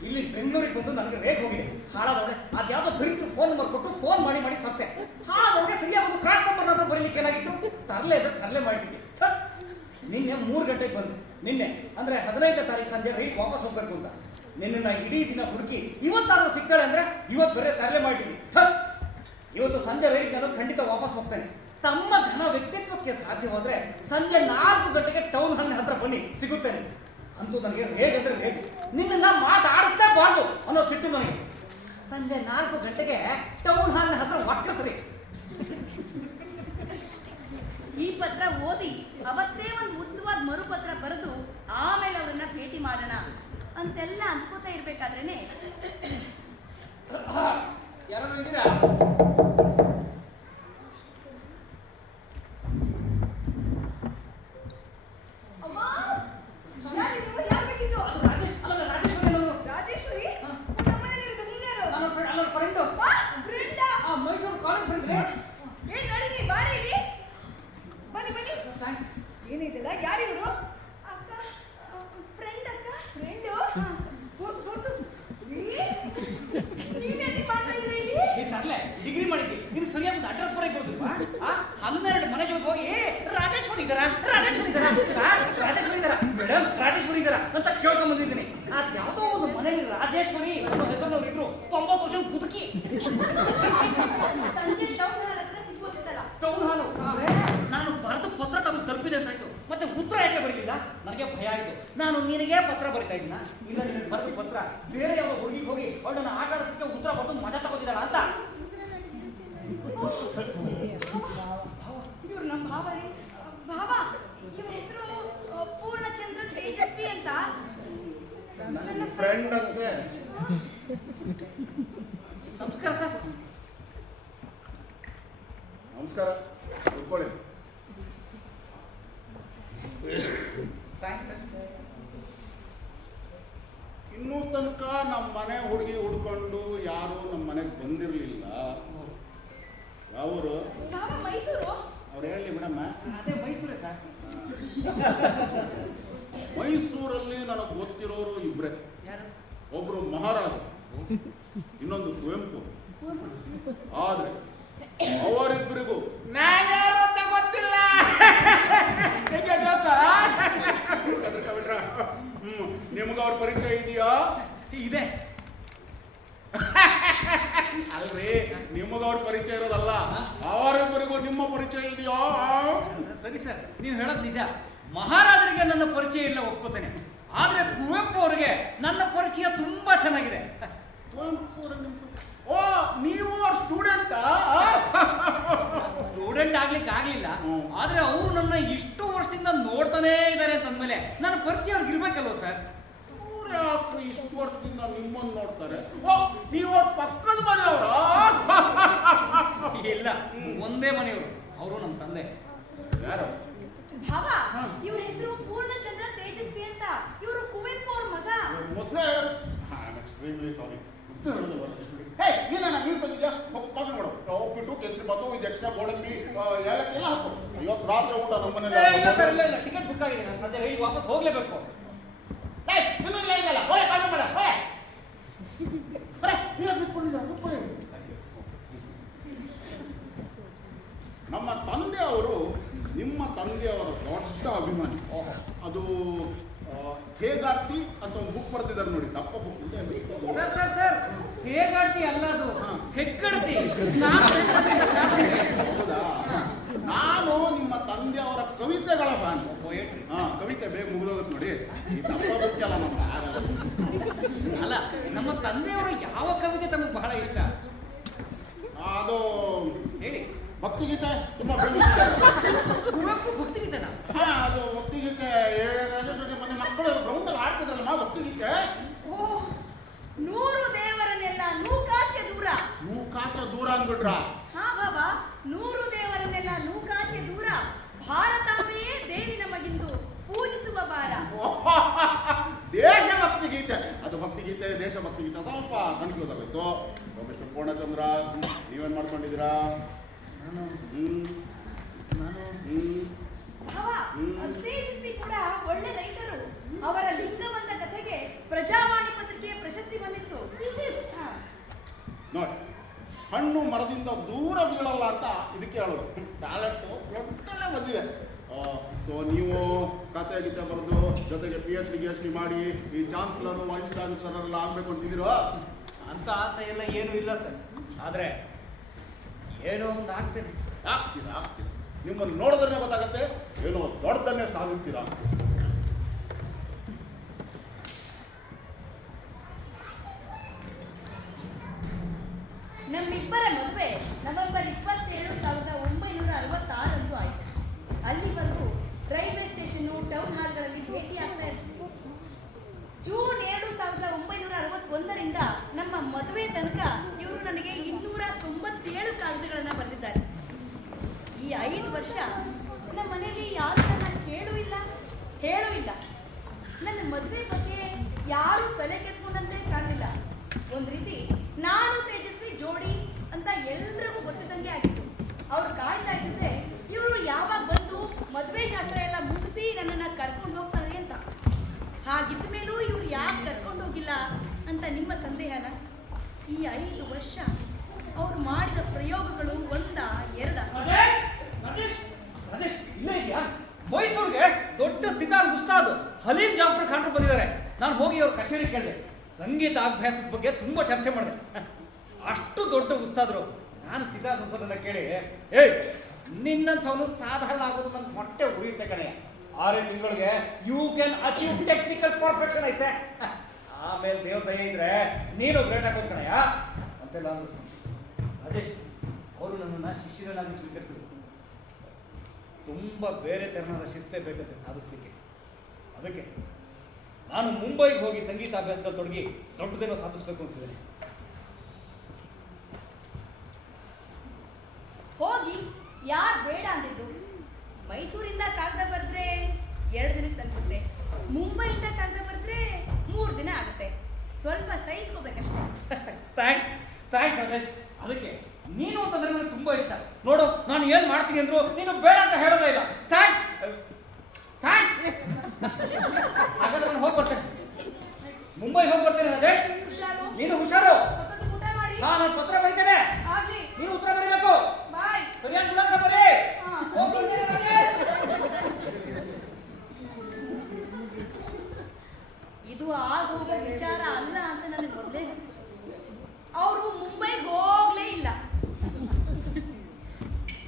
ಇಲ್ಲಿ ಬೆಂಗಳೂರಿಗೆ ಬಂದು ನನಗೆ ರೇಟ್ ಹೋಗಿದೆ. ಹಾಳಾದವಳೆ ಅದ್ಯಾವುದೋ ದರಿದ್ರ ಫೋನ್ ನಂಬರ್ ಕೊಟ್ಟು ಫೋನ್ ಮಾಡಿ ಮಾಡಿ ಸತ್ತೆ. ಹಾಳಾದವಳಿಗೆ ಸರಿಯಾಗಿ ಒಂದು ಕ್ರಾಸ್ ನಂಬರ್ ಆದ್ರೂ ಬರೀಲಿಕ್ಕೆ ಏನಾಗಿತ್ತು? ತರಲೆ ಮಾಡಿದ್ದೆ. ನಿನ್ನೆ 3 ಗಂಟೆಗೆ ಬಂದೆ. ನಿನ್ನೆ ಅಂದ್ರೆ 15ನೇ ತಾರೀಕು ಸಂಜೆ ರೈಲ್ ವಾಪಸ್ ಹೋಗ್ಬೇಕು ಅಂತ. ನಿನ್ನ ಇಡೀ ದಿನ ಹುಡುಕಿ ಇವತ್ತಾದ್ರೂ ಸಿಗ್ತಾಳೆ ಅಂದ್ರೆ ಇವತ್ತು ಬೇರೆ ತರಲೆ ಮಾಡಿದ್ದೀನಿ. ಇವತ್ತು ಸಂಜೆ ರೈಲಿಗೆ ನಾನು ಖಂಡಿತ ವಾಪಸ್ ಹೋಗ್ತೇನೆ. ತಮ್ಮ ಘನ ವ್ಯಕ್ತಿತ್ವಕ್ಕೆ ಸಾಧ್ಯವಾದ್ರೆ ಸಂಜೆ 4 ಗಂಟೆಗೆ ಟೌನ್ ಹಾಲ್ ಹತ್ರ ಬನ್ನಿ, ಸಿಗುತ್ತೇನೆ. ಅಂತೂ ನನಗೆ ರೇಗ್ ಅಂದ್ರೆ ರೇಗು. ನಿನ್ನ ಮಾತಾಡಿಸ್ಲೇಬಾರ್ದು ಅನ್ನೋ ಸಿಟ್ಟು ನನಗೆ. ಸಂಜೆ 4 ಗಂಟೆಗೆ ಟೌನ್ ಹಾಲ್ ಹತ್ರ ಒಕ್ಕಸ್ರಿ. ಈ ಪತ್ರ ಓದಿ ಅವತ್ತೇ ಒಂದು ಉದ್ದವಾದ ಮರುಪತ್ರ ಬರೆದು ಆಮೇಲೆ ಅವರನ್ನ ಭೇಟಿ ಮಾಡೋಣ ಅಂತೆಲ್ಲ ಅನ್ಕೋತಾ ಇರ್ಬೇಕಾದ್ರೇನೆ, ಯಾರಾದ್ರೂ ಇದ್ದೀರಾ? Mysuru college friend. ಡಿಗ್ರಿ ಮಾಡಿದ್ದಿ, ನಿನಗೆ ಸರಿಯಾದ ಅಡ್ರೆಸ್ ಬರೋಕೆ ಬರುದಿಲ್ವಾ? 12 ಮನೆಗಳಿಗೆ ಹೋಗಿ ರಾಜೇಶ್ವರಿ ಇದ್ದಾರಾ, ರಾಜೇಶ್ವರಿ ಇದ್ದಾರಾ ಸರ್, ರಾಜೇಶ್ವರಿ ಇದ್ದಾರಾ ಮೇಡಮ್, ರಾಜೇಶ್ವರಿ ಇದ್ದಾರಾ ಅಂತ ಕೇಳ್ಕೊಂಡ್ ಬಂದಿದ್ದೀನಿ. ಅದು ಯಾವುದೋ ಒಂದು ಮನೆಯಲ್ಲಿ ರಾಜೇಶ್ವರಿ ಅನ್ನೋ ಹೆಸರಿನವ್ರು ಇದ್ರು, 90 ವರ್ಷ ಬದುಕಿ. ಸಂಜೆ ಟೌನ್ ಹಾಲ್ ಹತ್ರ ಸಿಗ್ಬೋದಿತ್ತಲ್ಲ. ಟೌನ್ ಹಾಲು ನಾನು ಬರೆದ ಪತ್ರ ತಮಗೆ ತಲುಪಿದೆ ಅಂತಾಯ್ತು, ಮತ್ತೆ ಉತ್ತರ ಯಾಕೆ ಬರಲಿಲ್ಲ? ನನಗೆ ಭಯ ಆಯಿತು. ನಾನು ನಿನಗೆ ಪತ್ರ ಬರಿತಾ ಇದ್ದೀನ, ಇಲ್ಲ ನಿನಗೆ ಬರೆದ ಪತ್ರ ಬೇರೆ ಯಾವ ಹುಡುಗಿಗೆ ಹೋಗಿ ಅವಳನ್ನ ಆಟ ಆಡೋದಕ್ಕೆ ಉತ್ತರ ಬರೆದು ಮಜಾ ತಗೋತಿದ್ದಾಳ ಅಂತ. ಇವ್ರು ನಮ್ಮ ಭಾವ ರೀ. ಭಾವ, ಇವ್ರ ಹೆಸರು ಪೂರ್ಣಚಂದ್ರ ತೇಜಸ್ವಿ ಅಂತ. ನನ್ನ ಫ್ರೆಂಡ್ ಅಂತೆ. ನಮಸ್ಕಾರ ಸರ್. ನಮಸ್ಕಾರ, ಕೂತ್ಕೊಳ್ಳಿ. Thanks sir. ಇನ್ನೂ ತನಕ ನಮ್ಮ ಮನೆ ಹುಡುಗಿ ಹುಡ್ಕೊಂಡು ಯಾರು ನಮ್ಮ ಮನೆಗೆ ಬಂದಿರಲಿಲ್ಲ. ಯಾವರು? ಭಾವ ಮೈಸೂರು. ಅವ್ರು ಹೇಳಿ ಬಿಡಮ್ಮ. ಅದೇ ಮೈಸೂರೇ ಸರ್. ಮೈಸೂರಲ್ಲಿ ನನಗೆ ಗೊತ್ತಿರೋರು ಇಬ್ರೆ. ಯಾರು? ಒಬ್ರು ಮಹಾರಾಜ, ಇನ್ನೊಂದು ಕುವೆಂಪು. ಆದ್ರೆ ಅವರಿಬ್ಬರಿಗೂ ಯಾರು ಅಂತ ಗೊತ್ತಿಲ್ಲ. ನಿಮ್ಗೆ ಅವ್ರ ಪರಿಚಯ ಇದೆಯಾ? ಇದೆ. ಅಲ್ರಿ, ನಿಮಗ ಅವ್ರ ಪರಿಚಯ ಇರೋದಲ್ಲ, ಅವರಿಬ್ಬರಿಗೂ ನಿಮ್ಮ ಪರಿಚಯ ಇದೆಯಾ? ಸರಿ ಸರ್, ನೀವು ಹೇಳೋದು ನಿಜ. ಮಹಾರಾಜರಿಗೆ ನನ್ನ ಪರಿಚಯ ಇಲ್ಲ ಒಪ್ಕೋತೇನೆ, ಆದ್ರೆ ಕುವೆಂಪು ಅವರಿಗೆ ನನ್ನ ಪರಿಚಯ ತುಂಬಾ ಚೆನ್ನಾಗಿದೆ. ಓ, ನೀವು ಅವ್ರ ಸ್ಟೂಡೆಂಟ್? ಸ್ಟೂಡೆಂಟ್ ಆಗ್ಲಿಕ್ಕೆ ಆಗ್ಲಿಲ್ಲ, ಆದ್ರೆ ಅವರು ನನ್ನ ಇಷ್ಟು ವರ್ಷದಿಂದ ನೋಡ್ತಾನೇ ಇದ್ದಾರೆ ಅಂತಂದ್ಮೇಲೆ ನನ್ನ ಪರಿಚಯ ಅವ್ರಿಗೆ ಇರ್ಬೇಕಲ್ವ ಸರ್? ಯಾಕ್ರಿ ಇಷ್ಟು ವರ್ಷದಿಂದ ನಿಮ್ಮನ್ನು ನೋಡ್ತಾರೆ? ಓ, ನೀವು ಅವ್ರ ಪಕ್ಕದ ಮನೆಯವರ? ಇಲ್ಲ, ಒಂದೇ ಮನೆಯವರು. ಅವರು ನಮ್ಮ ತಂದೆ. ಯಾರು? ಭಾವ, ಇವ್ರ ಹೆಸರು ಪೂರ್ಣಚಂದ್ರ ತೇಜಸ್ವಿ ಅಂತ. ಇವರು ಕುವೆಂಪು ಅವ್ರ ಮಗ. ಮೊದಲೇ ಎಕ್ಸ್ಟ್ರೀಮ್ಲಿ ಸಾರಿ. ನೀನು ಬಂದಿದ್ಯಾ? ಪಾಸ್ ಮಾಡು. ಹೋಗ್ಬಿಟ್ಟು ಕೇಸರಿ ಬಾತು ಇದು ಎಕ್ಸ್ಟ್ರಾ ಗೋಡಂಬಿ ಎಲ್ಲ ಹಾಕು. ಇವತ್ತು ರಾತ್ರಿ ಊಟ ನಮ್ಮನೇಲಿ. ಇಲ್ಲ ಸರ್, ಇಲ್ಲ, ಟಿಕೆಟ್ ಬುಕ್ ಆಗಿದೆ, ನಾನು ಸಂಜೆ ರೈಲ್ ವಾಪಸ್ ಹೋಗ್ಲೇಬೇಕು. ನಮ್ಮ ತಂದೆಯವರು ನಿಮ್ಮ ತಂದೆಯವರ ದೊಡ್ಡ ಅಭಿಮಾನಿ. ಅದು ಹೇಗಾಡ್ತಿ ಅಂತ ಒಂದು ಬುಕ್ ಬರ್ತಿದ್ದಾರೆ ನೋಡಿ, ದಪ್ಪ ಬುಕ್. ಸರ್ ಸರ್ ಸರ್, ಹೇಗಾಡ್ತಿ ಅಲ್ಲ, ಅದು ಹೆಗ್ಗಡ್ತಿ. ಹೌದಾ? ನಾನು ನಿಮ್ಮ ತಂದೆಯವರ ಕವಿತೆಗಳ ಫ್ಯಾನ್. ಪೊಯೆಟ್ರಿ. ಕವಿತೆ ಬೇಗ ಮುಗಿದೋಗುತ್ತೆ ನೋಡಿ. ಈ ದಪ್ಪ ಬುಕ್ ಅಲ್ಲ ನಮ್ಗೆ ಆಗಲ್ಲ. ಅಲ್ಲ, ನಮ್ಮ ತಂದೆಯವರು ಯಾವ ಕವಿತೆ ತಮಗೆ ಬಹಳ ಇಷ್ಟ? ಅದು ಹೇಳಿ. ಭಕ್ತಿಗೀತೆ ತುಂಬಾ ಫೇಮಸ್ ಇದೆ. ಕುವೆಂಪು ಭಕ್ತಿಗೀತೆನ? ಅದು ಭಕ್ತಿಗೀತೆ. ಮನೆ ಮಕ್ಕಳು ಗ್ರೌಂಡಲ್ಲಿ ಆಡ್ತಿದ್ರಲ್ಲ ಭಕ್ತಿಗೀತೆ. ಓ, 100 ದೇವರನ್ನೆಲ್ಲ ನೂಕಾಚೆ ದೂರ. ನೂಕಾಚೆ ದೂರ ಅಂದ್ಬಿಟ್ರ? ಹಾ ಭಾವ, 100 ದೇವರನ್ನೆಲ್ಲ ನೂಕಾಚೆ ದೂರ. ಭಾರತಾಂಬೆಯೇ ದೇವಿ ನಮಗಿಂದು ಪೂಜಿಸುವ ಬಾರ. ದೇಶಭಕ್ತಿ ಗೀತೆ. ಅದು ಭಕ್ತಿಗೀತೆ, ದೇಶಭಕ್ತಿ ಗೀತೆ ಸ್ವಲ್ಪ ಕನ್ಫ್ಯೂಸ್ ಆಗೋಯ್ತು. ಮಿಸ್ಟರ್ ಪೂರ್ಣಚಂದ್ರ, ನೀವೇನ್ ಮಾಡ್ಕೊಂಡಿದ್ದೀರಾ? ಭಾವ, ತೇಜಸ್ವಿ ಕೂಡ ಒಳ್ಳೆ ರೈಟರು. ಅವರ ಲಿಂಗವಂತ ಕಥೆಗೆ ಪ್ರಜಾವಾಣಿ ಪತ್ರಿಕೆಯ ಪ್ರಶಸ್ತಿ ಬಂದಿತ್ತು. ನೋಡಿ, ಹಣ್ಣು ಮರದಿಂದ ದೂರ ಬೀಳಲ್ಲ ಅಂತ ಇದಕ್ಕೆ ಹೇಳೋದು. ಟ್ಯಾಲೆಂಟು ಒಟ್ಟಲ್ಲೇ ಬಂದಿದೆ. ಸೊ ನೀವು ಕತೆ ಗೀತೆ ಬರೆದು ಜೊತೆಗೆ PhD ಮಾಡಿ ಈ ಚಾನ್ಸಲರು, ವೈಸ್ ಚಾನ್ಸಲರ್ ಎಲ್ಲ ಆಗ್ಬೇಕು ಅಂತಿದ್ದೀರೋ? ಅಂತ ಆಸೆ ಎಲ್ಲ ಏನೂ ಇಲ್ಲ ಸರ್, ಆದ್ರೆ ಏನೋ ಒಂದು ಆಗ್ತೇನೆ. ಆಗ್ತೀರಾ? ನಿಮ್ಮನ್ನು ನೋಡಿದ್ರೆ ಗೊತ್ತಾಗತ್ತೆ ಏನೋ ದೊಡ್ಡದನ್ನೇ ಸಾಧಿಸ್ತೀರಾ. ನಮ್ಮಿಬ್ಬರ ಮದುವೆ ನವೆಂಬರ್ 27, 1966 ಆಯಿತು. ಅಲ್ಲಿವರೆಗೂ ರೈಲ್ವೆ ಸ್ಟೇಷನ್ನು, ಟೌನ್ ಹಾಲ್ಗಳಲ್ಲಿ ಭೇಟಿ ಆಗ್ತಾ ಇರ್ತೀವಿ. ಜೂನ್ 2, 1961ರಿಂದ ನಮ್ಮ ಮದುವೆ ತನಕ ಇವರು ನನಗೆ 297 ಕಾಗದಗಳನ್ನು ಬರೆದಿದ್ದಾರೆ. ಈ 5 ವರ್ಷ ನಮ್ಮ ಮನೆಯಲ್ಲಿ ಯಾರು ನನ್ನ ಕೇಳೂ ಇಲ್ಲ, ಹೇಳೂ ಇಲ್ಲ. ನನ್ನ ಮದುವೆ ಬಗ್ಗೆ ಯಾರೂ ತಲೆ ಕೆತ್ಕೊಂಡಂತೆ ಕಾಣಲಿಲ್ಲ. ಒಂದು ರೀತಿ ನಾನು ತೇಜಸ್ವಿ ಜೋಡಿ ಅಂತ ಎಲ್ರಿಗೂ ಗೊತ್ತಿದ್ದಂಗೆ ಆಗಿತ್ತು. ಅವ್ರು ಕಾಯ್ತಾ ಇದ್ದಿದ್ದೆ ಇವರು ಯಾವಾಗ ಬಂದು ಮದುವೆ ಶಾಸ್ತ್ರ ಎಲ್ಲ ಮುಗಿಸಿ ನನ್ನನ್ನು ಕರ್ಕೊಂಡು ಹೋಗ್ತಾರೆ ಅಂತ. ಹಾಗಿದ್ದ ಮೇಲೂ ಇವ್ರು ಯಾಕೆ ಕರ್ಕೊಂಡು ಹೋಗಿಲ್ಲ ಅಂತ ನಿಮ್ಮ ಸಂದೇಹನ? ಈ 5 ವರ್ಷ ಅವರು ಮಾಡಿದ ಪ್ರಯೋಗಗಳು ಒಂದ ಎರಡ? ರಾಜೇಶ್ ಇಲ್ಲೇ ಇದೆಯಾ? ಮೈಸೂರಿಗೆ ದೊಡ್ಡ ಸಿತಾರ್ ಉಸ್ತಾದ್ ಹಲೀಂ ಜಾಫರ್ ಖಾನ್ರು ಬಂದಿದ್ದಾರೆ. ನಾನು ಹೋಗಿ ಅವ್ರ ಕಚೇರಿ ಕೇಳಿದೆ. ಸಂಗೀತ ಅಭ್ಯಾಸದ ಬಗ್ಗೆ ತುಂಬಾ ಚರ್ಚೆ ಮಾಡಿದೆ. ಅಷ್ಟು ದೊಡ್ಡ ಉಸ್ತಾದ್ರು. ನಾನು ಸಿತಾರ್ ನುಡಿಸೋದನ್ನ ಕೇಳಿ, ಏಯ್ ನಿನ್ನಂಥವನು ಸಾಧಾರಣ ಆಗೋದು ನನ್ನ ಹೊಟ್ಟೆ ಉರಿಯುತ್ತೆ ಕಣೆ. 6 ತಿಂಗಳಿಗೆ you can achieve technical perfection ಐತೆ. ಆಮೇಲೆ ದೇವ್ರ ದಯ ಇದ್ರೆ ನೀನು ಗ್ರೇಟ್ ಆಗೋದು ಕಣಯ್ಯ ಅಂತೆಲ್ಲ ಅಂದ್ರು. ರಾಜೇಶ್ ಅವರು ನನ್ನನ್ನು ಶಿಷ್ಯರನ್ನಾಗಿ ಸ್ವೀಕರಿಸಿದ್ರು. ತುಂಬ ಬೇರೆ ತೆರನಾದ ಶಿಸ್ತೆ ಬೇಕಂತೆ ಸಾಧಿಸ್ಲಿಕ್ಕೆ. ಅದಕ್ಕೆ ನಾನು ಮುಂಬೈಗೆ ಹೋಗಿ ಸಂಗೀತ ಅಭ್ಯಾಸದಲ್ಲಿ ತೊಡಗಿ ದೊಡ್ಡದೇನೋ ಸಾಧಿಸ್ಬೇಕು ಅಂತಿದ್ದೇನೆ. ಹೋಗಿ ಯಾರು ಬೇಡ ಅಂದಿದ್ದು? ಮೈಸೂರಿಂದ ಕಾಗದ ಬರೆದ್ರೆ 2 ದಿನಕ್ಕೆ ತಲುಪುತ್ತೆ. ಮುಂಬೈಯಿಂದ ಕಾಗದ ಬರೆದ್ರೆ 3 ದಿನ ಆಗುತ್ತೆ. ಸ್ವಲ್ಪ ಸಹಿಸ್ಕೋಬೇಕಷ್ಟೇ. ಥ್ಯಾಂಕ್ಸ್ ರಾಜೇಶ್. ಅದಕ್ಕೆ ನೀನು ಅಂತಂದ್ರೆ ನನಗೆ ತುಂಬಾ ಇಷ್ಟ. ನೋಡು, ನಾನು ಏನ್ ಮಾಡ್ತೀನಿ ಅಂದ್ರು ನೀನು ಬೇಡ ಅಂತ ಹೇಳೋದೇ ಇಲ್ಲ. ಥ್ಯಾಂಕ್ಸ್. ಹಾಗಾದ್ರೆ ನಾನು ಹೋಗಿ ಬರ್ತೇನೆ, ಮುಂಬೈಗೆ ಹೋಗಿ ಬರ್ತೇನೆ. ರಾಜೇಶ್ ಹುಷಾರು. ನೀನು ಹುಷಾರು. ಹೊತ್ತೊತ್ತಿಗೆ ಊಟ ಮಾಡಿ. ನಾನು ಪತ್ರ ಬರೀತೇನೆ, ಆಗ್ಲಿ. ನೀನು ಉತ್ತರ ಬರೀಬೇಕು. ಬಾಯ್. ಸರಿಯಾದ ವಿಳಾಸ ಬರೀ. ಹಾ. ಹೋಗಿ ಬರ್ತೇನೆ ರಾಜೇಶ್. ಇದು ಆಗೋಗೋ ವಿಚಾರ ಅಲ್ಲ ಅಂತ ನನಗೆ ಮೊದಲೇ ಅವರು ಮುಂಬೈಗೆ ಹೋಗ್ಲೇ ಇಲ್ಲ.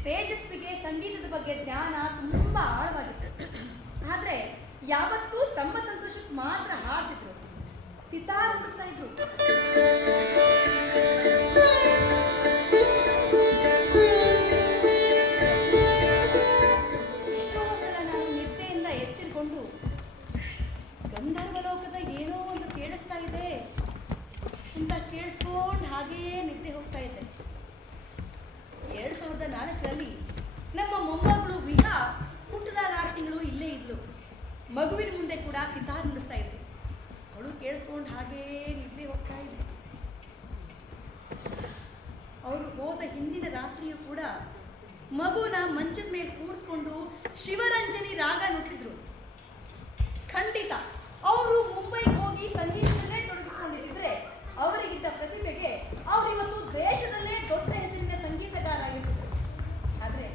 ತೇಜಸ್ವಿಗೆ ಸಂಗೀತದ ಬಗ್ಗೆ ಜ್ಞಾನ ತುಂಬಾ ಆಳವಾಗಿತ್ತು. ಆದ್ರೆ ಯಾವತ್ತೂ ತಮ್ಮ ಸಂತೋಷಕ್ಕೆ ಮಾತ್ರ ಹಾಡ್ತಿದ್ರು, ಸಿತಾರ್ ನುಡಿಸ್ತಾ ಇದ್ರು. ಎಷ್ಟೋ ಸಲ ನಾನು ನಿದ್ದೆಯಿಂದ ಎಚ್ಚರಿಕೊಂಡು ಗಂಧರ್ವಲೋಕದ ಏನೋ ಒಂದು ಕೇಳಿಸ್ತಾ ಇದೆ ಅಂತ ಕೇಳಿಸ್ಕೊಂಡು ಹಾಗೆಯೇ ನಿದ್ದೆ ಹೋಗ್ತಾ ಇದ್ದೆ. 2004ರಲ್ಲಿ ನಮ್ಮ ಮೊಮ್ಮಗಳು ವಿಹಾ ಹುಟ್ಟಿದಾಗ 6 ತಿಂಗಳು ಇಲ್ಲೇ ಇದ್ಲು. ಮಗುವಿನ ಮುಂದೆ ಕೂಡ ಸಿತಾರ್ ನುಡಿಸ್ತಾ ಇದ್ದೆ. ಅವಳು ಕೇಳಿಸ್ಕೊಂಡು ಹಾಗೆಯೇ ನಿದ್ದೆ ಹೋಗ್ತಾ ಇದ್ದೆ. ಅವರು ಹೋದ ಹಿಂದಿನ ರಾತ್ರಿಯೂ ಕೂಡ ಮಗುನ ಮಂಚದ ಮೇಲೆ ಕೂರಿಸ್ಕೊಂಡು ಶಿವರಂಜನಿ ರಾಗ ನುಡಿಸಿದ್ರು. ಖಂಡಿತ ಅವರು ಮುಂಬೈಗೆ ಹೋಗಿ ಸಂಗೀತದಲ್ಲೇ ತೊಡಗಿಸಿಕೊಂಡಿದ್ದರೆ ಅವರಿಗಿದ್ದ ಪ್ರತಿಭೆಗೆ ಅವರಿವತ್ತು ದೇಶದಲ್ಲೇ ದೊಡ್ಡ ಹೆಸರಿನ ಸಂಗೀತಗಾರ ಆಗಿರ್ತಾರೆ. ಆದರೆ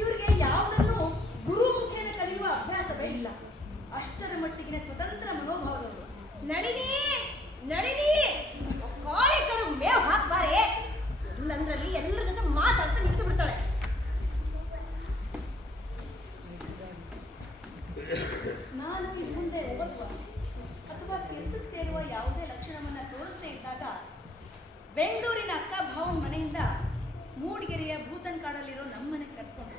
ಇವರಿಗೆ ಯಾವುದನ್ನು ಗುರು ಮುಖೇನ ಕಲಿಯುವ ಅಭ್ಯಾಸವೇ ಇಲ್ಲ. ಅಷ್ಟರ ಮಟ್ಟಿಗಿನ ಸ್ವತಂತ್ರ ಮನೋಭಾವದವರು. ನಳಿನಿ ಕಾಳಿಕರು ಮೇವು ಹಾಕ್ಬಾರೆ ಇಲ್ಲಂದ್ರಲ್ಲಿ ಎಲ್ಲರ ಜೊತೆ ಮಾತಾಡ್ತಾ ನಿಂತು ಬಿಡ್ತಾಳೆ. ನಾನು ಈ ಮುಂದೆ ಓದುವ ಅಥವಾ ಕೆಲಸಕ್ಕೆ ಸೇರುವ ಯಾವುದೇ ಲಕ್ಷಣವನ್ನ ತೋರಿಸದೇ ಇದ್ದಾಗ ಬೆಂಗಳೂರಿನ ಅಕ್ಕ ಭಾವನ ಮನೆಯಿಂದ ಮೂಡಿಗೆರೆಯ ಭೂತನ್ ಕಾಡಲ್ಲಿರೋ ನಮ್ಮನೆಗೆ ಕರೆಸ್ಕೊಂಡು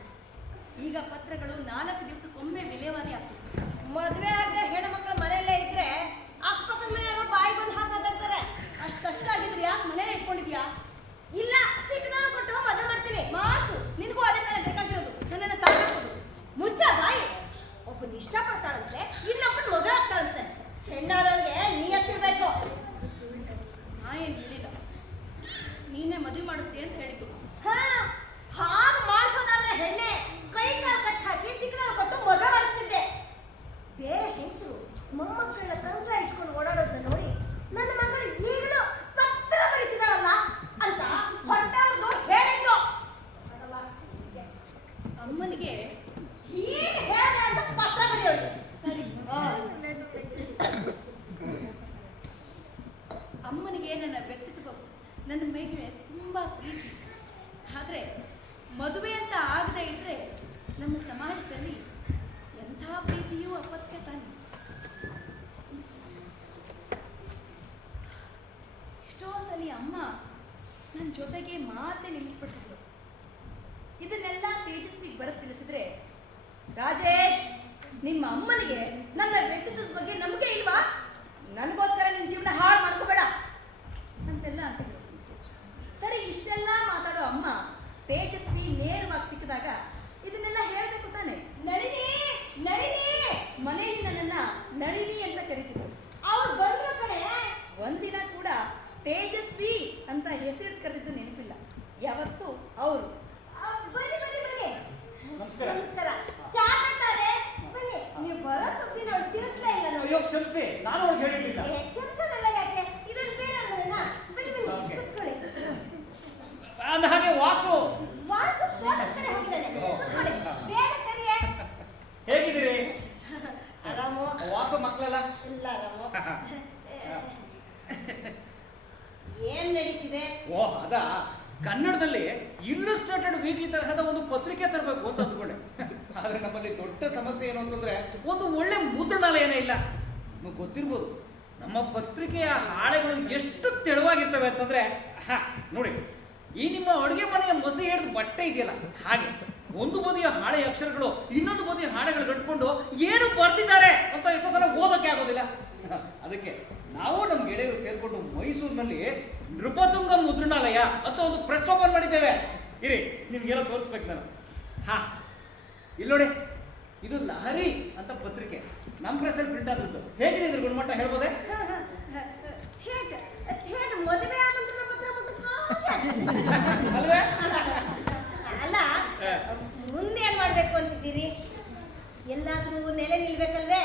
ಈಗ ಪತ್ರಗಳು 4 ದಿವಸಕ್ಕೊಮ್ಮೆ ವಿಲೇವಾರಿ ಆಗ್ತದೆ. ಮದುವೆ ಆದ ಹೆಣ್ಮಕ್ಳು ಮನೆಯಲ್ಲೇ ಇದ್ರೆ ಅಕ್ಕಪಕ್ಕದ ಮನೆಯವರು ಬಾಯಿ ಬಂದು ಹಾಕಿ ಮಾತಾಡ್ತಾರೆ. ಅಷ್ಟು ಕಷ್ಟ ಆಗಿದ್ರೆ ಯಾಕೆ ಮನೇಲೆ ಇಟ್ಕೊಂಡಿದ್ಯಾ? ಇಲ್ಲ, ಸಿಕ್ಕದವ್ರು ಕೊಟ್ಟು ಮದುವೆ ಮಾಡ್ತೀನಿ. ಮಾತು ನಿನಗೂ ಅದೇ ತರ ಬೇಕಾಗಿರೋದು. ನನ್ನನ್ನು ಸಾಕಾಕೋದು. ಮುಚ್ಚ ಬಾಯಿ. ಒಬ್ಬನ ಇಷ್ಟಪಡ್ತಾಳಂತೆ, ಇನ್ನೊಬ್ಬನ ಮದುವೆ ಆಗ್ತಾಳಂತೆ. ಹೆಣ್ಣಾದವಳಿಗೆ ನೀ ಹತ್ತಿರ್ಬೇಕು. ನಾ ಏನು ಹೇಳಿಲ್ಲ, ನೀನೇ ಮದುವೆ ಮಾಡಿಸ್ತೀಯ ಅಂತ ಹೇಳಿದ್ದು. ಹಾಗೆ ಮಾಡಿಸೋದಾದ್ರೆ ಹೆಣ್ಣೆ ಕೈ ಕಾಲು ಕಟ್ಟಿ ಹಾಕಿ ಸಿಕ್ಕದವ್ರು ಕೊಟ್ಟು ಮದುವೆ ಮಾಡಿಸ್ತಿದ್ದೆ. ಬೇರೆ ಹೆಂಗಸರು ಮೊಮ್ಮಕ್ಕಳನ್ನ ತಂತ್ರ ಇಟ್ಕೊಂಡು ಓಡಾಡೋದನ್ನ ನೋಡಿ ನನ್ನ ಮಗಳು ಈಗಲೂ ಪತ್ರ ಬರೀತಿದ್ದಾಳಲ್ಲ ಅಂತ ಹೊಟ್ಟೆವ್ರದ್ದು ಹೇಳಿದ್ದು. ಅಮ್ಮನಿಗೆ ಹೀಗೆ ಹೇಳಿದೆ ಅಂತ ಪತ್ರ ಬರೆಯೋದು ಸರಿ. ಅಮ್ಮನಿಗೆ ನನ್ನ ವ್ಯಕ್ತಿತ್ವ, ನನ್ನ ಮೇಲೆ ತುಂಬ ಪ್ರೀತಿ. ಆದರೆ ಮದುವೆ ಅಂತ ಆಗದೆ ಇದ್ರೆ ನಮ್ಮ ಸಮಾಜದಲ್ಲಿ ಎಂಥ ಪ್ರೀತಿಯೂ ಅಪತ್ಯ ತಾನೆ. ಎಷ್ಟೋ ಸಲ ಅಮ್ಮ ನನ್ನ ಜೊತೆಗೆ ಮಾತೆ ನಿಲ್ಲಿಸ್ಬಿಡ್ತಿದ್ರು. ಇದನ್ನೆಲ್ಲ ತೇಜಸ್ವಿಗೆ ಬರ ತಿಳಿಸಿದ್ರೆ, ರಾಜೇಶ್ ನಿಮ್ಮ ಅಮ್ಮನಿಗೆ ನನ್ನ ವ್ಯಕ್ತಿತ್ವದ ಬಗ್ಗೆ ನಂಬಿಕೆ ಇಲ್ವಾ? ನನಗೋಸ್ಕರ ನಿನ್ನ ಜೀವನ ಹಾಳು ಮಾಡ್ಕೋಬೇಡ ಅಂತೆಲ್ಲ ಅಂತಿದ್ರು. ಸರಿ, ಇಷ್ಟೆಲ್ಲ ಮಾತಾಡೋ ಅಮ್ಮ ತೇಜಸ್ವಿ ನೇರವಾಗಿ ಸಿಕ್ಕಿದಾಗ ಇದನ್ನೆಲ್ಲ ಹೇಳ್ಬೇಕು ತಾನೆ. ನಳಿನಿ ಮನೆಯಲ್ಲಿ ನನ್ನನ್ನ ನಳಿನಿ ಅಂತ ಕರೀತಿದ್ರು. ಅವ್ರು ಬಂದ್ರ ಕಡೆ ಒಂದಿನ ಕೂಡ ತೇಜಸ್ವಿ ಅಂತ ಹೆಸರಿಟ್ಟು ಕರೆದಿದ್ದು ನೆನಪಿಲ್ಲ. ಯಾವತ್ತು ಅವರು ಬನ್ನಿ ನಮಸ್ಕಾರ. ಚಾ ಬರ್ತಾರೆ ಬನ್ನಿ. ನೀವು ಬರೋ ಸುದ್ದಿ ನೋಡಿ ತಿಳಿಸ್ಲೇ ಇಲ್ಲ ನೋಡಿ. ಅಯ್ಯೋ ಕ್ಷಮಿಸಿ, ನಾನು ಅವ್ರಿಗೆ ಹೇಳಿರ್ಲಿಲ್ಲ. ಕ್ಷಮಿಸೋದಲ್ಲ, ಯಾಕೆ ಇದನ್ನು ಬೇರೆ ಬನ್ನಿ Okay. ಕೂತ್ಕೊಳ್ಳಿ. ವಾಸು ವಾಸು ತೋಟದ ಕಡೆ ಹೋಗಿದ್ದಾನೆ. ಕೂತ್ಕೊಳ್ಳಿ. ಬೇಗ ಕರಿಯೇ. ಹೇಗಿದ್ದೀರಿ? ಆರಾಮು. ವಾಸು ಮಕ್ಕಳೆಲ್ಲ ಇಲ್ಲ ಆರಾಮು. ಏನ್ ನಡೀತಿದೆ? ಓ ಅದ ಕನ್ನಡದಲ್ಲಿ ಇಲ್ಲುಸ್ಟ್ರೇಟೆಡ್ ವೀಕ್ಲಿ ತರಹದ ಒಂದು ಪತ್ರಿಕೆ ತರಬೇಕು ಅಂತ ಅಂದ್ಕೊಂಡೆ. ಆದ್ರೆ ನಮ್ಮಲ್ಲಿ ದೊಡ್ಡ ಸಮಸ್ಯೆ ಏನು ಅಂತಂದ್ರೆ ಒಂದು ಒಳ್ಳೆ ಮುದ್ರಣಾಲಯನೇ ಇಲ್ಲ. ನಿಮಗೆ ಗೊತ್ತಿರ್ಬೋದು ನಮ್ಮ ಪತ್ರಿಕೆಯ ಹಾಳೆಗಳು ಎಷ್ಟು ತೆಳುವಾಗಿರ್ತವೆ ಅಂತಂದ್ರೆ ನೋಡಿ, ಈ ನಿಮ್ಮ ಅಡುಗೆ ಮನೆಯ ಮಸಿ ಹಿಡಿದು ಬಟ್ಟೆ ಇದೆಯಲ್ಲ ಹಾಗೆ ಒಂದು ಬದಿಯ ಹಾಳೆ ಅಕ್ಷರಗಳು ಇನ್ನೊಂದು ಬದಿಯ ಹಾಳೆಗಳು ಕಟ್ಕೊಂಡು ಏನು ಬರ್ತಿದ್ದಾರೆ ಅಂತ ಎಷ್ಟೋ ಸಲ ಓದೋಕೆ ಆಗೋದಿಲ್ಲ. ಅದಕ್ಕೆ ನಾವು ನಮ್ಮ ಗೆಳೆಯರು ಸೇರ್ಕೊಂಡು ಮೈಸೂರಿನಲ್ಲಿ ನೃಪತುಂಗ ಮುದ್ರಣಾಲಯ ಅಂತ ಒಂದು ಪ್ರೆಸ್ ಓಪನ್ ಮಾಡಿದ್ದೇವೆ. ಇರಿ ನಿಮ್ಗೆಲ್ಲ ತೋರಿಸ್ಬೇಕು ನಾನು. ಇಲ್ಲಿ ನೋಡಿ, ಇದು ಲಹರಿ ಅಂತ ಪತ್ರಿಕೆ ನಮ್ಮ ಪ್ರೆಸ್ಸಲ್ಲಿ ಪ್ರಿಂಟ್ ಆದದ್ದು. ಹೇಗಿದೆ ಇದ್ರ ಗುಣಮಟ್ಟ ಹೇಳ್ಬೋದೆ? ಥೇಟ್ ಮದುವೆ ಆಮಂತ್ರಣ ಪತ್ರ ಅಲ್ವೇ? ಅಲ್ಲ, ಮುಂದೆ ಏನ್ ಮಾಡ್ಬೇಕು ಅಂತಿದ್ದೀರಿ? ಎಲ್ಲಾದ್ರೂ ನೆಲೆ ನಿಲ್ಬೇಕಲ್ವೇ?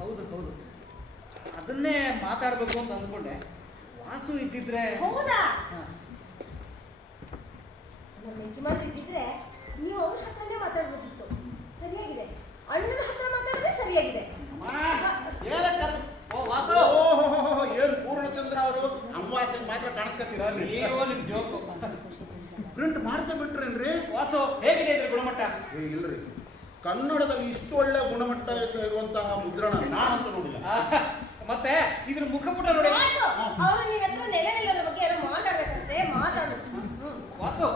ಹೌದು ಹೌದು, ಅದನ್ನೇ ಮಾತಾಡ್ಬೇಕು ಅಂತ ಅಂದ್ಕೊಂಡೆ. ವಾಸು ಇದ್ದಿದ್ರೆ. ಹೌದಾ? ನಮ್ಮ ಯಜಮಾನ್ರು ಇದ್ದಿದ್ರೆ ನೀವು ಅವ್ರ ಹತ್ರನೇ ಮಾತಾಡ್ಬೋದಿತ್ತು. ಸರಿಯಾಗಿದೆ. ಅಣ್ಣನ ಹತ್ರ ಮಾತಾಡೋದೇ ಸರಿಯಾಗಿದೆ. ಓ ವಾಸು, ಏನು ಪೂರ್ಣಚಂದ್ರ ಅವರು ಅಮಾವಾಸ್ಯೆಗೆ ಮಾತ್ರ ಕಾಣಿಸ್ಕೊತೀರಾ? ನೀವು ನಿಮ್ ಜೋಕು. ಪ್ರಿಂಟ್ ಮಾಡಿಸೇ ಬಿಟ್ರೇನ್ರಿ? ವಾಸು, ಹೇಗಿದೆ ಇದ್ರ ಗುಣಮಟ್ಟ? ಇಲ್ರಿ, ಕನ್ನಡದಲ್ಲಿ ಇಷ್ಟು ಒಳ್ಳೆ ಗುಣಮಟ್ಟ ಇರುವಂತಹ ಮುದ್ರಣ ನಾನಂತೂ ನೋಡಿಲ್ಲ. ಮತ್ತೆ ಇದ್ರ ಮುಖಪುಟ ನೋಡಿ. ಅವರು ನಿನ್ನ ಹತ್ರ ನೆಲೆ ನಿಲ್ಲೋದ್ರ ಬಗ್ಗೆ ಏನೋ ಮಾತಾಡ್ಬೇಕಂತೆ, ಮಾತಾಡು. ವಾಸು,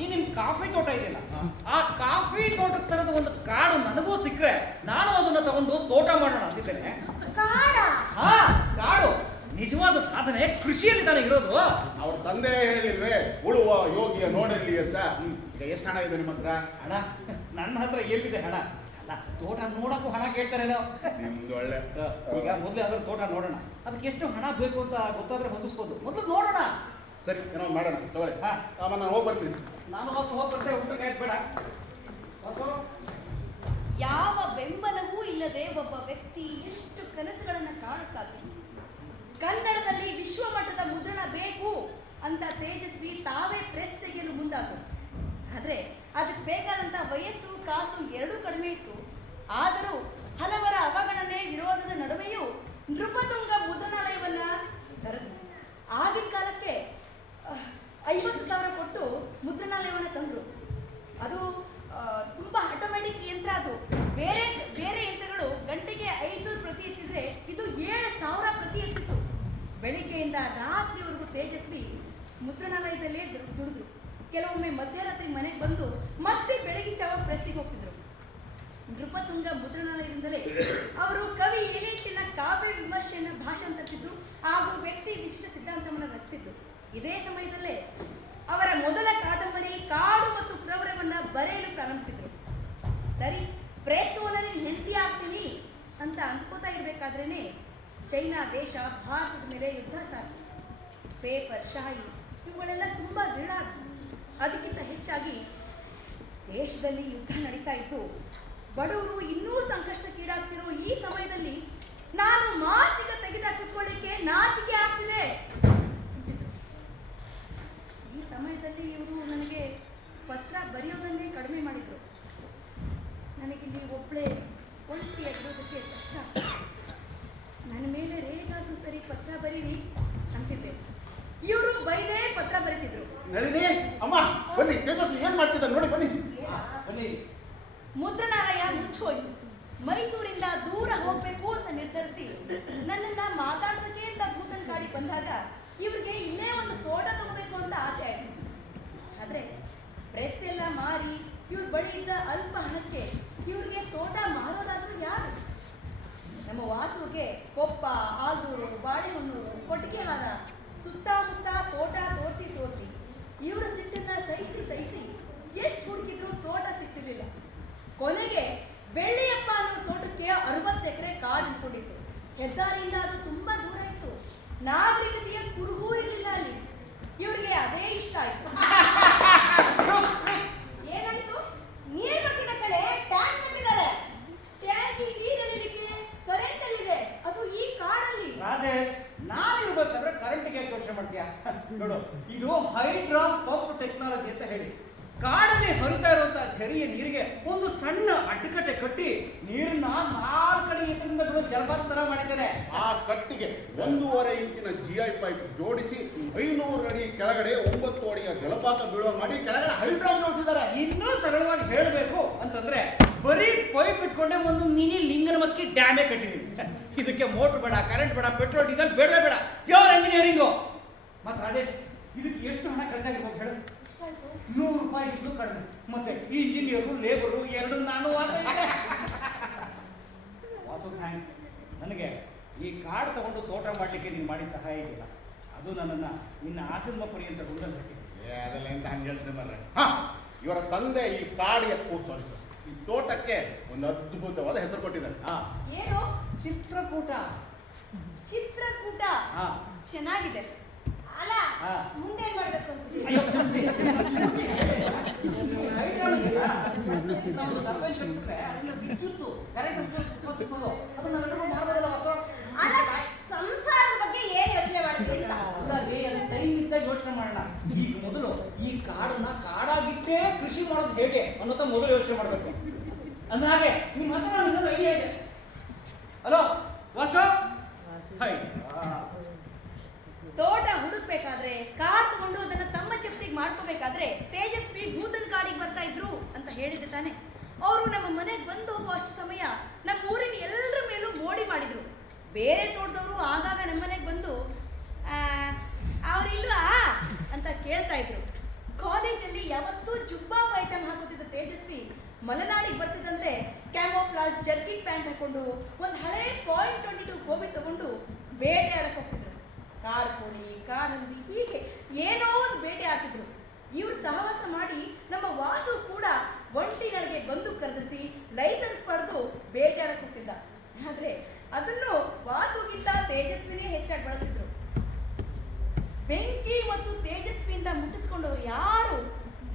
ಈ ನಿಮ್ ಕಾಫಿ ತೋಟ ಇದೆಯಲ್ಲ, ಆ ಕಾಫಿ ತೋಟದ ತರದ ಒಂದು ಕಾಡು ನನಗೂ ಸಿಕ್ಕರೆ ನಾನು ಅದನ್ನ ತಗೊಂಡು ತೋಟ ಮಾಡೋಣ ಅಂತಿದ್ದೇನೆ. ಕಾಡ? ಹಾ, ಕಾಡು. ನಿಜವಾದ ಸಾಧನೆ ಕೃಷಿಯಲ್ಲಿ ತಾನೇ ಇರೋದು. ಅವ್ರ ತಂದೆ ಹೇಳಿಲ್ವೇ ಉಳುವ ಯೋಗಿಯ ನೋಡಲ್ಲಿ ಅಂತ? ಈಗ ಎಷ್ಟು ಹಣ ಇದೆ ನಿಮ್ಮ ಹತ್ರ? ಹಣ ನನ್ನ ಹತ್ರ ಎಲ್ಲಿದೆ ಹಣ? ಅಲ್ಲ, ತೋಟ ನೋಡಕ್ಕೂ ಹಣ ಕೇಳ್ತಾರೇನೋ. ನಿಮ್ದು ಒಳ್ಳೆ. ಈಗ ಮೊದಲೇ ಅದ್ರ ತೋಟ ನೋಡೋಣ, ಅದಕ್ಕೆ ಎಷ್ಟು ಹಣ ಬೇಕು ಅಂತ ಗೊತ್ತಾದ್ರೆ ಹೊಂದಿಸ್ಬೋದು. ಮೊದಲು ನೋಡೋಣ. ಸರಿ, ಏನೋ ಮಾಡೋಣ ತಗೊಳ್ಳಿ. ಹಾ. ನಾನು ಹೋಗಿ ಬರ್ತೀನಿ. ನಾನು ವಾಸು ಹೋಗ್ಬರ್ತೆ, ಊಟಕ್ಕೆ ಆಯ್ತು ಬೇಡ. ವಾಸು, ಯಾವ ಬೆಂಬಲವೂ ಇಲ್ಲದೆ ಒಬ್ಬ ವ್ಯಕ್ತಿ ಎಷ್ಟು ಕನಸುಗಳನ್ನ ಕಾಣಕ್ ಸಾಧ್ಯ? ಕನ್ನಡದಲ್ಲಿ ವಿಶ್ವಮಟ್ಟದ ಮುದ್ರಣ ಬೇಕು ಅಂತ ತೇಜಸ್ವಿ ತಾವೇ ಪ್ರೆಸ್ ತೆಗೆಯಲು ಮುಂದಾದರು. ಆದ್ರೆ ಅದಕ್ಕೆ ಬೇಕಾದಂತ ವಯಸ್ಸು ಕಾಸು ಎರಡೂ ಕಡಿಮೆ ಇತ್ತು. ಆದರೂ ಹಲವರ ಅವಗಣನೆ ವಿರೋಧದ ನಡುವೆಯೂ ನೃಪತುಂಗ ಮುದ್ರಣಾಲಯವನ್ನ ತರದು. ಆಗಿನ ಕಾಲಕ್ಕೆ 50,000 ಕೊಟ್ಟು ಮುದ್ರಣಾಲಯವನ್ನು ತಂದರು. ಅದು ತುಂಬ ಆಟೋಮ್ಯಾಟಿಕ್ ಯಂತ್ರ. ಅದು ಬೇರೆ ಬೇರೆ ಯಂತ್ರಗಳು ಗಂಟೆಗೆ 5 ಪ್ರತಿ ಎತ್ತಿದ್ರೆ ಇದು 7,000 ಪ್ರತಿ ಎತ್ತಿತ್ತು. ಬೆಳಿಗ್ಗೆಯಿಂದ ರಾತ್ರಿವರೆಗೂ ತೇಜಸ್ವಿ ಮುದ್ರಣಾಲಯದಲ್ಲೇ ದುಡಿದ್ರು. ಕೆಲವೊಮ್ಮೆ ಮಧ್ಯರಾತ್ರಿ ಮನೆಗೆ ಬಂದು ಮತ್ತೆ ಬೆಳಗಿನ ಜಾವ ಪ್ರೆಸ್ಸಿಗೆ ಹೋಗ್ತಿದ್ರು. ನೃಪತುಂಗ ಮುದ್ರಣಾಲಯದಿಂದಲೇ ಅವರು ಕವಿ ಎಲಿಯಟ್ಟಿನ ಕಾವ್ಯ ವಿಮರ್ಶೆಯನ್ನು ಭಾಷಾಂತರಿಸಿದ್ದು ಹಾಗೂ ವ್ಯಕ್ತಿ ವಿಶಿಷ್ಟ ಸಿದ್ಧಾಂತವನ್ನು ರಚಿಸಿದ್ದು. ಇದೇ ಸಮಯದಲ್ಲೇ ಅವರ ಮೊದಲ ಕಾದಂಬರಿ ಕಾಡು ಮತ್ತು ಪ್ರವರವನ್ನು ಬರೆಯಲು ಪ್ರಾರಂಭಿಸಿದ್ರು. ಸರಿ, ಪ್ರೆಸ್ ಓನರ್ ಹೆಂಡತಿ ಆಗ್ತೀನಿ ಅಂತ ಅಂದ್ಕೋತಾ ಇರಬೇಕಾದ್ರೇನೆ ಚೈನಾ ದೇಶ ಭಾರತದ ಮೇಲೆ ಯುದ್ಧ ಸಾರಿತು. ಪೇಪರ್, ಶಾಯಿ ಇವುಗಳೆಲ್ಲ ತುಂಬ ದೃಢ. ಅದಕ್ಕಿಂತ ಹೆಚ್ಚಾಗಿ ದೇಶದಲ್ಲಿ ಯುದ್ಧ ನಡೀತಾ ಇತ್ತು. ಬಡವರು ಇನ್ನೂ ಸಂಕಷ್ಟಕ್ಕೀಡಾಗ್ತಿರೋ ಈ ಸಮಯದಲ್ಲಿ ನಾನು ಮಾಸಿಕ ತೆಗೆದ ಕುತ್ಕೊಳ್ಳಿಕ್ಕೆ ನಾಚಿಕೆ ಆಗ್ತಿದೆ. ಈ ಸಮಯದಲ್ಲಿ ಇವರು ನನಗೆ ಪತ್ರ ಬರೆಯೋದನ್ನೇ ಕಡಿಮೆ ಮಾಡಿದ್ರು. ನನಗಿಲ್ಲಿ ಒಬ್ಬಳೇ ಒಂಟಿಯಾಗಿರೋದಕ್ಕೆ ಕಷ್ಟ. ನನ್ನ ಮೇಲೆ ರೇಗಾದ್ರೂ ಸರಿ ಪತ್ರ ಬರೀರಿ ಅಂತಿದ್ದೆ. ಇವರು ಬೈದೇ ಪತ್ರ ಬರೀತಿದ್ರು. ನಳಿನಿ, ಅಮ್ಮ ಬನ್ನಿ. ತೇಜಸ್ವಿ ಏನ್ ಮಾಡ್ತಿದ್ದಾರೆ ನೋಡಿ, ಬನ್ನಿ ಬನ್ನಿ. ಮುದ್ರಣಾಲಯ ಮುಚ್ಚೋಯ್ತು. ಮೈಸೂರಿಂದ ದೂರ ಹೋಗ್ಬೇಕು ಅಂತ ನಿರ್ಧರಿಸಿ ನನ್ನನ್ನ ಮಾತಾಡ್ಸಕ್ಕೆ ಅಂತ ಭೂತನ್ ಗಾಡಿ ಬಂದಾಗ ಇವ್ರಿಗೆ ಇಲ್ಲೇ ಒಂದು ತೋಟ ತಗೋಬೇಕು ಅಂತ ಆಸೆ ಆಯ್ತು. ಆದ್ರೆ ಪ್ರೆಸ್ ಎಲ್ಲ ಮಾರಿ ಇವ್ರ ಬಳಿ ಇದ್ದ ಅಲ್ಪ ಹಣಕ್ಕೆ ಇವ್ರಿಗೆ ತೋಟ ಮಾರೋದಾದ್ರೂ ಯಾರು? ನಮ್ಮ ವಾಸುಗೆ ಕೊಪ್ಪ, ಆದೂರು, ಬಾಳೆಹೊನ್ನೂರು, ಕೊಟ್ಟಿಗೆಹಾರ ಸುತ್ತಮುತ್ತ ತೋಟ ತೋರಿಸಿ ಇವರ ಸಿಟ್ಟನ್ನ ಸಹಿಸಿ ಎಷ್ಟು ಹುಡುಕಿದ್ರು ತೋಟ ಸಿಕ್ತಿರ್ಲಿಲ್ಲ. ಕೊನೆಗೆ ಬೆಳ್ಳಿಯಪ್ಪ ಅನ್ನೋ ತೋಟಕ್ಕೆ 60 ಎಕರೆ ಕಾಡು ಇಟ್ಕೊಂಡಿತ್ತು. ಹೆದ್ದಾರಿಯಿಂದ ಅದು ತುಂಬಾ ದೂರ ಇತ್ತು. ನಾಗರಿಕತೆಯ ಕುರುಹೂ ಇರಲಿಲ್ಲ ಅಲ್ಲಿ. ಇವರಿಗೆ ಅದೇ ಇಷ್ಟ ಆಯ್ತು. ಏನಾಯ್ತು? ನೀರ್ ಬರ್ತಿದ ಕಡೆ ಟ್ಯಾಂಕ್ ಕಟ್ಟಿದ್ದಾರೆ. ಟ್ಯಾಂಕ್ ನೀರಲ್ಲಿಕ್ಕೆ ಕರೆಂಟ್ ಅಲ್ಲಿದೆ, ಅದು ಈ ಕಾಡಲ್ಲಿ. ರಾಜೇಶ್, ನಾನು ಇರ್ಬೇಕಾದ್ರೆ ಕರೆಂಟ್ಗೆ ಯೋಚನೆ ಮಾಡ್ತೀಯಾ? ನೋಡು, ಇದು ಹೈಡ್ರಾ ಪಂಪ್ ಟೆಕ್ನಾಲಜಿ ಸಾಧ್ಯ ಅಂತ ಹೇಳಿ ಕಾಡಲ್ಲಿ ಹರಿತಾ ಇರುವಂತಹ ಝರಿಯ ನೀರಿಗೆ ಒಂದು ಸಣ್ಣ ಅಡ್ಡಕಟ್ಟೆ ಕಟ್ಟಿ ನೀರನ್ನ 4 ಅಡಿ ಎತ್ತರದಿಂದ ಬಿಡೋ ಜಲಪಾತ ತರ ಮಾಡಿದ್ದಾರೆ. ಆ ಕಟ್ಟಿಗೆ 1.5 ಇಂಚಿನ GI ಪೈಪ್ ಜೋಡಿಸಿ 500 ಅಡಿ ಕೆಳಗಡೆ 9 ಅಡಿಯ ಜಲಪಾತ ಬೀಳುವ ಮಾಡಿ ಕೆಳಗಡೆ ಹೈಡ್ರಾಮ್ ಜೋಡಿಸಿದ್ದಾರೆ. ಇನ್ನೂ ಸರಳವಾಗಿ ಹೇಳಬೇಕು ಅಂತಂದ್ರೆ ಬರೀ ಪೈಪ್ ಇಟ್ಕೊಂಡೆ ಒಂದು ಮಿನಿ ಲಿಂಗನಮಕ್ಕಿ ಡ್ಯಾಮೇ ಕಟ್ಟಿದೀವಿ. ಇದಕ್ಕೆ ಮೋಟರ್ ಬೇಡ, ಕರೆಂಟ್ ಬೇಡ, ಪೆಟ್ರೋಲ್ ಡೀಸೆಲ್ ಬೇಡವೇ ಬೇಡ, ಪ್ಯೂರ್ ಇಂಜಿನಿಯರಿಂಗು. ಮತ್ತೆ ರಾಜೇಶ್, ಇದಕ್ಕೆ ಎಷ್ಟು ಹಣ ಖರ್ಚಾಗಿರ್ಬೋದು ಹೇಳು? 100 ರೂಪಾಯಿ ಇದ್ದು ಕಡಿಮೆ. ಮತ್ತೆ ಈ ಇಂಜಿನಿಯರು ಲೇಬರು ಎರಡು ನಾನು ವಾಸು ಥ್ಯಾಂಕ್ಸ್. ನನಗೆ ಈ ಕಾರ್ಡ್ ತಗೊಂಡು ತೋಟ ಮಾಡಲಿಕ್ಕೆ ನೀನು ಮಾಡಿದ ಸಹಾಯ ಇದೆಯಲ್ಲ, ಅದು ನನ್ನನ್ನು ನಿನ್ನ ಆಜನ್ಮ ಪರ್ಯಂತ ಗುಂಡಲ್ಲಿ ಹಾಕಿದೆ. ಅದೆಲ್ಲ ಎಂತ ಹಂಗೆ ಹೇಳ್ತೀನಿ ಬರ್ರೆ. ಹಾ, ಇವರ ತಂದೆ ಈ ಕಾಡಿಗೆ ಕೂರ್ಸೋದು ಈ ತೋಟಕ್ಕೆ ಒಂದು ಅದ್ಭುತವಾದ ಹೆಸರು ಕೊಟ್ಟಿದ್ದಾರೆ. ಏನು? ಚಿತ್ರಕೂಟ. ಚಿತ್ರಕೂಟ ಹಾ, ಚೆನ್ನಾಗಿದೆ. ಅಲ್ಲ, ಹಾ. ಮುಂದೆ ಮಾಡ್ಬೇಕು ಅಂತ ಅಯ್ಯೋ, ಕ್ಷಮಿಸಿ. ನಮ್ದು ಟರ್ಬೈನ್ ಬಿಟ್ರೆ ಅದನ್ನ ವಿದ್ಯುತ್ತು ಕರೆಂಟ್ ಉತ್ಪಾದಿಸೋದು ಅದನ್ನ ನಾವೆಲ್ಲರೂ ಮಾಡ್ಬೋದಲ್ಲ ವಾಸು? ಅಲ್ಲ, ಸಂಸಾರದ ಬಗ್ಗೆ ಏನ್ ಯೋಚನೆ ಮಾಡ್ತೀವಿ ಅಂತ. ಅಲ್ಲದೆ ಅದನ್ನ ಟೈಮ್ ಇದ್ದಾಗ ಯೋಚನೆ ಮಾಡೋಣ. ಈಗ ಮೊದಲು ಈ ಕಾಡನ್ನ ಕಾಡಾಗಿಟ್ಟೇ ಕೃಷಿ ಮಾಡೋದು ಹೇಗೆ ಅನ್ನೋದ ಮೊದಲು ಯೋಚನೆ ಮಾಡಬೇಕು. ಅಂದ ಹಾಗೆ ನಿಮ್ಮ ಹತ್ರ ನಾನು ಇನ್ನೊಂದು ಐಡಿಯಾ ಇದೆ. Hello Vasu, hi. ತೋಟ ಹುಡುಕ್ಬೇಕಾದ್ರೆ ಕಾರ್ ತಗೊಂಡು ಅದನ್ನ ತಮ್ಮ ಚೆಪ್ಸಿಗೆ ಮಾಡ್ಕೋಬೇಕಾದ್ರೆ ತೇಜಸ್ವಿ ಭೂತನ್ ಕಾಡಿಗೆ ಬರ್ತಾ ಇದ್ರು ಅಂತ ಹೇಳಿದ್ರೆ ತಾನೆ. ಅವರು ನಮ್ಮ ಮನೆಗೆ ಬಂದು ಹೋಗುವಷ್ಟು ಸಮಯ ನಮ್ಮ ಊರಿನ ಎಲ್ಲರ ಮೇಲೂ ಮೋಡಿ ಮಾಡಿದ್ರು. ಬೇರೆ ತೋಟದವರು ಆಗಾಗ ನಮ್ಮ ಮನೆಗೆ ಬಂದು ಅವ್ರಿಲ್ವಾ ಅಂತ ಕೇಳ್ತಾ ಇದ್ರು. ಕಾಲೇಜಲ್ಲಿ ಯಾವತ್ತೂ ಜುಬ್ಬಾ ಪೈಜಾಮ ಹಾಕೋತಿದ್ದ ತೇಜಸ್ವಿ ಮಲೆನಾಡಿಗೆ ಬರ್ತಿದ್ದಂತೆ ಕ್ಯಾಮೋಫ್ಲಾಜ್ ಜರ್ಕಿನ್ ಪ್ಯಾಂಟ್ ಹಾಕೊಂಡು ಒಂದು ಹಳೆ .22 ಕೋಬಿ ತಗೊಂಡು ಬೇಟೆ ಆಡಕ್ಕೆ ಹೋಗ್ತಿದ್ರು. ಕಾರ್ ಕೋಳಿ, ಕಾರ್ ಹಂದಿ, ಹೀಗೆ ಏನೋ ಒಂದು ಬೇಟೆ ಆಡ್ತಿದ್ರು. ಇವ್ರು ಸಹವಾಸ ಮಾಡಿ ನಮ್ಮ ವಾಸು ಕೂಡ ಒಂಟಿಗಳಿಗೆ ಬಂದು ಕರೆದಿಸಿ ಲೈಸೆನ್ಸ್ ಪಡೆದು ಬೇಟೆ ಆಡಕ್ಕೆ ಹೋಗ್ತಿದ್ದ. ಆದ್ರೆ ಅದನ್ನು ವಾಸುಗಿಂತ ತೇಜಸ್ವಿನೇ ಹೆಚ್ಚಾಗಿ ಬಳಸಿದ್ರು. ಬೆಂಕಿ ಮತ್ತು ತೇಜಸ್ವಿಯಿಂದ ಮುಟ್ಟಿಸ್ಕೊಂಡವ್ರು ಯಾರು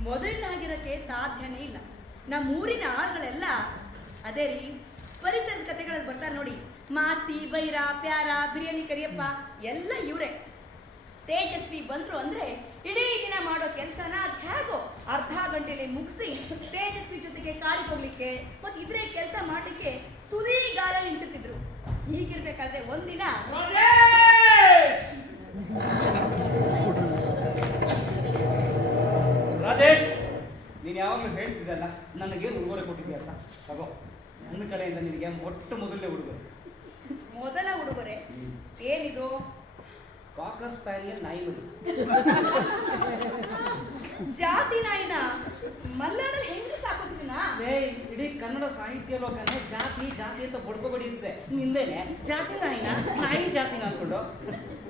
ಮೊದಲಿನಾಗಿರೋಕ್ಕೆ ಸಾಧ್ಯನೇ ಇಲ್ಲ. ನಮ್ಮ ಊರಿನ ಆಳುಗಳೆಲ್ಲ ಅದೇ ರೀ ಪರಿಸರದ ಕಥೆಗಳಲ್ಲಿ ಬರ್ತಾರೆ ನೋಡಿ. ಮಾಸ್ತಿ, ಬೈರ, ಪ್ಯಾರ, ಬಿರಿಯಾನಿ ಕರಿಯಪ್ಪ ಎಲ್ಲ ಇವರೇ. ತೇಜಸ್ವಿ ಬಂದ್ರು ಅಂದ್ರೆ ಇಡೀ ದಿನ ಮಾಡೋ ಕೆಲಸನ ಹೇಗೋ ಅರ್ಧ ಗಂಟೆಯಲ್ಲಿ ಮುಗಿಸಿ ತೇಜಸ್ವಿ ಜೊತೆಗೆ ಕಾಡಿಗೆ ಹೋಗ್ಲಿಕ್ಕೆ ಮತ್ತೆ ಇದ್ರೆ ಕೆಲಸ ಮಾಡ್ಲಿಕ್ಕೆ ತುದಿ ಗಾಲಲ್ಲಿ ನಿಂತಿರ್ತಿದ್ರು. ಹೀಗಿರ್ಬೇಕಾದ್ರೆ ಒಂದಿನ ರಾಜೇಶ್, ನೀನು ಯಾವಾಗಲೂ ಹೇಳ್ತಿದ್ದಲ್ಲ ನನಗೇನು ಉಡುಗೊರೆ ಕೊಟ್ಟಿದ್ದೀಯ ಅಂತ. ತಗೋ, ನನ್ನ ಕಡೆಯಿಂದ ನಿನಗೆ ಮೊದಲನೇ ಉಡುಗೊರೆ. ಮೊದಲ ಉಡುಗೊರೆ ಏನಿದು? ಕಾಕರ್ ಸ್ಪ್ಯಾನಿಯಲ್ ನಾಯಿ ಮರಿ. ಜಾತಿ ನಾಯಿನ ಮಲ್ನಾಡಲ್ಲಿ ಹೆಂಗ್ ಸಾಕೋದಿನ? ಇಡೀ ಕನ್ನಡ ಸಾಹಿತ್ಯ ಲೋಕನೇ ಜಾತಿ ಜಾತಿ ಅಂತ ಬಡ್ಕೊಬಡಿಯುತ್ತೆ. ನಿಂದೇನೆ ಜಾತಿ ನಾಯಿನ ನಾಯಿ ಜಾತಿನ ಅನ್ಕೊಂಡು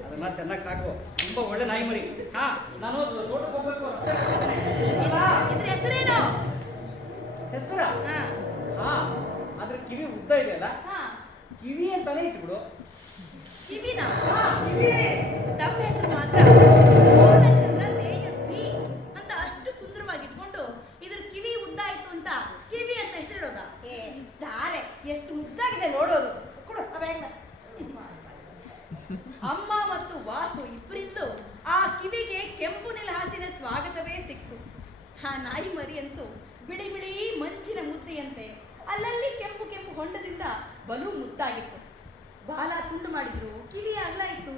ಅದನ್ನ ಚೆನ್ನಾಗಿ ಸಾಕು. ತುಂಬಾ ಒಳ್ಳೆ ನಾಯಿ ಮರಿ. ಹಾ, ನಾನು ತೋಟಕ್ಕೆ ಹೋಗ್ಬೇಕು. ಇದ್ರ ಹೆಸರೇನು? ಹೆಸರ? ಹಾ, ಅದ್ರ ಕಿವಿ ಉದ್ದ ಇದೆಯಲ್ಲ, ಕಿವಿ ಅಂತಾನೆ ಇಟ್ಬಿಡು. ಕಿವಿನ? ತಮ್ಮ ಹೆಸರು ಮಾತ್ರ ಪೂರ್ಣಚಂದ್ರ ತೇಜಸ್ವಿ ಅಂತ ಅಷ್ಟು ಸುಂದರವಾಗಿ ಇಟ್ಕೊಂಡು ಇದ್ರ ಕಿವಿ ಉದ್ದ ಆಯ್ತು ಅಂತ ಕಿವಿ ಅಂತ ಹೆಸರಿಡೋದ? ದಾರೆ ಎಷ್ಟು ಮುದ್ದಾಗಿದೆ ನೋಡೋದು. ಕೊಡು ಅವೇಗ. ಅಮ್ಮ ಮತ್ತು ವಾಸು ಇಬ್ಬರಿಂದಲೂ ಆ ಕಿವಿಗೆ ಕೆಂಪು ನೆಲಹಾಸಿನ ಸ್ವಾಗತವೇ ಸಿಕ್ತು. ಆ ನಾಯಿ ಮರಿ ಅಂತೂ ಬಿಳಿ ಬಿಳಿ ಮಂಚಿನ ಮುದ್ದೆಯಂತೆ ಅಲ್ಲಲ್ಲಿ ಕೆಂಪು ಕೆಂಪು ಹೊಂಡದಿಂದ ಬಲು ಮುದ್ದಾಗಿತ್ತು. ಬಾಲ ತುಂಡು ಮಾಡಿದ್ರು, ಕಿವಿ ಅಗಲ ಇತ್ತು.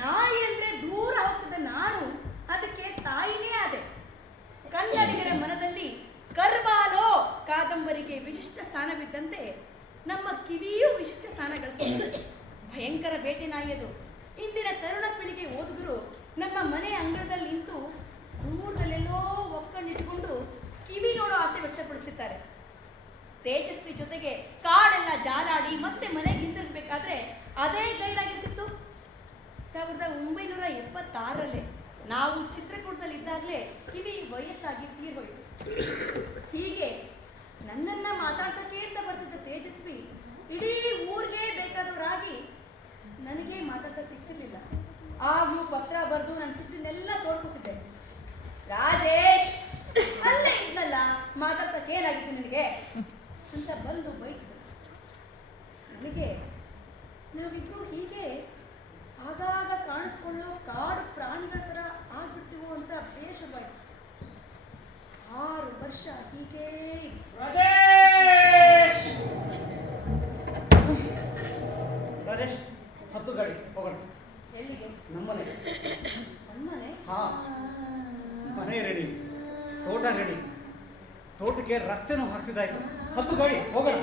ನಾಯಿ ಅಂದ್ರೆ ದೂರ ಹೋಗ್ತದ ನಾನು ಅದಕ್ಕೆ ತಾಯಿನೇ ಆದೆ. ಕನ್ನಡಿಗರ ಮನದಲ್ಲಿ ಕರ್ವಾಲೋ ಕಾದಂಬರಿಗೆ ವಿಶಿಷ್ಟ ಸ್ಥಾನವಿದ್ದಂತೆ ನಮ್ಮ ಕಿವಿಯೂ ವಿಶಿಷ್ಟ ಸ್ಥಾನ ಗಳಿಸಿದೆ. ಭಯಂಕರ ಬೇಟೆ ನಾಯಿಯದು. ಇಂದಿನ ತರುಣ ಪೀಳಿಗೆ ಓದುಗರು ನಮ್ಮ ಮನೆ ಅಂಗಳದಲ್ಲಿ ನಿಂತು ದೂರದಲ್ಲೆಲ್ಲೋ ಒಕ್ಕಣಿಟ್ಕೊಂಡು ಕಿವಿ ನೋಡೋ ಆಸೆ ವ್ಯಕ್ತಪಡಿಸುತ್ತಾರೆ. ತೇಜಸ್ವಿ ಜೊತೆಗೆ ಕಾಡೆಲ್ಲ ಜಾಲಾಡಿ ಮತ್ತೆ ಮನೆಗೆ ಹಿಂದಿರ್ಬೇಕಾದ್ರೆ ಅದೇ ಗೈಡ್ ಆಗಿರ್ತಿತ್ತು. 1976ರಲ್ಲಿ ನಾವು ಚಿತ್ರಕೂಟದಲ್ಲಿ ಇದ್ದಾಗಲೇ ಕಿವಿ ವಯಸ್ಸಾಗಿ ತೀರ್ಹೋಯ್ತು. ಹೀಗೆ ನನ್ನನ್ನ ಮಾತಾಡ್ಸಕ್ಕೆ ಅಂತ ಬರ್ತಿದ್ದ ತೇಜಸ್ವಿ ಇಡೀ ಊರಿಗೆ ಬೇಕಾದವರಾಗಿ ನನಗೆ ಮಾತಾಡ್ಸಕ್ಕೆ ಸಿಗ್ತಿರ್ಲಿಲ್ಲ. ಆಗ್ಲೂ ಪತ್ರ ಬರೆದು ನನ್ನ ಸಿಟ್ಟಿನೆಲ್ಲ ತೋಡ್ಕೊತಿದ್ದೆ. ರಾಜೇಶ್ ಅಲ್ಲೇ ಇದ್ನಲ್ಲ, ಮಾತಾಡ್ಸಕ್ಕೆ ಏನಾಗಿತ್ತು ನಿನಗೆ ಅಂತ ಬಂದು ಬೈತಿದ್ರು. ನನಗೆ ನಾವಿಬ್ರು ಹೀಗೆ ಆಗಾಗ ಕಾಣಿಸ್ಕೊಳ್ಳೋ ಕಾಡು ಪ್ರಾಣಿಗಳ ಥರ ಆಗ್ಬಿಡ್ತೀವೋ ಅಂತ ಬೇಷವಾಯ್ತು. ತೋಟ ರೆಡಿ, ತೋಟಕ್ಕೆ ರಸ್ತೆನೂ ಹಾಕ್ಸಿದಾಯ್ತು. ಹತ್ತು ಗಾಡಿ ಹೋಗೋಣ.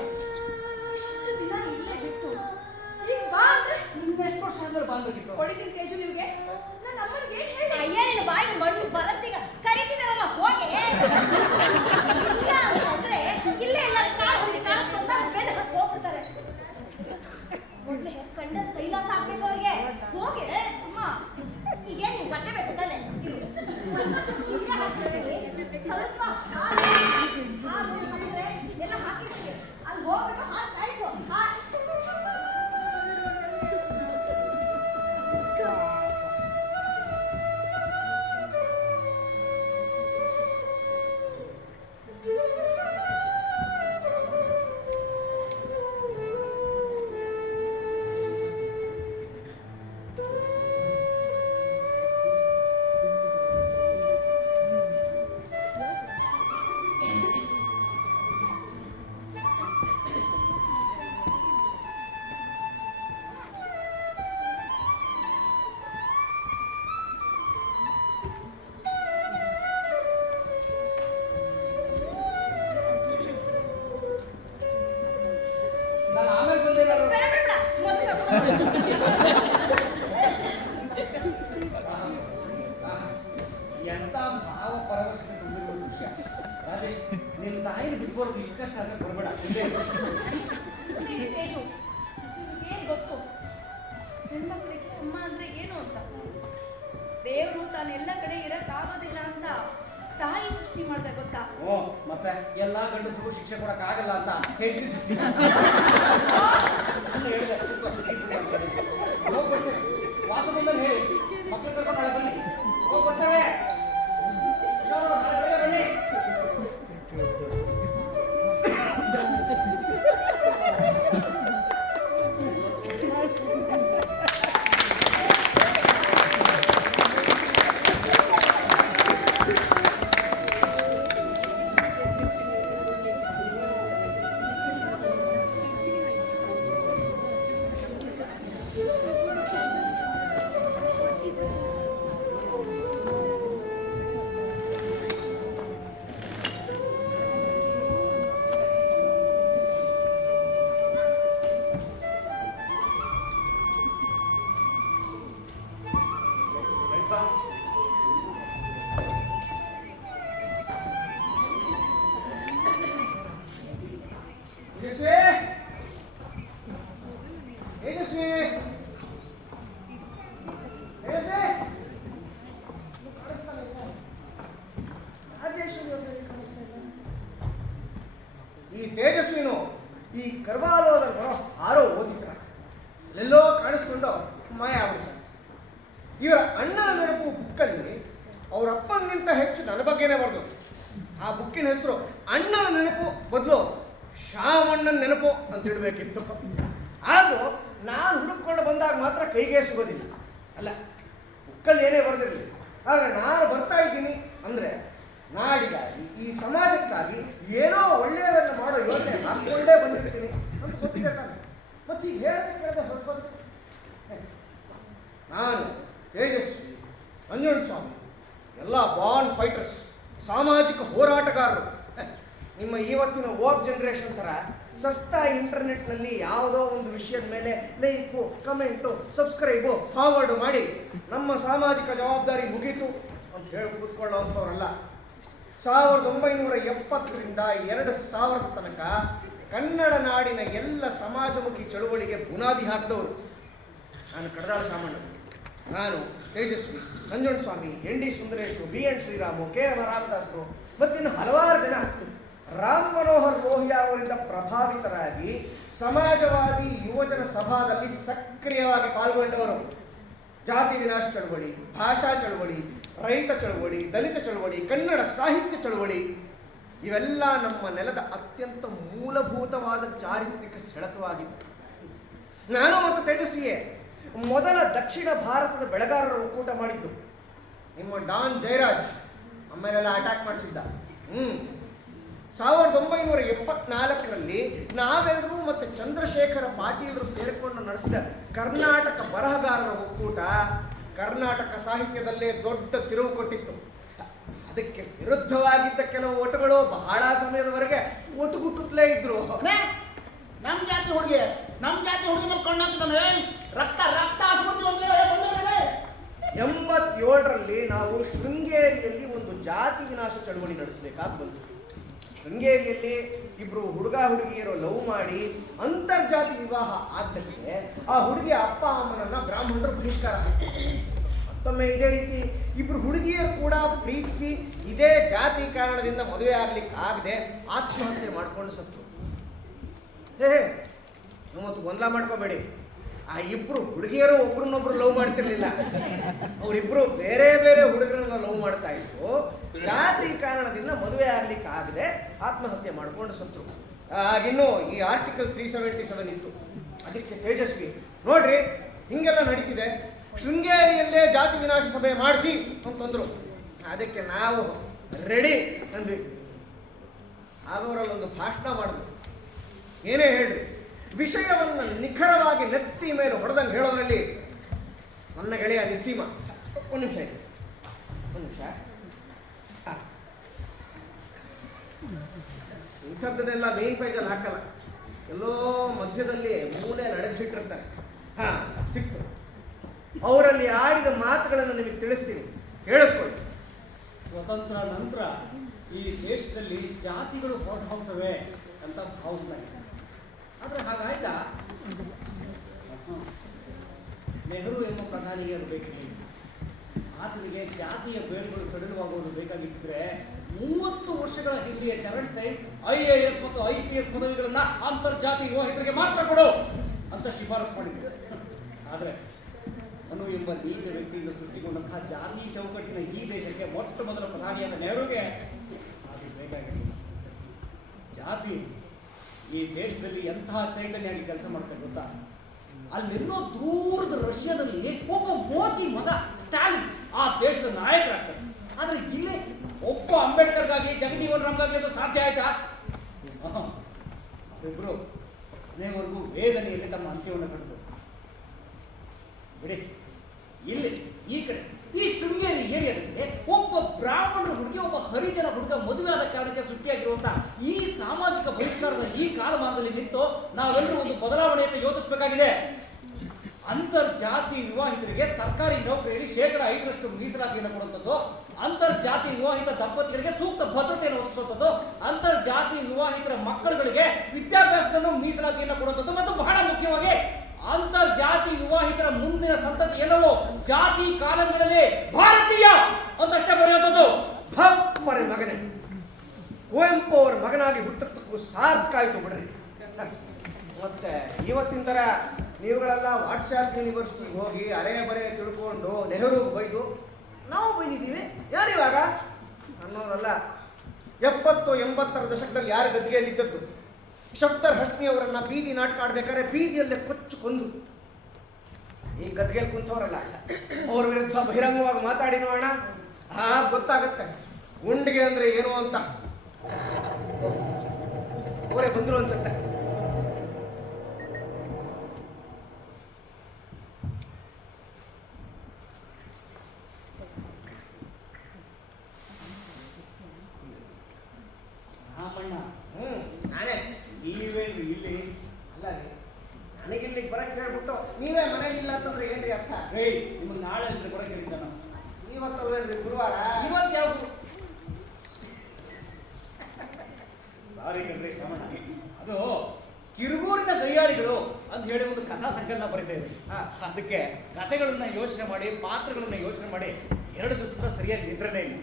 ಇಷ್ಟು ದಿನ ಇಲ್ಲೇ ಬಿಟ್ಟು ಈಗ ಬಾ ಅಂದ್ರೆ ಇನ್ನೆಷ್ಟು ವರ್ಷ ಆದ್ಮೇಲೆ ಬಂದ್ಬೇಕಿತ್ತು. ಹೊಡಿತೀನಿ ತೇಜು ನಿಮ್ಗೆ. ನನ್ನ ಅಮ್ಮನಿಗೆ ಹೇಳಿ ಅಯ್ಯ ನಿನ್ನ ಬಾಯಿ ಮಣ್ಣು ಬರತ್ತೀಗ ಕರೀತಿದಾರಲ್ಲ ಹೋಗಿ ಇಲ್ಲ ಅಂತಂದ್ರೆ ಇಲ್ಲೇ ಎಲ್ಲ ಕಾಳು ಹೊಡಿ ಕಾಣಿಸ್ಕೊಂಡ ಬೆನ್ನ ಹತ್ತು ಹೋಗ್ಬಿಡ್ತಾರೆ. ಮೊದಲೇ ಕಂಡ ಕೈಲಾಸ ಆಗ್ಬೇಕು ಅವ್ರಿಗೆ. ಹೋಗಿ ಅಮ್ಮ ಈಗೇನು ನೀವು ಬಟ್ಟೆ ಬೇಕು ತಾನೆ ಇರು ಈಗ ಹಾಕಿರ್ತೀನಿ ಸ್ವಲ್ಪ ಹಾಲು ಸಕ್ಕರೆ ಎಲ್ಲ ಹಾಕಿರ್ತೀನಿ. ಅಲ್ಲಿ ಹೋಗ್ಬಿಟ್ಟು ಹಾಲು ಕಾಯಿಸು. ನಾನು ಆಮೇಲೆ ಬಂದೆ. ಎಂತ ಭಾವ ಪರವಶತೆ ತುಂಬಿರುವ ದೃಶ್ಯ. ರಾಜೇಶ್, ನಿನ್ನ ತಾಯಿನ ಬಿಟ್ಬರೋದು ಇಷ್ಟಷ್ಟು ಆದ್ರೆ ಬರಬೇಡ. ಏನ್ ಗೊತ್ತು ಹೆಣ್ಮಕ್ಳಿಗೆ ಅಮ್ಮ ಅಂದ್ರೆ ಏನು ಅಂತ. ದೇವರು ತಾನೆಲ್ಲ ಕಡೆ ಇರಕ್ಕಾಗೋದಿಲ್ಲ ಅಂತ ತಾಯಿ ಸೃಷ್ಟಿ ಮಾಡ್ದ ಗೊತ್ತಾ. ಓ, ಮತ್ತೆ ಎಲ್ಲಾ ಗಂಡಸರಿಗೂ ಶಿಕ್ಷೆ ಕೊಡಕ್ ಆಗಲ್ಲ ಅಂತ ಹೇಳ್ತೀನಿ ಸೃಷ್ಟಿ ಹೇಳಿದೆ. ಹೋಗ್ಬಿಟ್ಟು ವಾಸ ಬಂದಲ್ಲಿ ಹೇಳಿ ಮಕ್ಕಳು ಕರ್ಕೊಂಡು ನಾಳೆ ಬನ್ನಿ. ಹೋಗ್ಬರ್ತೇವೆ. ನಾಳೆ ಬೆಳಗ್ಗೆ ಬನ್ನಿ. ಈ ತೇಜಸ್ವಿನು ಈ ಕರ್ವಾಲೋದಲ್ಲಿ ಬರೋ ಆರೋ ಓದಿದ್ರ ಎಲ್ಲೋ ಕಾಣಿಸ್ಕೊಂಡು ಮಾಯ ಆಗ್ಬಿಟ್ಟ. ಇವರ ಅಣ್ಣನ ನೆನಪು ಬುಕ್ಕಲ್ಲಿ ಅವ್ರ ಅಪ್ಪನಿಗಿಂತ ಹೆಚ್ಚು ನನ್ನ ಬಗ್ಗೆನೇ ಬರೆದು. ಆ ಬುಕ್ಕಿನ ಹೆಸರು ಅಣ್ಣನ ನೆನಪು ಬದಲು ಶಾಮಣ್ಣನ ನೆನಪು ಅಂತ ಇಡಬೇಕಿತ್ತು. ಆದರೂ ನಾನು ಹುಡುಕೊಂಡು ಬಂದಾಗ ಮಾತ್ರ ಕೈಗೆ ಸಿಗೋದಿಲ್ಲ. ಅಲ್ಲ, ಬುಕ್ಕಲ್ಲಿ ಏನೇ ಬರೆದಿರಲಿ, ಆದರೆ ನಾನು ಬರ್ತಾ ಇದ್ದೀನಿ ಅಂದರೆ ನಾಡಿಗಾಗಿ ಈ ಸಮಾಜಕ್ಕಾಗಿ ಏನೋ ಒಳ್ಳೆಯದನ್ನು ಮಾಡೋ ಯೋಚನೆ ಹಾಕ್ಕೊಂಡೇ ಬಂದಿರ್ತೀನಿ ಅಂತ ಗೊತ್ತಿರಲ್ಲ. ಮತ್ತು ಈಗ ಹೇಳದೆ ಕೇಳದೆ ಹೊರಟು ನಾನು ತೇಜಸ್ವಿ ನಂಜುಂಡಸ್ವಾಮಿ ಎಲ್ಲ ಬಾರ್ನ್ ಫೈಟರ್ಸ್, ಸಾಮಾಜಿಕ ಹೋರಾಟಗಾರರು. ನಿಮ್ಮ ಇವತ್ತಿನ ವೋಕ್ ಜನರೇಷನ್ ಥರ ಸಸ್ತಾ ಇಂಟರ್ನೆಟ್ನಲ್ಲಿ ಯಾವುದೋ ಒಂದು ವಿಷಯದ ಮೇಲೆ ಲೈಕು, ಕಮೆಂಟು, ಸಬ್ಸ್ಕ್ರೈಬು, ಫಾರ್ವರ್ಡು ಮಾಡಿ ನಮ್ಮ ಸಾಮಾಜಿಕ ಜವಾಬ್ದಾರಿ ಮುಗೀತು ಅಂತ ಹೇಳಿ ಕೂತ್ಕೊಳ್ಳೋವಂಥವ್ರಲ್ಲ. 1970ರಿಂದ 2000 ತನಕ ಕನ್ನಡ ನಾಡಿನ ಎಲ್ಲ ಸಮಾಜಮುಖಿ ಚಳುವಳಿಗೆ ಬುನಾದಿ ಹಾಕಿದವರು. ನಾನು ಕಡದಾಳ ಶಾಮಣ್ಣ, ನಾನು Tejaswi, Nanjundaswamy, N D Sundareshu, B N Sriramu, K M ರಾಮದಾಸರು ಮತ್ತಿನ್ನು ಹಲವಾರು ಜನ ರಾಮ್ ಮನೋಹರ್ ಲೋಹಿಯಾ ಅವರಿಂದ ಪ್ರಭಾವಿತರಾಗಿ ಸಮಾಜವಾದಿ ಯುವಜನ ಸಭಾದಲ್ಲಿ ಸಕ್ರಿಯವಾಗಿ ಪಾಲ್ಗೊಂಡವರು. ಜಾತಿ ವಿನಾಶ ಚಳವಳಿ, ಭಾಷಾ ಚಳವಳಿ, ರೈತ ಚಳವಳಿ, ದಲಿತ ಚಳವಳಿ, ಕನ್ನಡ ಸಾಹಿತ್ಯ ಚಳವಳಿ ಇವೆಲ್ಲ ನಮ್ಮ ನೆಲದ ಅತ್ಯಂತ ಮೂಲಭೂತವಾದ ಚಾರಿತ್ರಿಕ ಸೆಳೆತವಾಗಿತ್ತು. ನಾನು ಮತ್ತು ತೇಜಸ್ವಿಯೇ ಮೊದಲ ದಕ್ಷಿಣ ಭಾರತದ ಬೆಳೆಗಾರರ ಒಕ್ಕೂಟ ಮಾಡಿದ್ದು. ನಿಮ್ಮ ಡಾನ್ ಜಯರಾಜ್ ಆಮೇಲೆಲ್ಲ ಅಟ್ಯಾಕ್ ಮಾಡಿಸಿದ್ದ. 1974ರಲ್ಲಿ ನಾವೆಲ್ಲರೂ ಮತ್ತು ಚಂದ್ರಶೇಖರ ಪಾಟೀಲರು ಸೇರಿಕೊಂಡು ನಡೆಸಿದ ಕರ್ನಾಟಕ ಬರಹಗಾರರ ಒಕ್ಕೂಟ ಕರ್ನಾಟಕ ಸಾಹಿತ್ಯದಲ್ಲೇ ದೊಡ್ಡ ತಿರುವು ಕೊಟ್ಟಿತ್ತು. ಅದಕ್ಕೆ ವಿರುದ್ಧವಾಗಿದ್ದ ಕೆಲವು ಒಟುಗಳು ಬಹಳ ಸಮಯದವರೆಗೆ ಒಟುಗುಟ್ಟುತ್ತಲೇ ಇದ್ರು. ನಮ್ ಜಾತಿ ಹುಡುಗಿ ಮೇಲೆ ಕೊಂಡಾಗ್ತಾನೆ ರಕ್ತ ರಕ್ತ ಹಾಕ್ಬಿಡ್ತೀವಿ ಅಂತ ಹೇಳಿ ಬಂದವ್ರೆ. 87ರಲ್ಲಿ ನಾವು ಶೃಂಗೇರಿಯಲ್ಲಿ ಒಂದು ಜಾತಿ ವಿನಾಶ ಚಳವಳಿ ನಡೆಸಬೇಕಾಗಿ ಬಂತು. ಶೃಂಗೇರಿಯಲ್ಲಿ ಇಬ್ರು ಹುಡುಗ ಹುಡುಗಿಯರು ಲವ್ ಮಾಡಿ ಅಂತರ್ಜಾತಿ ವಿವಾಹ ಆದ್ದಕ್ಕೆ ಆ ಹುಡುಗಿಯ ಅಪ್ಪ ಅಮ್ಮನನ್ನ ಬ್ರಾಹ್ಮಣರು ಬಹಿಷ್ಕಾರ ಹಾಕಿದ್ರು. ಮತ್ತೊಮ್ಮೆ ಇದೇ ರೀತಿ ಇಬ್ರು ಹುಡುಗಿಯರು ಕೂಡ ಪ್ರೀತಿಸಿ ಇದೇ ಜಾತಿ ಕಾರಣದಿಂದ ಮದುವೆ ಆಗ್ಲಿಕ್ಕೆ ಆಗದೆ ಆತ್ಮಹತ್ಯೆ ಮಾಡ್ಕೊಂಡು ಸತ್ತು. ಇವತ್ತು ಗೊಂದಲ ಮಾಡ್ಕೋಬೇಡಿ, ಆ ಇಬ್ರು ಹುಡುಗಿಯರು ಒಬ್ರನ್ನೊಬ್ರು ಲವ್ ಮಾಡ್ತಿರ್ಲಿಲ್ಲ, ಅವರಿಬ್ರು ಬೇರೆ ಬೇರೆ ಹುಡುಗರನ್ನ ಲವ್ ಮಾಡ್ತಾ ಇದ್ರು. ಜಾತಿ ಕಾರಣದಿಂದ ಮದುವೆ ಆಗ್ಲಿಕ್ಕೆ ಆಗದೆ ಆತ್ಮಹತ್ಯೆ ಮಾಡ್ಕೊಂಡು ಸತ್ರು. ಆಗಿನ್ನು ಈ ಆರ್ಟಿಕಲ್ 377 ಇತ್ತು. ಅದಕ್ಕೆ ತೇಜಸ್ವಿ ನೋಡ್ರಿ ಹಿಂಗೆಲ್ಲ ನಡೀತಿದೆ, ಶೃಂಗೇರಿಯಲ್ಲೇ ಜಾತಿ ವಿನಾಶ ಸಭೆ ಮಾಡಿಸಿ ಅಂತಂದ್ರು. ಅದಕ್ಕೆ ನಾವು ರೆಡಿ ಅಂದ್ವಿ. ಆಗೋರಲ್ಲೊಂದು ಭಾಷಣ ಮಾಡಿದ್ರು. ಏನೇ ಹೇಳ್ರಿ, ವಿಷಯವನ್ನು ನಿಖರವಾಗಿ ನೆತ್ತಿ ಮೇಲೆ ಹೊಡೆದಂಗೆ ಹೇಳೋದ್ರಲ್ಲಿ ನನ್ನ ಗೆಳೆಯ ನಿಸೀಮ. ಒಂದು ನಿಮಿಷ ಇದೆ, ಒಂದು ನಿಮಿಷ. ಇಂಥದ್ದನ್ನೆಲ್ಲ ಮೇನ್ ಪೇಜಲ್ಲಿ ಹಾಕಲ್ಲ, ಎಲ್ಲೋ ಮಧ್ಯದಲ್ಲಿ ಮೂಲೆ ನಡೆಸಿಟ್ಟಿರ್ತಾರೆ. ಹಾ, ಸಿಕ್ತು. ಅವರಲ್ಲಿ ಆಡಿದ ಮಾತುಗಳನ್ನು ನಿಮಗೆ ತಿಳಿಸ್ತೀನಿ, ಕೇಳಿಸ್ಕೊಳ್ಳಿ. ಸ್ವತಂತ್ರ ನಂತರ ಈ ದೇಶದಲ್ಲಿ ಜಾತಿಗಳು ಹೊರಟು ಹೋಗ್ತವೆ ಅಂತ ಭಾವಿಸ್ತಾರೆ. ಆದರೆ ಹಾಗಾಯ್ತಾ? ನೆಹರು ಎಂಬ ಪ್ರಧಾನಿಯರು ಬೇಕಾಗಿಲ್ಲ. ಆತನಿಗೆ ಜಾತಿಯ ಬೇರುಗಳು ಸಡಿಲವಾಗುವುದು ಬೇಕಾಗಿದ್ದರೆ 30 ವರ್ಷಗಳ ಹಿಂದೆಯ ಚರಣ್ ಸೈನ್ IAS ಮತ್ತು IPS ಪದವಿಗಳನ್ನ ಅಂತರ್ಜಾತಿ ವಿವಾಹಿತರಿಗೆ ಮಾತ್ರ ಕೊಡು ಅಂತ ಶಿಫಾರಸು ಮಾಡಿದ್ರು. ಆದರೆ ಮನು ಎಂಬ ನೀಚ ವ್ಯಕ್ತಿಯಿಂದ ಸೃಷ್ಟಿಗೊಂಡಂತಹ ಜಾತಿ ಚೌಕಟ್ಟಿನ ಈ ದೇಶಕ್ಕೆ ಮೊಟ್ಟ ಮೊದಲ ಪ್ರಧಾನಿಯಾದ ನೆಹರುಗೆ ಅದು ಬೇಕಾಗಿಲ್ಲ. ಜಾತಿ ಈ ದೇಶದಲ್ಲಿ ಎಂತಹ ಚೈತನ್ಯಾಗಿ ಕೆಲಸ ಮಾಡ್ತಾರೆ ಗೊತ್ತಾ? ಅಲ್ಲೆಲ್ಲೋ ದೂರದ ರಷ್ಯಾದಲ್ಲಿ ಒಬ್ಬ ಮೋಚಿ ಮಗ ಸ್ಟಾಲಿನ್ ಆ ದೇಶದ ನಾಯಕರಾಗ್ತಾರೆ. ಆದ್ರೆ ಇಲ್ಲಿ ಒಬ್ಬ ಅಂಬೇಡ್ಕರ್ಗಾಗಿ ಜಗಜೀವನ್ ರಾಮ್ಗಾಗಿ ಅದು ಸಾಧ್ಯ ಆಯ್ತಾ? ಇಬ್ರು ಮನೆಯವರೆಗೂ ವೇದನೆಯಲ್ಲಿ ತಮ್ಮ ಅಂತ್ಯವನ್ನು ಕಂಡು ಬಿಡಿ. ಇಲ್ಲಿ ಈ ಕಡೆ ಈ ಶೃಂಗೇರಿ ಏರಿಯಾದಲ್ಲಿ ಒಬ್ಬ ಬ್ರಾಹ್ಮಣರ ಹುಡುಗಿ ಒಬ್ಬ ಹರಿಜನ ಹುಡುಗ ಮದುವೆ ಆದ ಕಾರಣಕ್ಕೆ ಸೃಷ್ಟಿಯಾಗಿರುವಂತಹ ಈ ಸಾಮಾಜಿಕ ಬಹಿಷ್ಕಾರದ ಈ ಕಾಲಮಾನದಲ್ಲಿ ನಿಂತು ನಾವೆಲ್ಲರೂ ಒಂದು ಬದಲಾವಣೆಯನ್ನು ಯೋಚಿಸಬೇಕಾಗಿದೆ. ಅಂತರ್ಜಾತಿ ವಿವಾಹಿತರಿಗೆ ಸರ್ಕಾರಿ ನೌಕರಿಯಲ್ಲಿ 5% ಮೀಸಲಾತಿಯನ್ನು ಕೊಡುವಂಥದ್ದು, ಅಂತರ್ಜಾತಿ ವಿವಾಹಿತ ದಂಪತಿಗಳಿಗೆ ಸೂಕ್ತ ಭದ್ರತೆಯನ್ನು ಒದಗಿಸುವಂಥದ್ದು, ಅಂತರ್ಜಾತಿ ವಿವಾಹಿತರ ಮಕ್ಕಳುಗಳಿಗೆ ವಿದ್ಯಾಭ್ಯಾಸವನ್ನು ಮೀಸಲಾತಿಯನ್ನು ಕೊಡುವಂಥದ್ದು, ಮತ್ತು ಬಹಳ ಮುಖ್ಯವಾಗಿ ಅಂತರ್ಜಾತಿ ವಿವಾಹಿತರ ಮುಂದಿನ ಸಂತತಿ ಎಲ್ಲವೂ ಜಾತಿ ಕಾಲಂಗಳಲ್ಲಿ ಭಾರತೀಯ ಅಂತಷ್ಟೇ ಬರೆಯುವಂಥದ್ದು. ಭಕ್ಮರೆ ಮಗನೇ, ಕುವೆಂಪು ಅವರ ಮಗನಾಗಿ ಹುಟ್ಟಕ್ಕೂ ಸಾರ್ಥಕಾಯ್ತು ಬಿಡ್ರಿ. ಮತ್ತೆ ಇವತ್ತಿನ ಥರ ನೀವುಗಳೆಲ್ಲ ವಾಟ್ಸ್ಆ್ಯಪ್ ಯೂನಿವರ್ಸಿಟಿಗೆ ಹೋಗಿ ಅರೆ ಬರೆ ತಿಳ್ಕೊಂಡು ನೆಹರು ಬೈದು ನಾವು ಬೈದಿದ್ದೀವಿ ಯಾರಿವಾಗ ಅನ್ನೋದಲ್ಲ. 70-80ರ ದಶಕದಲ್ಲಿ ಯಾರ ಗದ್ದಿಗೆಯಲ್ಲಿದ್ದದ್ದು? ಶಫ್ದರ್ ಹಸ್ನಿ ಅವರನ್ನ ಬೀದಿ ನಾಟಕ ಆಡ್ಬೇಕಾದ್ರೆ ಬೀದಿಯಲ್ಲೇ ಕೊಚ್ಚು ಕೊಂದು. ಈ ಗದ್ಗೆಯಲ್ಲಿ ಕುಂತವರಲ್ಲ, ಅವ್ರ ವಿರುದ್ಧ ಬಹಿರಂಗವಾಗಿ ಮಾತಾಡಿ ನೋಡೋಣ, ಗೊತ್ತಾಗುತ್ತೆ ಗುಂಡಿಗೆ ಅಂದ್ರೆ ಏನು ಅಂತ. ಅವರೇ ಬಂದ್ರು ಅನ್ಸುತ್ತೆ. ನಾನೇ ನೀವೇನು ಇಲ್ಲಿ ಅಲ್ಲ ರೀ, ನನಗಿಲ್ಲಿಗೆ ಬರಕ್ಕೆ ಹೇಳ್ಬಿಟ್ಟು ನೀವೇ ಮನೆಗಿಲ್ಲ ಅಂತಂದ್ರೆ ಏನ್ರಿ ಅರ್ಥ? ನಿಮಗೆ ನಾಳೆ ಬರೋಕೆ ಹೇಳಿದ್ದ ನಾವು. ಇವತ್ತು ಗುರುವಾರ, ಇವತ್ತು ಯಾವುದು? ಸಾರಿ ಕಣ್ರಿ ಶ್ರಮಣ, ಅದು ಕಿರುಗೂರಿನ ಗೈಯಾಳಿಗಳು ಅಂತ ಹೇಳಿ ಒಂದು ಕಥಾ ಸಂಕಲನ ಬರೀತಾ ಇದ್ವಿ. ಅದಕ್ಕೆ ಕಥೆಗಳನ್ನ ಯೋಚನೆ ಮಾಡಿ, ಪಾತ್ರಗಳನ್ನ ಯೋಚನೆ ಮಾಡಿ 2 ದಿವಸದಿಂದ ಸರಿಯಾಗಿ ನಿದ್ರನೇ ಇಲ್ಲ.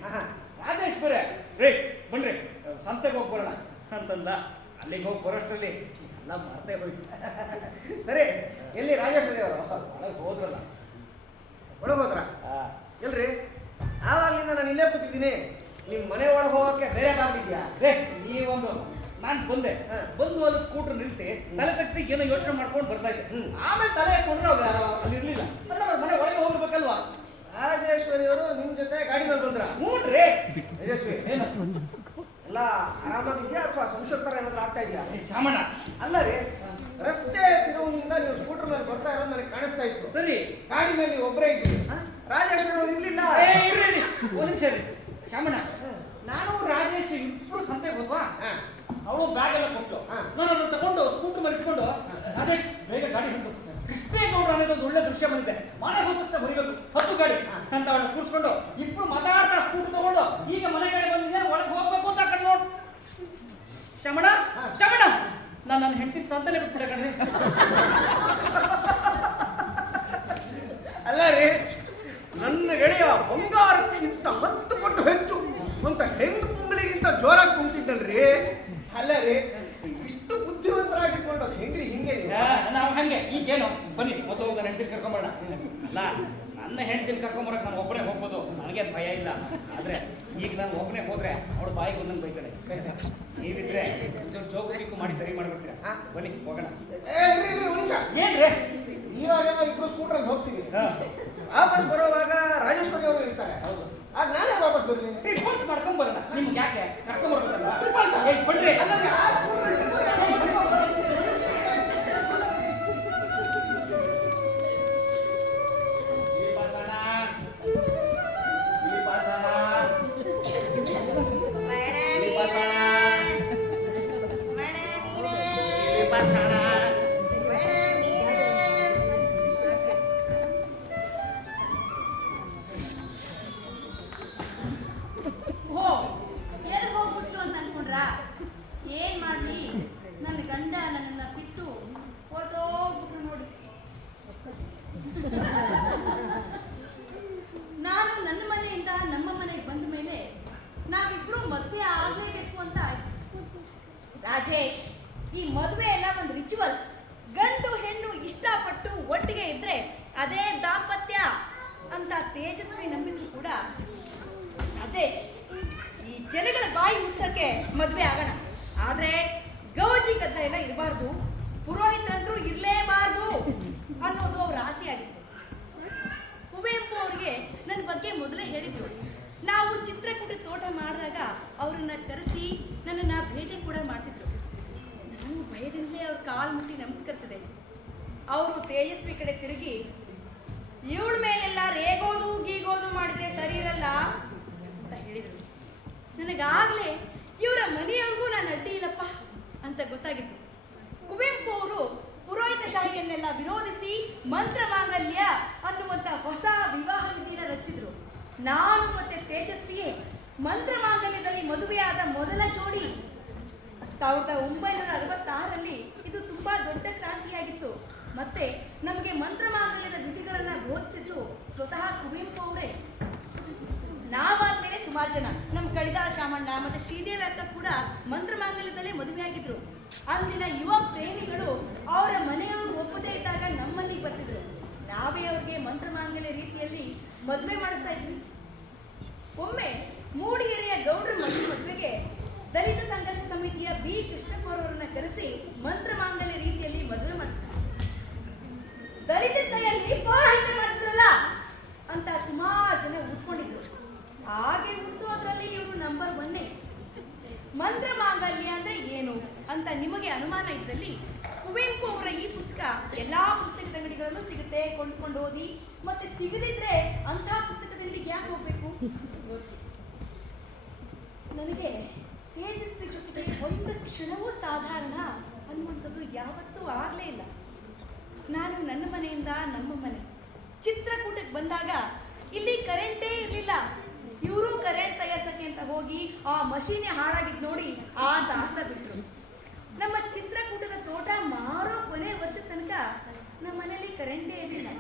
ರಾಜೇಶ್ ಬೇರೆ ರೇ ಬನ್ರಿ ಸಂತೆಗೆ ಹೋಗಿ ಬರೋಣ ಅಂತಂದ. ಅಲ್ಲಿಗೆ ಹೋಗಿ ಬರೋಷ್ಟರಲ್ಲಿ ಎಲ್ಲ ಮರ್ತೇ ಹೋಯ್ತು. ಸರಿ, ಎಲ್ಲಿ ರಾಜೇಶ್ ಅವರು ಒಳಗೆ ಹೋದ್ರಲ್ಲ. ಒಳಗೆ ಹೋದ್ರ? ಎಲ್ರಿ? ಆವಾಗಲಿಂದ ನಾನು ಇಲ್ಲೇ ಕೂತಿದ್ದೀನಿ. ನಿಮ್ಮ ಮನೆ ಒಳಗೆ ಹೋಗೋಕೆ ಬೇರೆ ಬಾಗಿದ್ಯಾ? ನೀವೊಂದು ನಾನು ಬಂದೆ, ಬಂದು ಅಲ್ಲಿ ಸ್ಕೂಟರ್ ನಿಲ್ಲಿಸಿ ತಲೆ ತಗ್ಸಿ ಏನೋ ಯೋಚನೆ ಮಾಡ್ಕೊಂಡು ಬರ್ತಾ ಇದ್ದೆ. ಆಮೇಲೆ ತಲೆ ಹಾಕೊಂಡ್ರೆ ಅಲ್ಲಿ ಇರ್ಲಿಲ್ಲ. ಮನೆ ಒಳಗೆ ಹೋಗ್ಬೇಕಲ್ವಾ? ರಾಜೇಶ್ವರಿ ಅವರು ನಿಮ್ ಜೊತೆ ಗಾಡಿ ಮೇಲೆ ಬಂದ್ರ? ನೋಡ್ರಿ ತೇಜಸ್ವಿ, ಏನು ಎಲ್ಲ ಆರಾಮಾಗಿದ್ಯಾ ಅಥವಾ ಸಂಶೋಧನೆ ಏನಾದ್ರು ಆಗ್ತಾ ಇದೆಯಾ? ಶಾಮಣ್ಣ ಅಲ್ಲ ರೀ, ರಸ್ತೆ ತಿರುವಿನಿಂದ ನೀವು ಸ್ಕೂಟರ್ ಮೇಲೆ ಬರ್ತಾ ಇರೋದು ನನಗೆ ಕಾಣಿಸ್ತಾ ಇತ್ತು. ಸರಿ, ಗಾಡಿ ಮೇಲೆ ನೀವು ಒಬ್ಬರೇ ಇದ್ದೀರಿ, ರಾಜೇಶ್ವರಿ ಅವರು ಇರ್ಲಿಲ್ಲ. ಇರ್ರಿ ಒಂದ್ ನಿಮಿಷ ರೀ ಶಾಮಣ್ಣ, ನಾನು ರಾಜೇಶ್ ಇಬ್ರು ಸಂತೆಗೆ ಹೋದ್ವಾ, ಹಾ. ಅವಳು ಬ್ಯಾಗ್ ಎಲ್ಲ ಕೊಟ್ಟು ಹಾ. ನಾನು ಅದನ್ನ ತಗೊಂಡು ಸ್ಕೂಟರ್ ಮೇಲೆ ಇಟ್ಕೊಂಡು ರಾಜೇಶ್ ಬೇಗ ಗಾಡಿ ಬಂತು. ಕೃಷ್ಣೇಗೌಡರು ಅನ್ನೋದು ಒಂದು ಒಳ್ಳೆ ದೃಶ್ಯ ಬಂದಿದೆ. ಮನೆಗೆ ಹೋದ ತಕ್ಷಣ ಬರೀಬೇಕು 10 ಗಾಡಿ ಅಂತ ಅವಳು ಕೂರ್ಸ್ಕೊಂಡು ಇಬ್ರು ಮಾತಾಡ್ತಾ ಸ್ಕೂಟರ್ ತಗೊಂಡು ಈಗ ಮನೆ ಕಡೆ ಬಂದಿದೆ, ಒಳಗೆ ಹೋಗ್ಬೇಕು ಅಂತ ಕಣ್ಣು ನೋಡು. ಶಮಣ ಶಮಣ ನನ್ನ ಹೆಂಡತಿ ಸಂತಲೇ ಬಿಟ್ಬಿಟ್ಟೆ ಕಣ್ರಿ. ಅಲ್ಲ ರೀ, ನನ್ನ ಗೆಳೆಯ ಬಂಗಾರಕ್ಕಿಂತ 10 ಪಟ್ಟು ಹೆಚ್ಚು ಅಂತ ಹೆಂಗ್ ಪುಂಗ್ಲಿಗಿಂತ ಜೋರಾಗಿ ಕುಂತಿದ್ದಲ್ರಿ. ಅಲ್ಲ ರೀ, ಇಷ್ಟು ಬುದ್ಧಿವಂತರಾಗಿಕೊಂಡು ಹೆಂಗ್ರಿ ಹಿಂಗೆ ನೀವು? ನಾವು ಹಂಗೆ ಈಗೇನು ಬನ್ನಿ ಮೊದಲು ನನ್ನ ಹೆಂಡತಿನ ಕರ್ಕೊಂಬರೋಣ. ಅಲ್ಲ ನನ್ನ ಹೆಂಡತಿನ ಕರ್ಕೊಂಬರಕ್ಕೆ ನಾನು ಒಬ್ಬನೇ ಹೋಗ್ಬೋದು, ನನಗೇನು ಭಯ ಇಲ್ಲ. ಆದ್ರೆ ಈಗ ನಾನು ಒಬ್ಬನೇ ಹೋದ್ರೆ ಅವಳು ಬಾಯಿಗೆ ಒಂದೊಂದು ಬೈತಾಳೆ. ನೀವಿದ್ರೆ ಒಂಚೂರು ಜೋಗು ಮಾಡಿ ಸರಿ ಮಾಡ್ಬಿಡ್ತೀರಾ? ಬನ್ನಿ ಹೋಗೋಣ. ಒಂದ್ ನಿಮಿಷ, ಏನ್ರಿ ಇವಾಗ ಇಬ್ರು ಸ್ಕೂಟ್ರಲ್ಲಿ ಹೋಗ್ತೀವಿ, ವಾಪಸ್ ಬರೋವಾಗ ರಾಜೇಶ್ವರಿ ಅವರು ಇರ್ತಾರೆ. ಹೌದು, ಆಗ ನಾನೇ ವಾಪಸ್ ಬರ್ತೀನಿ. ಟ್ರಿಪ್ ಮಾಡ್ಕೊಂಡ್ ಬರೋಣ. ನಿಮ್ಗೆ ಯಾಕೆ ಕರ್ಕೊಂಬರ್ಬೇಕಲ್ಲ? ಏಯ್ ಬನ್ರಿ. ಅಲ್ಲ, ಆ ಸ್ಕೂಟ್ರಲ್ಲಿ ಓ, ಎಲ್ಲಿ ಹೋಗ್ಬಿಟ್ಲು ಅಂತ ಅನ್ಕೊಂಡ್ರಾ? ಏನ್ ಮಾಡ್ಲಿ, ನನ್ನ ಗಂಡ ನನ್ನನ್ನ ಬಿಟ್ಟು ಹೊರಟೋಗ್ಬಿಟ್ರು ನೋಡಿ. ನಾನು ನನ್ನ ಮನೆಯಿಂದ ನಮ್ಮ ಮನೆಗೆ ಬಂದ ಮೇಲೆ ನಾವಿಬ್ರು ಮದುವೆ ಆಗ್ಲೇಬೇಕು ಅಂತ ಆಯ್ತು. ರಾಜೇಶ್, ಈ ಮದುವೆ ಎಲ್ಲ ಒಂದು ರಿಚುವಲ್ಸ್. ಗಂಡು ಹೆಣ್ಣು ಇಷ್ಟಪಟ್ಟು ಒಟ್ಟಿಗೆ ಇದ್ರೆ ಅದೇ ದಾಂಪತ್ಯ ಅಂತ ತೇಜಸ್ವಿ ನಂಬಿದ್ರು ಕೂಡ, ರಾಜೇಶ್, ಈ ಜನಗಳ ಬಾಯಿ ಮುಚ್ಚಕ್ಕೆ ಮದುವೆ ಆಗೋಣ. ಆದ್ರೆ ಗೌಜಿ ಗದ್ದ ಎಲ್ಲ ಇರಬಾರ್ದು, ಪುರೋಹಿತರಂದ್ರೂ ಇರಲೇಬಾರ್ದು ಅನ್ನೋದು ಅವ್ರ ಆಸೆ ಆಗಿತ್ತು. ಕುವೆಂಪು ಅವ್ರಿಗೆ ನನ್ನ ಬಗ್ಗೆ ಮೊದಲೇ ಹೇಳಿದ್ರು. ನಾವು ಚಿತ್ರಕೂಟ ತೋಟ ಮಾಡಿದಾಗ ಅವ್ರನ್ನ ಕರೆಸಿ ನನ್ನನ್ನು ಭೇಟಿ ಕೂಡ ಮಾಡಿಸಿದ್ರು. ನಾನು ಭಯದಿಂದಲೇ ಅವ್ರ ಕಾಲು ಮುಟ್ಟಿ ನಮಸ್ಕರಿಸಿದೆ. ಅವರು ತೇಜಸ್ವಿ ಕಡೆ ತಿರುಗಿ, ಇವಳ ಮೇಲೆಲ್ಲ ರೇಗೋದು ಗೀಗೋದು ಮಾಡಿದ್ರೆ ಸರಿ ಇರಲ್ಲ ಅಂತ ಹೇಳಿದರು. ನನಗಾಗಲೇ ಇವರ ಮನೆಯವ್ರಿಗೂ ನಾನು ಅಡ್ಡಿ ಇಲ್ಲಪ್ಪ ಅಂತ ಗೊತ್ತಾಗಿತ್ತು. ಕುವೆಂಪು ಅವರು ಪುರೋಹಿತ ಶಾಹಿಯನ್ನೆಲ್ಲ ವಿರೋಧಿಸಿ ಮಂತ್ರ ಮಾಂಗಲ್ಯ ಅನ್ನುವಂಥ ಹೊಸ ವಿವಾಹ ವಿಧಿನ ರಚಿಸಿದ್ರು. ನಾನು ಮತ್ತೆ ತೇಜಸ್ವಿಯೇ ಮಂತ್ರ ಮಾಂಗಲ್ಯದಲ್ಲಿ ಮದುವೆಯಾದ ಮೊದಲ ಜೋಡಿ. 1966ರಲ್ಲಿ ಇದು ತುಂಬಾ ದೊಡ್ಡ ಕ್ರಾಂತಿಯಾಗಿತ್ತು. ಮತ್ತೆ ನಮಗೆ ಮಂತ್ರ ಮಾಂಗಲ್ಯದ ವಿಧಿಗಳನ್ನ ಬೋಧಿಸಿದ್ದು ಸ್ವತಃ ಕುವೆಂಪು ಅವರೇ. ನಾವಾದ್ಮೇಲೆ ಸುಮಾರು ಜನ, ನಮ್ಮ ಕಡಿದಾಳ ಶಾಮಣ್ಣ ಮತ್ತೆ ಶ್ರೀದೇವಿ ಅಕ್ಕ ಕೂಡ ಮಂತ್ರ ಮಾಂಗಲ್ಯದಲ್ಲೇ ಮದುವೆಯಾಗಿದ್ರು. ಅಂದಿನ ಯುವ ಪ್ರೇಮಿಗಳು ಅವರ ಮನೆಯವರು ಒಪ್ಪದೇ ಇದ್ದಾಗ ನಮ್ಮಲ್ಲಿಗೆ ಬರ್ತಿದ್ರು. ನಾವೇ ಅವ್ರಿಗೆ ಮಂತ್ರ ಮಾಂಗಲ್ಯ ರೀತಿಯಲ್ಲಿ ಮದುವೆ ಮಾಡಿಸ್ತಾ ಇದ್ವಿ. ಒಮ್ಮೆ ಮೂಡಿಗೆರೆಯ ಗೌಡ್ರ ಮದುವೆಗೆ ದಲಿತ ಸಂಘರ್ಷ ಸಮಿತಿಯ ಬಿ ಕೃಷ್ಣಪ್ಪರವರನ್ನ ಕರೆಸಿ ಮಂತ್ರ ಮಾಂಗಲ್ಯ ರೀತಿಯಲ್ಲಿ ಮದುವೆ ಮಾಡಿಸ್ತಾರೆ. ದಲಿತ ಕೈಯಲ್ಲಿ ಪೌರಾಹಿತ್ಯ ಮಾಡಿದ್ರಲ್ಲ ಅಂತ ಸುಮಾರು ಜನ ಉಟ್ಕೊಂಡಿದ್ರು. ಹಾಗೆ ಉಳಿಸೋದ್ರಲ್ಲಿ ಇವರು ನಂಬರ್ 1. ಮಂತ್ರ ಮಾಂಗಲ್ಯ ಅಂದ್ರೆ ಏನು ಅಂತ ನಿಮಗೆ ಅನುಮಾನ ಇದ್ದಲ್ಲಿ ಕುವೆಂಪು ಅವರ ಈ ಪುಸ್ತಕ ಎಲ್ಲಾ ಪುಸ್ತಕದ ಅಂಗಡಿಗಳಲ್ಲೂ ಸಿಗುತ್ತೆ, ಕೊಂಡ್ಕೊಂಡು ಓದಿ. ಮತ್ತೆ ಸಿಗದಿದ್ರೆ ಅಂಥ ಪುಸ್ತಕದಲ್ಲಿ ಯಾಕೆ ಹೋಗ್ಬೇಕು ಯೋಚಿಸಿ. ನನಗೆ ತೇಜಸ್ವಿ ಜೊತೆಗೆ ಒಂದು ಕ್ಷಣವೂ ಸಾಧಾರಣ ಅನ್ನುವಂಥದ್ದು ಯಾವತ್ತೂ ಆಗಲೇ ಇಲ್ಲ. ನಾನು ನನ್ನ ಮನೆಯಿಂದ ನಮ್ಮ ಮನೆ ಚಿತ್ರಕೂಟಕ್ಕೆ ಬಂದಾಗ ಇಲ್ಲಿ ಕರೆಂಟೇ ಇರಲಿಲ್ಲ. ಇವರು ಕರೆಂಟ್ ತಯಾರಿಸಕ್ಕೆ ಅಂತ ಹೋಗಿ ಆ ಮಷೀನೇ ಹಾಳಾಗಿದ್ದು ನೋಡಿ ಆ ಸಾಹಸ ಬಿಟ್ಟರು. ನಮ್ಮ ಚಿತ್ರಕೂಟದ ತೋಟ ಮಾರೋ ಕೊನೆ ವರ್ಷದ ತನಕ ನಮ್ಮ ಮನೆಯಲ್ಲಿ ಕರೆಂಟೇ ಇರಲಿಲ್ಲ.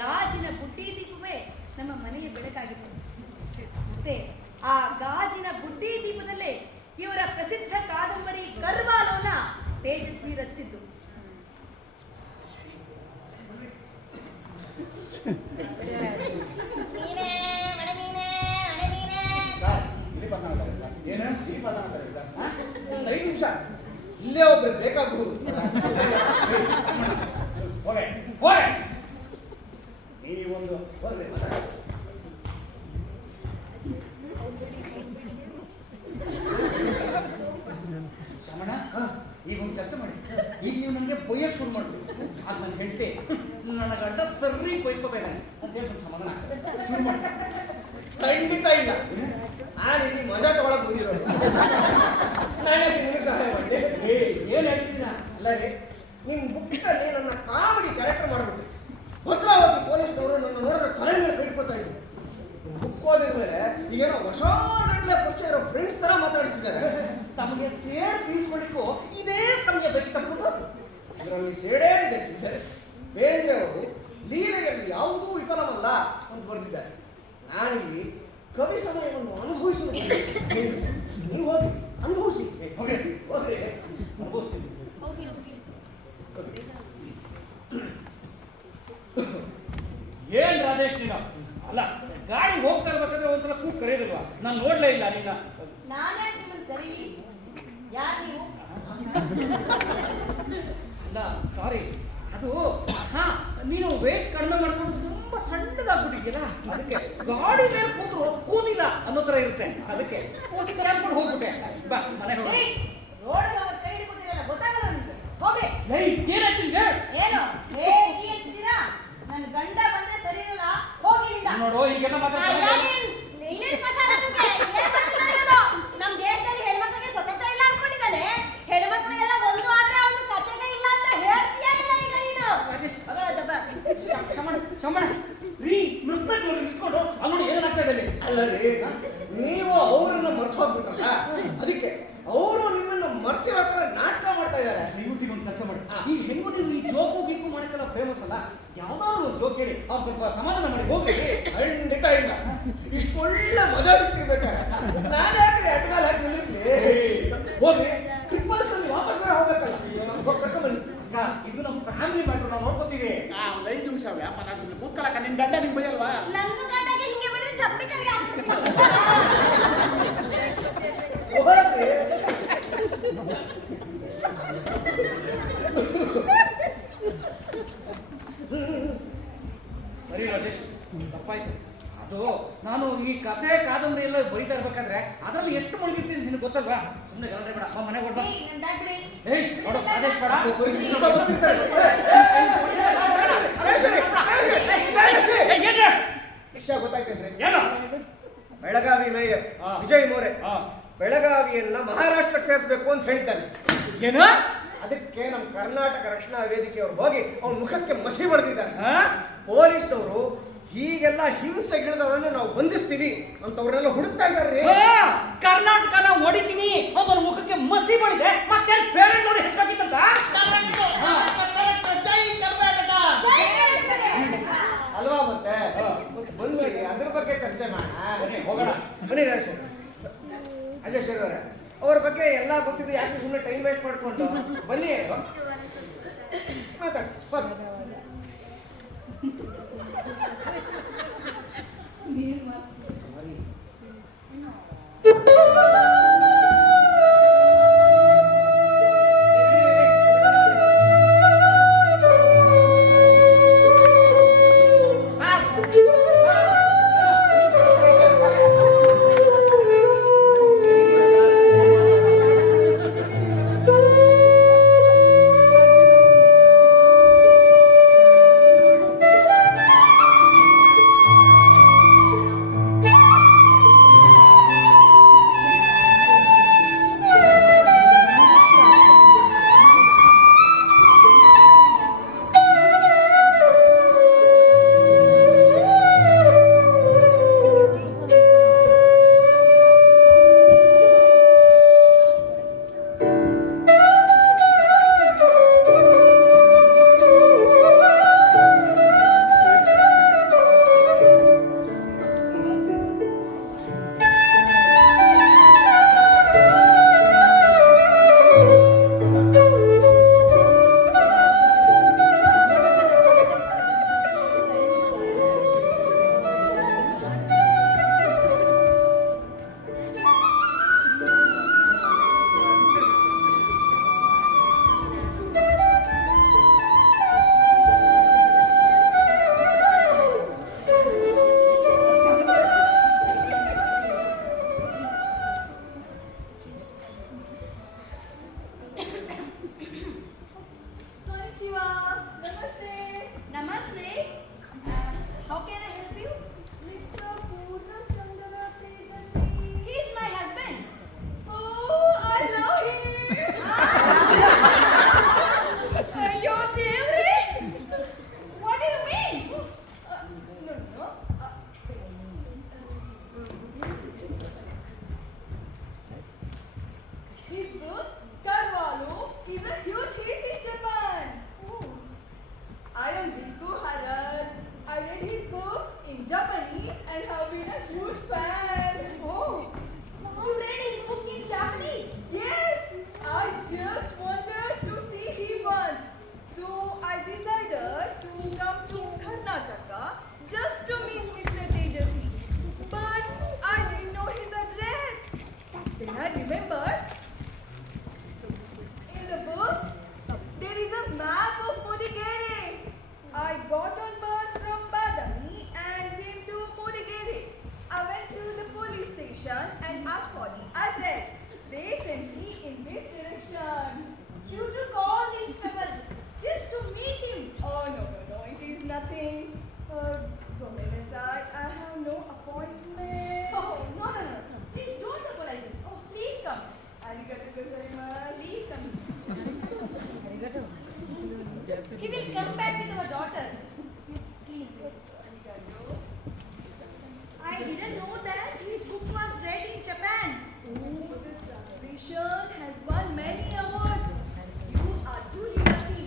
ಗಾಜಿನ ಬುಡ್ಡಿ ದೀಪವೇ ನಮ್ಮ ಮನೆಯ ಬೆಳಕಾಗಿತ್ತು. ಮತ್ತೆ ಆ ಗಾಜಿನ ಬುಡ್ಡಿ ದೀಪದಲ್ಲೇ ಇವರ ಪ್ರಸಿದ್ಧ ಕಾದಂಬರಿ ಕರ್ವಾಲೋನ ತೇಜಸ್ವಿ ರಚಿಸಿದ್ದು. ಒಂದು 5 ನಿಮಿಷ ಇಲ್ಲೇ ಒಬ್ರು ಬೇಕಾಗಬಹುದು. ನೀವೊಂದು ಶಮಣ, ಈಗ ಒಂದು ಕೆಲಸ ಮಾಡಿ. ಈಗ ನೀವು ನನಗೆ ಬೊಯ್ಯಕ್ಕೆ ಶುರು ಮಾಡ್ತೀವಿ. ಅದು ನಾನು ಹೇಳ್ತೆ, ನನ್ನ ಗಂಡ ಸರಿ ಬಯಸ್ಕೊತಾ ಇದ್ದಾನೆ ಅಂತ ಹೇಳ್ಬಿಟ್ಟು ಸಮಾಧಾನ ಶುರು ಮಾಡಿ. ಖಂಡಿತ ಇಲ್ಲ. ನಾನು ಇಲ್ಲಿ ಅಲ್ಲ ರೀ, ನಿಮ್ಮ ಬುಕ್ಕಲ್ಲಿ ನನ್ನ ಕಾಮಿಡಿ ಕ್ಯಾರೆಕ್ಟರ್ ಮಾಡಿಬಿಟ್ಟು ಭದ್ರಾವತಿ ಪೊಲೀಸ್ನವರು ನನ್ನ ನೋಡಿದ್ರೆ ತಲೆ ಮೇಲೆ ಕೈಡ್ಕೊತಾ ಇದ್ರು. ಬುಕ್ ಓದಿದ ಮೇಲೆ ಈಗೇನೋ ಹೊಸ ಗಂಟಲೆ ಪರಿಚಯ ಇರೋ ಫ್ರೆಂಡ್ಸ್ ತರ ಮಾತಾಡ್ತಿದ್ದಾರೆ. ತಮಗೆ ಸೇಡು ತೀರ್ಸ್ಕೊಳ್ಳಿಕ್ಕೂ ಇದೇ ಸಮಯ ಬೇಕಿತ್ತು. ಇದರಲ್ಲಿ ಸೇಡೇನಿದೆ ಸರ್. ಬೇಂದ್ರೆ ಅವರು ಲೀಲೆಗಳಲ್ಲಿ ಯಾವುದೂ ವಿಫಲವಲ್ಲ ಅಂತ ಬರೆದಿದ್ದಾರೆ. ನಾನಿಲ್ಲಿ ಕವಿ ಸಮಯವನ್ನು ಅನುಭವಿಸುವುದು. ನೀವು ಹೋಗಿ ಅನುಭವಿಸಿ. ಹೋಗ್ರಿ ಹೋಗ್ರಿ. ಅನುಭವಿಸ್ತೀನಿ. ಹೋಗಿ ಹೋಗಿ. ಏನ್ ರಾಜೇಶ್ ನೀನು? ಅಲ್ಲ, ಗಾಡಿ ಹೋಗ್ತಾ ಇರ್ಬೇಕಾದ್ರೆ ಒಂದ್ಸಲ ಕೂಗ್ ಕರೆಯೋದಿಲ್ವಾ? ನಾನು ನೋಡ್ಲೇ ಇಲ್ಲ ನಿನ್ನ. ನಾನೇ ನಿಮ್ಮನ್ನು ಕರೀಲಿ? ಯಾರು ನೀವು? ಅಲ್ಲ ಸಾರಿ, ಅದು ನೀನು ವೇಟ್ ಕಡಿಮೆ ಮಾಡ್ಕೊಂಡು ತುಂಬಾ ಸಣ್ಣದಾಗ್ಬಿಟ್ಟಿದ್ಯಲ್ಲ, ಅದಕ್ಕೆ ಗಾಡಿ ಮೇಲೆ ಕೂತ್ರು ಕೂದಿಲ್ಲ ಅನ್ನೋ ತರ ಇರುತ್ತೆ. ಅದಕ್ಕೆ ಕೂತಿದ್ದ ಹೇಳ್ಕೊಂಡು ಹೋಗ್ಬಿಟ್ಟೆ. ಬಾ ಮನೆ ಹೋಗಿ. ರೋಡಲ್ಲಿ ಅವತ್ತು ಕೈ ಹಿಡ್ಕೊತೀರಲ್ಲ, ಗೊತ್ತಾಗಲ್ಲ ನಿಮ್ಗೆ. ಹೋಗ್ರಿ. ಏನಾಯ್ತು ನಿಮ್ಗೆ? ಏನು ಹೇಗೆ ಅಂತಿದ್ದೀರಾ? ನನ್ನ ಗಂಡ ಬಂದ್ರೆ ಸರಿ ಇರಲ್ಲ, ಹೋಗಿ ಇಲ್ಲಿಂದ. ನೋಡು ಈಗೆಲ್ಲ ಮಾತಾಡ್ತಾರೆ. ನಮ್ ದೇಶದಲ್ಲಿ ಹೆಣ್ಮಕ್ಳಿಗೆ ಸ್ವತಂತ್ರ ಇಲ್ಲ ಅನ್ಕೊಂಡಿದ್ದಾನೆ. ಹೆಣ್ಮಕ್ಳಿಗೆಲ್ಲ ಒಂದು ಆದ್ರೆ ಅವನು ಕತೆಗೆ ಇಲ್ಲ ಅಂತ ಹೇಳ್ತೀಯ ಇಲ್ಲ ಈಗ ನೀನು? ಶಮಣ ರೀ ನಿಂತ್ಕೊಂಡು ಅಲ್ಲಿ ನೋಡಿ ಏನಾಗ್ತಾ ಇದೆ. ಅಲ್ಲ ರೀ, ನೀವು ಅವರನ್ನ ಮರ್ತು ಹೋಗ್ಬಿಟ್ರಲ್ಲ, ಅದಕ್ಕೆ ಅವರು ನಿಮ್ಮನ್ನ ಮರ್ತಿರೋ ತರ ನಾಟಕ ಮಾಡ್ತಾ ಇದ್ದಾರೆ. ದಯವಿಟ್ಟು ಒಂದು ಕೆಲಸ ಮಾಡಿ, ಈ ಹೆಂಗು ನೀವು ಈ ಜೋಕು ಗೀಕು ಮಾಡಕ್ಕೆಲ್ಲ ಫೇಮಸ್ ಅಲ್ಲ, ಯಾವ್ದಾದ್ರು ಒಂದು ಜೋಕ್ ಹೇಳಿ ಅವ್ರು ಸ್ವಲ್ಪ ಸಮಾಧಾನ ಮಾಡಿ ಹೋಗ್ರಿ. ಖಂಡಿತ ಇಲ್ಲ. ಇಷ್ಟು ಒಳ್ಳೆ ಮಜಾ ಸಿಕ್ಕಿರ್ಬೇಕಾರೆ ನಾನೇ ಯಾಕೆ ಅಡ್ಗಾಲ ಹಾಕಿ ನಿಲ್ಲಿಸ್ಲಿ? ಹೋಗಿ ಟ್ರಿಪ್ ಮಾಡಿಸ್ಕೊಂಡು ವಾಪಸ್ ಬೇರೆ ಹೋಗ್ಬೇಕಲ್ಲ. ಕರ್ಕೊಂಡ್ಬನ್ನಿ. ಅಕ್ಕ, ಇದು ನಮ್ಮ ಫ್ಯಾಮಿಲಿ ಮ್ಯಾಟ್ರು, ನಾವು ನೋಡ್ಕೋತೀವಿ. ಒಂದು 5 ನಿಮಿಷ ವ್ಯಾಪಾರ ಆಗ್ಬಿಟ್ಟು ಕೂತ್ಕೊಳ್ಳಕ್ಕ. ನಿನ್ ಗಂಡ ನಿಮ್ ಬೈಯಲ್ವಾ? ನನ್ನ ಗಂಡಗೆ ಹಿಂಗೆ ಬಂದ್ರೆ ಚಪ್ಪಡಿ ಕರಿಗೆ ಹಾಕ್ತೀನಿ. ಹೋಗ್ರಿ. ಸರಿ ರಾಜೇಶ್, ತಪ್ಪಾಯ್ತು. ಅದು ನಾನು ಈ ಕಥೆ ಕಾದಂಬರಿ ಎಲ್ಲ ಬರೀತಾ ಇರ್ಬೇಕಾದ್ರೆ ಅದರಲ್ಲಿ ಎಷ್ಟು ಮುಳುಗಿರ್ತೀನಿ ನಿನಗೆ ಗೊತ್ತಲ್ವಾ? ಸುಮ್ಮನೆ ಗಲಾಟೆ ಬೇಡ, ಬಾ ಮನೆಗೆ ಹೊರಟ. ಏಯ್, ನನ್ನ ದಾಟ್ ಬಿಡಿ. ಏಯ್ ನೋಡು ರಾಜೇಶ್ ಬೇಡ. ಪರಿಸ್ಥಿತಿ ಗೊತ್ತಿರ್ತಾರೆ. ವಿಷಯ ಗೊತ್ತಾಯ್ತೇನ್ರಿ? ಏನು? ಬೆಳಗಾವಿ ಮೇಯರ್ ಹಾ. ವಿಜಯ್ ಮೋರೆ ಹಾ. ಬೆಳಗಾವಿಯನ್ನ ಮಹಾರಾಷ್ಟ್ರಕ್ಕೆ ಸೇರಿಸಬೇಕು ಅಂತ ಹೇಳಿದ್ದಾನೆ. ಏನು? ಅದಕ್ಕೆ ನಮ್ಮ ಕರ್ನಾಟಕ ರಕ್ಷಣಾ ವೇದಿಕೆಯವರು ಹೋಗಿ ಅವನ ಮುಖಕ್ಕೆ ಮಸಿ ಬರೆದಿದ್ದಾರೆ. ಆ? ಪೊಲೀಸ್ನವರು ಹೀಗೆಲ್ಲ ಹಿಂಸೆಗಿಳಿದವರನ್ನು ನಾವು ಬಂಧಿಸ್ತೀವಿ ಅಂತ ಅವ್ರನ್ನೆಲ್ಲ ಹುಡುಕ್ತಾ ಇದ್ದಾರೆ. ಕರ್ನಾಟಕನ ಹೊಡಿತೀನಿ ಅದರ ಮುಖಕ್ಕೆ ಮಸಿ ಬಳಿದೆ, ಮತ್ತೆ ಫೇರ್ ನೋಡಿ ಹೆಚ್ಚಾಗಿತ್ತಂತ. ಜೈ ಕರ್ನಾಟಕ. ಅಲ್ವಾ ಮತ್ತೆ ಬಂದ್ಬಿಡಿ, ಅದ್ರ ಬಗ್ಗೆ ಚರ್ಚೆ ಬನ್ನಿ, ಹೋಗೋಣ. ಬನ್ನಿ ರಾಜೇಶ್ ಅವರೇ, ಅವ್ರ ಬಗ್ಗೆ ಎಲ್ಲ ಗೊತ್ತಿದ್ದು ಯಾಕೆ ಸುಮ್ಮನೆ ಟೈಮ್ ವೇಸ್ಟ್ ಮಾಡ್ಕೊಂಡು ಬನ್ನಿ ಮಾತಾಡ್ಸಿ. His book, Carvalho, is a huge hit in Japan. Oh. I am Zinku Haran. I read his books in Japanese and have been a huge fan. Oh, you read his book in Japanese? Yes, I just wanted to see him once. So I decided to come to Karnataka just to meet Mr. Tejasvi. But I didn't know his address. Then I remembered in the book there is a map of Mudigere. I got on bus from Badami and came to Mudigere. I went to the police station and asked for the address. They sent me in this direction. You took all this trouble just to meet him. Oh, no, it is nothing. Go ahead aside. I have no appointment. Oh, no. Please don't apologize. Oh, please come. Arigato gozaimasu. Please come. He will come back with our daughter. Please. I didn't know that his book was read in Japan. Oh, this translation has won many awards. You are truly lucky.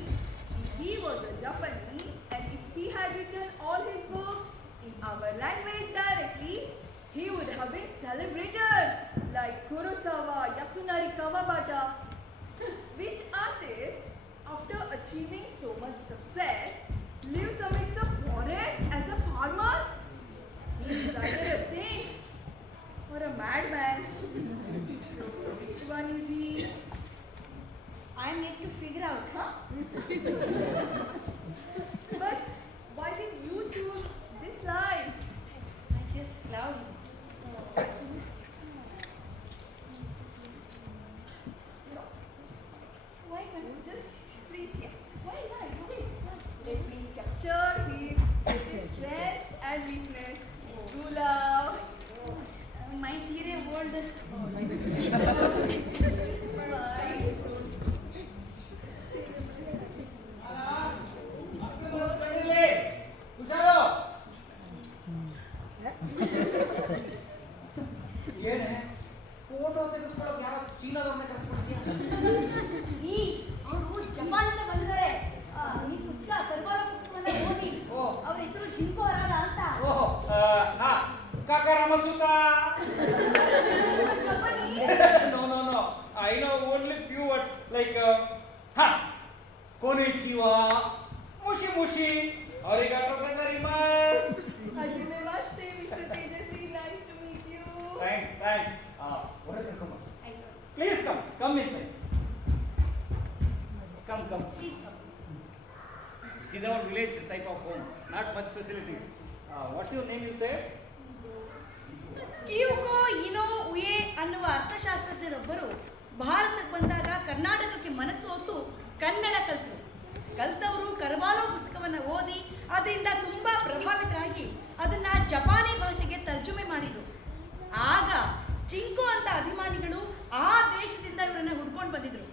If he was a Japanese and if he had written all his books in our language directly, he would have been celebrated like Kurosawa, Yasunari Kawabata. Which artist, after achieving so much success, lives amidst a forest as a farmer? He is either a saint or a madman. So, which one is he? I need to figure out, huh? But why did you choose this life? I just love him. Why can't you just breathe here? Why? Let me capture his strength and weakness. True love. My serious world. Why? ಏನೇ ಫೋಟೋ ತೆಗೆಸ್ಕೊಳ್ಳೋಕೆ ಯಾರೋ ಚೀನಾದವ್ರನ್ನ ಕರೆಸ್ಕೊಡ್ತೀಯ? ಅವರು ಜಪಾನಿಂದ ಬಂದಿದ್ದಾರೆ. ಈ ಪುಸ್ತಕ ಕರ್ವಾಲೋ ಪುಸ್ತಕವನ್ನ ಓದಿ. ಓ. ಅವ್ರ ಹೆಸರು ಜಿಂಕೋ ಅರಾಲ ಅಂತ. ಓಹೋ ಹಾ ಕಾಕಾ ರಾಮಸುತ. No. I know only few words like konnichiwa, mushi, arigato gozaimasu. Hajimemashite, Mr. Tejasvi. Nice to meet you. Thanks. Please come inside. Come. Please come. This is our village type of home, not much facilities. What's your name, you said? ಕಿಯುಕೋ ಇನೋ ಉಯೆ ಅನ್ನುವ ಅರ್ಥಶಾಸ್ತ್ರಜ್ಞರೊಬ್ಬರು ಭಾರತಕ್ಕೆ ಬಂದಾಗ ಕರ್ನಾಟಕಕ್ಕೆ ಮನಸ್ಸು ಹೊತ್ತು ಕನ್ನಡ ಕಲ್ತವರು ಕರ್ವಾಲೋ ಪುಸ್ತಕವನ್ನು ಓದಿ ಅದರಿಂದ ತುಂಬ ಪ್ರಭಾವಿತರಾಗಿ ಅದನ್ನು ಜಪಾನಿ ಭಾಷೆಗೆ ತರ್ಜುಮೆ ಮಾಡಿದರು. ಆಗ ಚಿಂಕೋ ಅಂತ ಅಭಿಮಾನಿಗಳು ಆ ದೇಶದಿಂದ ಇವರನ್ನು ಹುಡ್ಕೊಂಡು ಬಂದಿದ್ರು.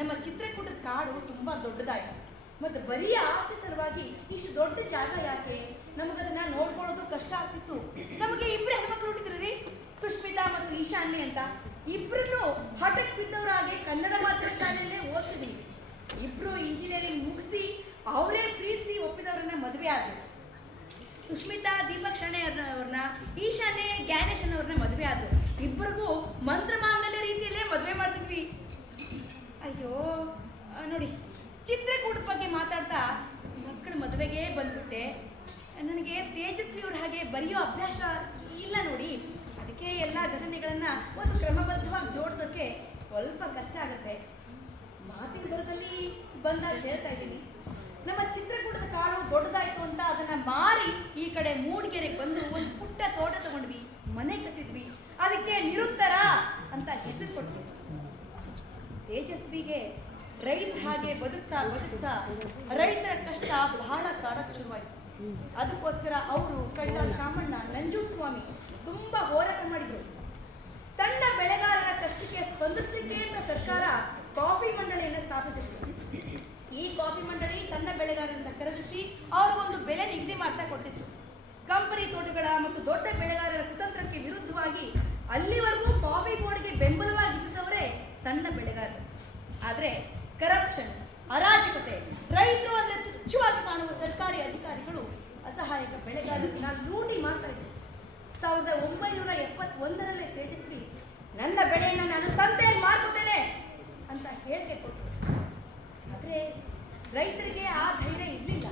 ನಮ್ಮ ಚಿತ್ರಕೂಟದ ಕಾಡು ತುಂಬ ದೊಡ್ಡದಾಯಿತು ಮತ್ತು ಬರೀ ಆಸ್ತಿ ಸಲುವಾಗಿ ಇಷ್ಟು ದೊಡ್ಡ ಜಾಗ ಯಾಕೆ, ನಮಗದನ್ನ ನೋಡ್ಕೊಳ್ಳೋದು ಕಷ್ಟ ಆಗ್ತಿತ್ತು. ನಮಗೆ ಇಬ್ಬರು ಹೆಣ್ಮಕ್ಳು ಹುಟ್ಟಿದ್ರು ರೀ, ಸುಷ್ಮಿತಾ ಮತ್ತು ಈಶಾನ್ಯ ಅಂತ. ಇಬ್ಬರನ್ನು ಹಠಕ್ಕೆ ಬಿದ್ದವರಾಗಿ ಕನ್ನಡ ಮಾಧ್ಯಮ ಶಾಲೆಯಲ್ಲೇ ಓದಿದ್ವಿ. ಇಬ್ಬರು ಇಂಜಿನಿಯರಿಂಗ್ ಮುಗಿಸಿ ಅವರೇ ಪ್ರೀತಿಸಿ ಒಪ್ಪಿದವರನ್ನ ಮದುವೆ ಆದರು. ಸುಷ್ಮಿತಾ ದೀಪಕ್ ಶಣೆ ಅವ್ರನ್ನ, ಈಶಾನ್ಯ ಜ್ಞಾನೇಶನ್ ಅವ್ರನ್ನ ಮದುವೆ ಆದರು. ಇಬ್ಬರಿಗೂ ಮಂತ್ರಮಾಂಗಲ್ಯ ರೀತಿಯಲ್ಲೇ ಮದುವೆ ಮಾಡಿಸಿದ್ವಿ. ಅಯ್ಯೋ ನೋಡಿ, ಚಿತ್ರಕೂಟದ ಬಗ್ಗೆ ಮಾತಾಡ್ತಾ ಮಕ್ಕಳ ಮದುವೆಗೆ ಬಂದ್ಬಿಟ್ಟೆ. ನನಗೆ ತೇಜಸ್ವಿಯವ್ರ ಹಾಗೆ ಬರೆಯೋ ಅಭ್ಯಾಸ ಇಲ್ಲ ನೋಡಿ. ಅದಕ್ಕೆ ಎಲ್ಲ ಘಟನೆಗಳನ್ನು ಒಂದು ಕ್ರಮಬದ್ಧವಾಗಿ ಜೋಡಿಸೋಕ್ಕೆ ಸ್ವಲ್ಪ ಕಷ್ಟ ಆಗುತ್ತೆ. ಮಾತಿನ ಬರದಲ್ಲಿ ಬಂದಾಗ ಹೇಳ್ತಾ ಇದ್ದೀನಿ, ನಮ್ಮ ಚಿತ್ರಕೂಟದ ಕಾಡು ದೊಡ್ಡದಾಯಿತು ಅಂತ ಅದನ್ನು ಮಾರಿ ಈ ಕಡೆ ಮೂಡಿಗೆರೆಗೆ ಬಂದು ಒಂದು ಪುಟ್ಟ ತೋಟ ತಗೊಂಡ್ವಿ, ಮನೆ ಕಟ್ಟಿದ್ವಿ. ಅದಕ್ಕೆ ನಿರುತ್ತರ ಅಂತ ಹೆಸರು ಕೊಟ್ವಿ. ತೇಜಸ್ವಿಗೆ ರೈತರ ಹಾಗೆ ಬದುಕ್ತಾ ರೈತರ ಕಷ್ಟ ಬಹಳ ಕಾಡಕ್ಕೆ ಶುರುವಾಯಿತು. ಅದಕ್ಕೋಸ್ಕರ ಅವರು ಕಳ್ಳ ಶಾಮಣ್ಣ ನಂಜುಸ್ವಾಮಿ ತುಂಬ ಹೋರಾಟ ಮಾಡಿದರು. ಸಣ್ಣ ಬೆಳೆಗಾರರ ಕಷ್ಟಕ್ಕೆ ಸ್ಪಂದಿಸಲಿಕ್ಕೆ ಅಂತ ಸರ್ಕಾರ ಕಾಫಿ ಮಂಡಳಿಯನ್ನು ಸ್ಥಾಪಿಸಿದ್ರು. ಈ ಕಾಫಿ ಮಂಡಳಿ ಸಣ್ಣ ಬೆಳೆಗಾರರಿಂದ ಕರೆಸಿ ಅವ್ರಿಗೊಂದು ಬೆಲೆ ನಿಗದಿ ಮಾಡ್ತಾ ಕೊಟ್ಟಿತ್ತು. ಕಂಪನಿ ತೋಟಗಳ ಮತ್ತು ದೊಡ್ಡ ಬೆಳೆಗಾರರ ಕುತಂತ್ರಕ್ಕೆ ವಿರುದ್ಧವಾಗಿ ಅಲ್ಲಿವರೆಗೂ ಕಾಫಿ ಬೋರ್ಡ್ಗೆ ಬೆಂಬಲವಾಗಿದ್ದವರೇ ಸಣ್ಣ ಆದ್ರೆ ಕರಪ್ಷನ್, ಅರಾಜಕತೆ, ರೈತರು ಅಂದ್ರೆ ತುಚ್ಛವಾಗಿ ಕಾಣುವ ಸರ್ಕಾರಿ ಅಧಿಕಾರಿಗಳು ಅಸಹಾಯಕ ಬೆಳೆಗಾರರನ್ನ ಲೂಟಿ ಮಾಡ್ತಾ ಇದ್ರು. 1971ರಲ್ಲಿ ತೇಜಸ್ವಿ ನನ್ನ ಬೆಳೆಯನ್ನು ನಾನು ಸಂತೆಯಲ್ಲಿ ಮಾರ್ಕೊತೇನೆ ಅಂತ ಹೇಳಿಕೆ ಕೊಟ್ಟರು. ಆದ್ರೆ ರೈತರಿಗೆ ಆ ಧೈರ್ಯ ಇರಲಿಲ್ಲ.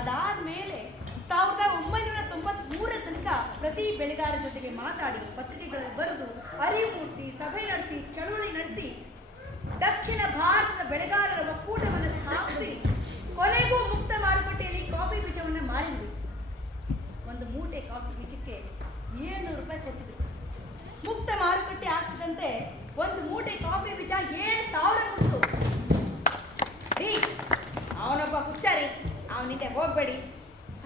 ಅದಾದ್ಮೇಲೆ 1993 ತನಕ ಪ್ರತಿ ಬೆಳೆಗಾರರ ಜೊತೆಗೆ ಮಾತಾಡಿ, ಪತ್ರಿಕೆಗಳಲ್ಲಿ ಬರೆದು, ಅರಿವು ಮೂಡಿಸಿ, ಸಭೆ ನಡೆಸಿ, ಚಳುವಳಿ ನಡೆಸಿ, ದಕ್ಷಿಣ ಭಾರತದ ಬೆಳೆಗಾರರ ಒಕ್ಕೂಟವನ್ನು ಸ್ಥಾಪಿಸಿ ಕೊನೆಗೂ ಮುಕ್ತ ಮಾರುಕಟ್ಟೆಯಲ್ಲಿ ಕಾಫಿ ಬೀಜವನ್ನು ಮಾರಿದ್ರು. ಒಂದು ಮೂಟೆ ಕಾಫಿ ಬೀಜಕ್ಕೆ 700 ರೂಪಾಯಿ ಕೊಟ್ಟಿದ್ರು. ಮುಕ್ತ ಮಾರುಕಟ್ಟೆ ಆಗ್ತಿದ್ದಂತೆ ಒಂದು ಮೂಟೆ ಕಾಫಿ ಬೀಜ 7,000 ಕೊಟ್ಟು, ರೀ ಅವನೊಬ್ಬ ಹುಚ್ಚಾರಿ, ಅವನಿಂದ ಹೋಗ್ಬೇಡಿ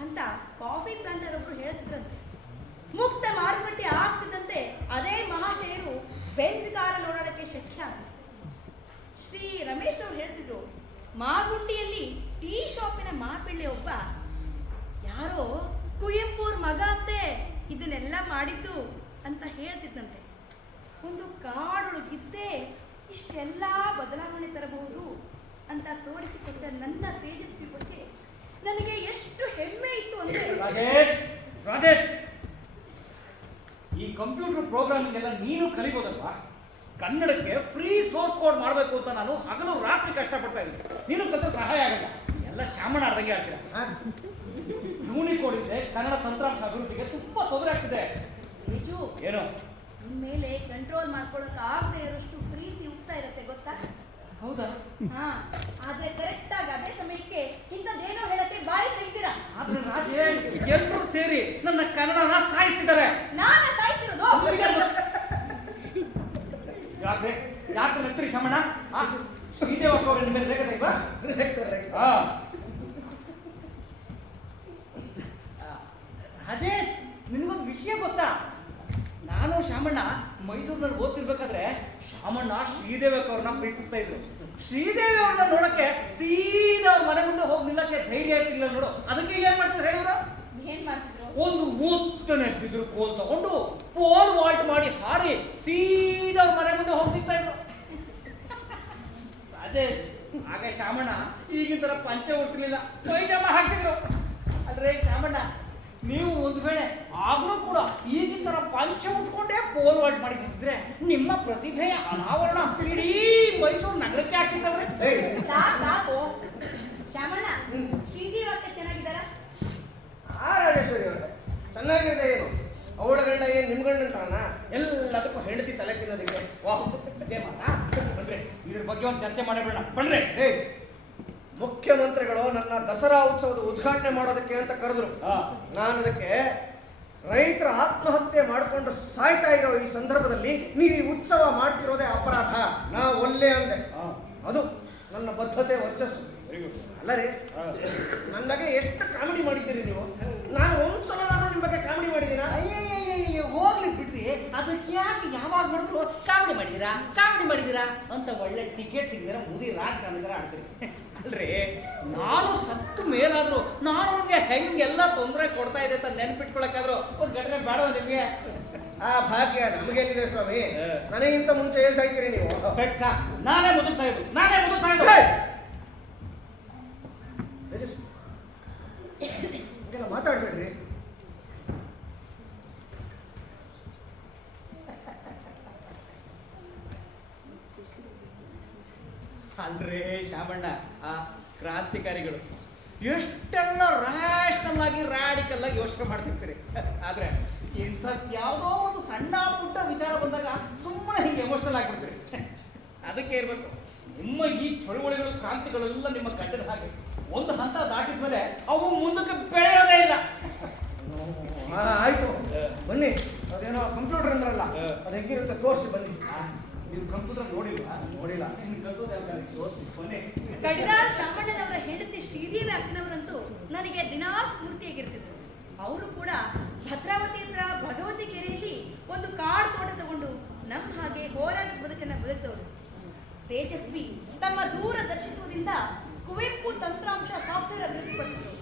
ಅಂತ ಕಾಫಿ ಪ್ಲಾಂಟರ್ ಒಬ್ರು ಹೇಳ್ತಿದ್ರಂತೆ. ಮುಕ್ತ ಮಾರುಕಟ್ಟೆ ಆಗ್ತಿದ್ದಂತೆ ಅದೇ ಮಹಾಶಯರು ಬೆಂಜ್ ಕಾರ ನೋಡೋದಕ್ಕೆ ಶಕ್ಯ. ಶ್ರೀ ರಮೇಶ್ ಅವರು ಹೇಳ್ತಿದ್ರು, ಮಾಗುಂಡಿಯಲ್ಲಿ ಟೀ ಶಾಪಿನ ಮಾಪಿಳ್ಳಿ ಒಬ್ಬ ಯಾರೋ ಕುವೆಂಪುರ್ ಮಗ ಅಂತೆ ಇದನ್ನೆಲ್ಲ ಮಾಡಿದ್ದು ಅಂತ ಹೇಳ್ತಿದ್ದಂತೆ. ಒಂದು ಕಾಡೊಳಗಿದ್ದೇ ಇಷ್ಟೆಲ್ಲ ಬದಲಾವಣೆ ತರಬಹುದು ಅಂತ ತೋರಿಸಿಕೊಟ್ಟ ನನ್ನ ತೇಜಸ್ವಿ ಬಗ್ಗೆ ನನಗೆ ಎಷ್ಟು ಹೆಮ್ಮೆ ಇತ್ತು ಅಂದ್ರೆ. ರಾಜೇಶ್, ಈ ಕಂಪ್ಯೂಟರ್ ಪ್ರೋಗ್ರಾಮಿಂಗ್ ಎಲ್ಲ ನೀನು ಕಲಿಬೋದಲ್ವಾ? ಕನ್ನಡಕ್ಕೆ ಫ್ರೀ ಸೋರ್ಸ್ ಕೋಡ್ ಮಾಡಬೇಕು ಅಂತ ನಾನು ಹಗಲು ರಾತ್ರಿ ಕಷ್ಟಪಡ್ತಾ ಇದ್ದೀನಿ. ನೀನು ಕಲಿತ ಸಹಾಯ ಆಗಲ್ಲ, ಎಲ್ಲ ಶಾಮಣ ಆಡ್ದಂಗೆ ಆಡ್ತೀರ. ಯೂನಿಕೋಡ್ ಇದೆ, ಕನ್ನಡ ತಂತ್ರಾಂಶ ಅಭಿವೃದ್ಧಿಗೆ ತುಂಬಾ ತೊಂದರೆ ಆಗ್ತಿದೆ. ನಿಜು, ಏನು ಇನ್ಮೇಲೆ ಕಂಟ್ರೋಲ್ ಮಾಡ್ಕೊಳಕ್ ಆಗದೆ ಇರೋಷ್ಟು ಪ್ರೀತಿ ಉಗ್ತಾ ಇರತ್ತೆ ಗೊತ್ತಾ? ಹೌದಾ? ಹಾ, ಆದ್ರೆ ಕರೆಕ್ಟ್ ಆಗಿ ಅದೇ ಸಮಯಕ್ಕೆ ಇಂಥದ್ದೇನೋ ಹೇಳತ್ತೆ ಬಾಯಿ ತೆಗ್ದಿರಾ. ಆದ್ರೆ ರಾಜೇಶ್, ಎಲ್ಲರೂ ಸೇರಿ ನನ್ನ ಕನ್ನಡನ ಸಾಯಿಸ್ತಿದ್ದಾರೆ. ನಾನ ಸಾಯ್ತಿರೋದು? ಯಾಕೆ ನೆತ್ರಿ ಶಾಮಣ್ಣ? ಶ್ರೀದೇವಕ್ಕ ಅವ್ರ ನಿಮ್ಮ ಮೇಲೆ ಬೇಕಾ? ರಾಜೇಶ್, ನಿನಗೊಂದು ವಿಷಯ ಗೊತ್ತಾ? ನಾನು ಶಾಮಣ್ಣ ಮೈಸೂರಿನಲ್ಲಿ ಓದ್ತಿರ್ಬೇಕಾದ್ರೆ ಶಾಮಣ್ಣ ಶ್ರೀದೇವಕ್ಕ ಅವ್ರನ್ನ ಪ್ರೀತಿಸ್ತಾ ಇದ್ರು. ಶ್ರೀದೇವಿ ಅವ್ರನ್ನ ನೋಡಕ್ಕೆ ಸೀದಾ ಅವ್ರ ಮನೆ ಮುಂದೆ ಹೋಗಿ ನಿಲ್ಲಕ್ಕೆ ಧೈರ್ಯ ಇರ್ತಿಲ್ಲ ನೋಡು. ಅದಕ್ಕೆ ಏನ್ ಮಾಡ್ತಿದ್ರು ಹೇಳಿದ್ರು? ಏನ್ ಮಾಡ್ತಿದ್ರು? ಒಂದು ಉದ್ದನೆ ಬಿದ್ರು ಕೋಲ್ ತಗೊಂಡು ಪೋಲ್ ವಾಲ್ಟ್ ಮಾಡಿ ಹಾರಿ ಸೀದಾ ಅವ್ರ ಮನೆ ಮುಂದೆ ಹೋಗಿ ನಿಲ್ತಾ ಇದ್ರು. ಅದೇ ಆಗ ಶಾಮಣ್ಣ ಈಗಿನ ತರ ಪಂಚೆ ಉಡ್ತಿರ್ಲಿಲ್ಲ, ಪೈಜಾಮ ಹಾಕ್ತಿದ್ರು. ಅಲ್ರೇ ಶಾಮಣ್ಣ, ನೀವು ಒಂದು ವೇಳೆ ಆಗ್ಲೂ ಕೂಡ ಈಗಿನ ತರ ಪಂಚೆ ಉಟ್ಕೊಂಡೇ ಪೋಲ್ ವಾಲ್ಟ್ ಮಾಡಿದ್ರೆ ನಿಮ್ಮ ಪ್ರತಿಭೆಯ ಅನಾವರಣ ಇಡೀ ಮೈಸೂರು ನಗರಕ್ಕೆ ಹಾಕಿದ್ದವ್ರೆ. ಸಾಕು ಶಾಮಣ್ಣ, ಶ್ರೀದೇವಕ್ಕ ಚೆನ್ನಾಗಿದ್ದಾರ? ರಾಜೇಶ್ವರಿ ಅವರೇ ಚೆನ್ನಾಗಿದೆ. ಏನು ಅವಳ ಗಂಡ ಏನು ನಿಮ್ಮ ಗಂಡ ಅಂತಾನ? ಎಲ್ಲದಕ್ಕೂ ಹೆಂಡತಿ ತಲೆ ತಿನ್ನೋದಕ್ಕೆ. ವಾಹ್, ಇದೇ ಮಾತಾ? ಬನ್ರಿ, ಇದ್ರ ಬಗ್ಗೆ ಒಂದು ಚರ್ಚೆ ಮಾಡಬೇಡ. ಬನ್ರಿ. ಮುಖ್ಯಮಂತ್ರಿಗಳು ನನ್ನ ದಸರಾ ಉತ್ಸವದ ಉದ್ಘಾಟನೆ ಮಾಡೋದಕ್ಕೆ ಅಂತ ಕರೆದ್ರು. ನಾನು ಅದಕ್ಕೆ ರೈತರ ಆತ್ಮಹತ್ಯೆ ಮಾಡಿಕೊಂಡು ಸಾಯ್ತಾ ಇರೋ ಈ ಸಂದರ್ಭದಲ್ಲಿ ನೀವು ಈ ಉತ್ಸವ ಮಾಡ್ತಿರೋದೇ ಅಪರಾಧ, ನಾ ಒಲ್ಲೆ ಅಂದೆ. ಅದು ನನ್ನ ಬದ್ಧತೆ ವರ್ಚಸ್ಸು. ಅಲ್ಲ ರೀ, ನನ್ನ ಬಗ್ಗೆ ಎಷ್ಟು ಕಾಮಿಡಿ ಮಾಡಿದ್ದೀರಿ ನೀವು. ನಾನು ಒಂದ್ಸಲ ನಿಮ್ಮ ಬಗ್ಗೆ ಕಾಮಿಡಿ ಮಾಡಿದ್ದೀರಾ? ಅಯ್ಯಯ್ಯ, ಹೋಗ್ಲಿ ಬಿಡ್ರಿ. ಅದಕ್ಕೆ ಯಾಕೆ ಯಾವಾಗ ನೋಡಿದ್ರು ಕಾಮಿಡಿ ಮಾಡಿದ್ದೀರಾ ಅಂತ ಒಳ್ಳೆ ಟಿಕೆಟ್ ಸಿಗಿದ್ರೆ ಮುದಿ ರಾಜಕಾರಣಿಗರ ಆಡ್ತೀರಿ. ಅಲ್ರಿ, ನಾನು ಸತ್ತು ಮೇಲಾದ್ರು ನಾನು ಅವ್ರಿಗೆ ಹೆಂಗೆಲ್ಲ ತೊಂದರೆ ಕೊಡ್ತಾ ಇದೆ ಅಂತ ನೆನ್ಪಿಟ್ಕೊಳಕಾದ್ರು ಒಂದು ಘಟನೆ ಬೇಡ ನಿಮ್ಗೆ? ಆ ಭಾಗ್ಯ ನಮಗೆಲ್ಲಿದೆ ಸ್ವಾಮಿ? ನನಗಿಂತ ಮುಂಚೆ ಏನ್ ಸಾಯ್ತೀರಿ ನೀವು? ಬೆಟ್ಸ, ನಾನೇ ಮೊದಲು ಸಾಯೋದು. ಹೀಗೆಲ್ಲ ಮಾತಾಡ್ಬೇಡ್ರಿ. ಅಲ್ರೇ ಶಾಮಣ್ಣ, ಆ ಕ್ರಾಂತಿಕಾರಿಗಳು ಎಷ್ಟೆಲ್ಲ ರ್ಯಾಷನಲ್ ಆಗಿ ರಾಡಿಕಲ್ ಆಗಿ ಯೋಚನೆ ಮಾಡ್ತಿರ್ತೀರಿ. ಆದ್ರೆ ಇಂಥ ಯಾವುದೋ ಒಂದು ಸಣ್ಣ ಪುಟ್ಟ ವಿಚಾರ ಬಂದಾಗ ಸುಮ್ಮನೆ ಹಿಂಗೆ ಎಮೋಷನಲ್ ಆಗಿಬಿಡ್ತೀರಿ. ಅದಕ್ಕೆ ಇರಬೇಕು ನಿಮ್ಮ ಈ ಚಳುವಳಿಗಳು, ಕ್ರಾಂತಿಗಳೆಲ್ಲ ನಿಮ್ಮ ಗಡ್ಡದ ಹಾಗೆ ಒಂದು ಹಂತ ದಾಟಿದ ಮೇಲೆ ಅವು ಮುಂದಕ್ಕೆ ಬೆಳೆಯೋದೇ ಇಲ್ಲ. ಆಯ್ತು, ಬನ್ನಿ. ಅದೇನೋ ಕಂಪ್ಯೂಟರ್ ಅಂದ್ರಲ್ಲ, ಅದು ಹೆಂಗಿರುತ್ತೆ ತೋರಿಸಿ ಬನ್ನಿ. ನೀವು ಕಂಪ್ಯೂಟರ್ ನೋಡಿಲ್ಲ? ಕಡಿದಾಳ್ ಶಾಮಣ್ಣನವರ ಹೆಂಡತಿ ಶ್ರೀದೇವಿ ಅಕ್ಕನವರಂತೂ ನನಗೆ ದಿನಾ ಸ್ಫೂರ್ತಿಯಾಗಿರ್ತಿದ್ರು. ಅವರು ಕೂಡ ಭದ್ರಾವತಿ ಹತ್ರ ಭಗವತಿ ಕೆರೆಯಲ್ಲಿ ಒಂದು ಕಾಡು ತೋಟ ತಗೊಂಡು ನಮ್ಮ ಹಾಗೆ ಹೋರಾಟ ಬದುಕನ್ನ ಬದುಕಿದವರು. ತೇಜಸ್ವಿ ತಮ್ಮ ದೂರದರ್ಶಿತ್ವದಿಂದ ಕುವೆಂಪು ತಂತ್ರಾಂಶ ಸಾಫ್ಟ್ವೇರ್ ಅಭಿವೃದ್ಧಿಪಡಿಸಿದ್ರು,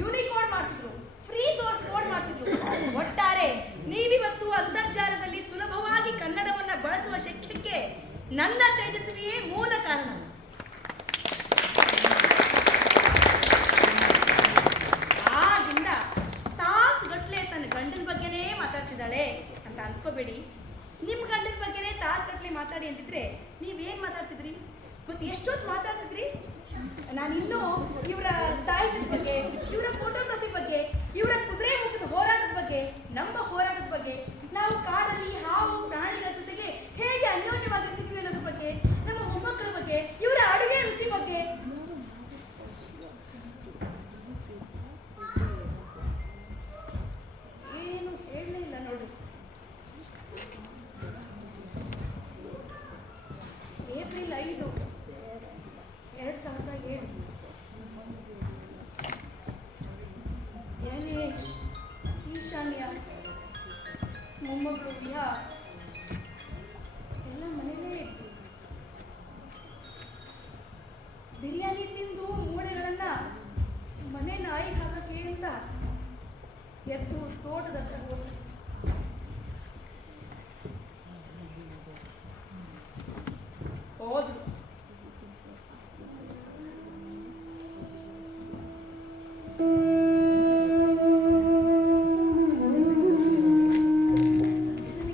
ಯೂನಿಕೋಡ್ ಮಾಡಿಸಿದ್ರು, ಫ್ರೀ ಸೋರ್ಸ್ ಕೋಡ್ ಮಾಡಿಸಿದ್ರು. ಒಟ್ಟಾರೆ ನೀವಿವತ್ತು ಅಂತರ್ಜಾಲದಲ್ಲಿ ಸುಲಭವಾಗಿ ಕನ್ನಡವನ್ನ ಬಳಸುವ ಶಕ್ಯಕ್ಕೆ ನನ್ನ ತೇಜಸ್ವಿಯೇ ಮೂಲ ಕಾರಣ. ಮಾತಾಡಿ ಅಂತಿದ್ರೆ ನೀವೇನ್ ಮಾತಾಡ್ತಿದ್ರಿ? ಮತ್ತೆ ಎಷ್ಟೊತ್ತು ಮಾತಾಡ್ತಿದ್ರಿ? ನಾನಿನ್ನೂ ಇವರ ಸಾಹಿತ್ಯದ ಬಗ್ಗೆ, ಇವರ ಫೋಟೋಗ್ರಫಿ ಬಗ್ಗೆ, ಇವರ ಕುದುರೆ ಮುಖದ ಹೋರಾಟದ ಬಗ್ಗೆ, ನಮ್ಮ ಹೋರಾಟದ ಬಗ್ಗೆ, ನಾವು ಕಾಡಲ್ಲಿ ಹಾವು ಪ್ರಾಣಿಗಳ ಜೊತೆಗೆ ಹೇಗೆ ಅನ್ಯೋನ್ಯವಾಗಿರ್ತಿದ್ವಿ ಅನ್ನೋದ್ರ ಬಗ್ಗೆ, ನಮ್ಮ ಮೊಮ್ಮಕ್ಕಳ ಬಗ್ಗೆ, ಇವರ ಅಡುಗೆ ರುಚಿ ಬಗ್ಗೆ ಏನು ಹೇಳಲೇ ಇಲ್ಲ ನೋಡು. ಏಪ್ರಿಲ್ 5, 2007. ಏನೇ ಈಶಾನ್ಯ, ಮೊಮ್ಮಗಳು ವಿಹಾ ಎಲ್ಲ ಮನೆಯಲ್ಲೇ ಇತ್ತು. ಬಿರಿಯಾನಿ ತಿಂದು ಮೂಳೆಗಳನ್ನ ಮನೆ ನಾಯಿ ಹಾಕಕ್ಕೆ ಅಂತ ಎದ್ದು ತೋಟದ ಹತ್ರ ಹೋದ್ರು.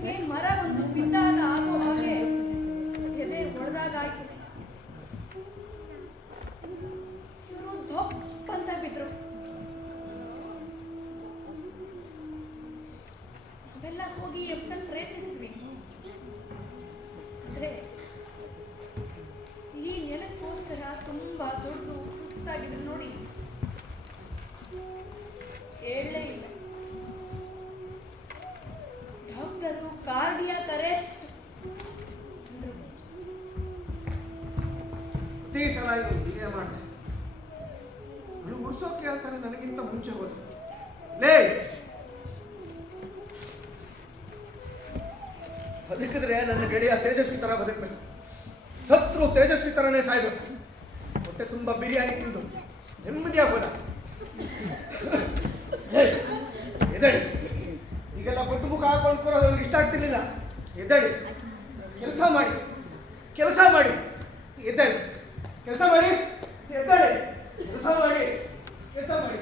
ನನಗೆ ಮರ ಒಂದು ಬಿದ್ದಾಗ ಆಗೋ ಹಾಗೆ ಎದೆ ಹೊಡೆದಾಗ ಆಯ್ತು. ಇವರು ದೊಪ್ಪ ಅಂತ ಬಿದ್ರು. ಅವೆಲ್ಲ ಹೋಗಿ ಎಪ್ಸನ್ ಪ್ರಯತ್ನಿಸಿದ್ವಿ. ಅಂದ್ರೆ ಈ ನೆಲಕ್ಕೋಸ್ಕರ ತುಂಬಾ ದೊಡ್ಡ ಸುಸ್ತಾಗಿದ್ರು ನೋಡಿ, ಹೇಳಲೇ ಇಲ್ಲ. ಡಾಕ್ಟರು ಕಾರ್ಡಿಯಾಕ್ ಅರೆಸ್ಟ್ ಪ್ರತಿ ಸಲ ಹೀಗೆ ಮಾಡಿದೆ. ಅವಳು ಉಡ್ಸೋಕೆ ಹೇಳ್ತಾನೆ ನನಗಿಂತ ಮುಂಚೆ ಹೋದ. ಲೇ, ಬದುಕಿದ್ರೆ ನನ್ನ ಗೆಳೆಯ ತೇಜಸ್ವಿ ತರ ಬದುಕಬೇಕು, ಸತ್ರು ತೇಜಸ್ವಿ ತರನೇ ಸಾಯ್ಬೇಕು. ಹೊಟ್ಟೆ ತುಂಬಾ ಬಿರಿಯಾನಿ ತಿಂದು ನೆಮ್ಮದಿಯಾಗಿ ಹೋದ. ಎದಳಿ, ಈಗೆಲ್ಲ ಕೊಟ್ಟು ಮುಖ ಹಾಕೊಂಡು ಕೂರೋದು ಅವ್ನಿಗೆ ಇಷ್ಟ ಆಗ್ತಿರ್ಲಿಲ್ಲ. ಎದ್ದಳಿ, ಕೆಲಸ ಮಾಡಿ, ಕೆಲಸ ಮಾಡಿ, ಎದ್ದಳಿ, ಕೆಲಸ ಮಾಡಿ, ಎದ್ದಳಿ, ಕೆಲಸ ಮಾಡಿ, ಕೆಲಸ ಮಾಡಿ.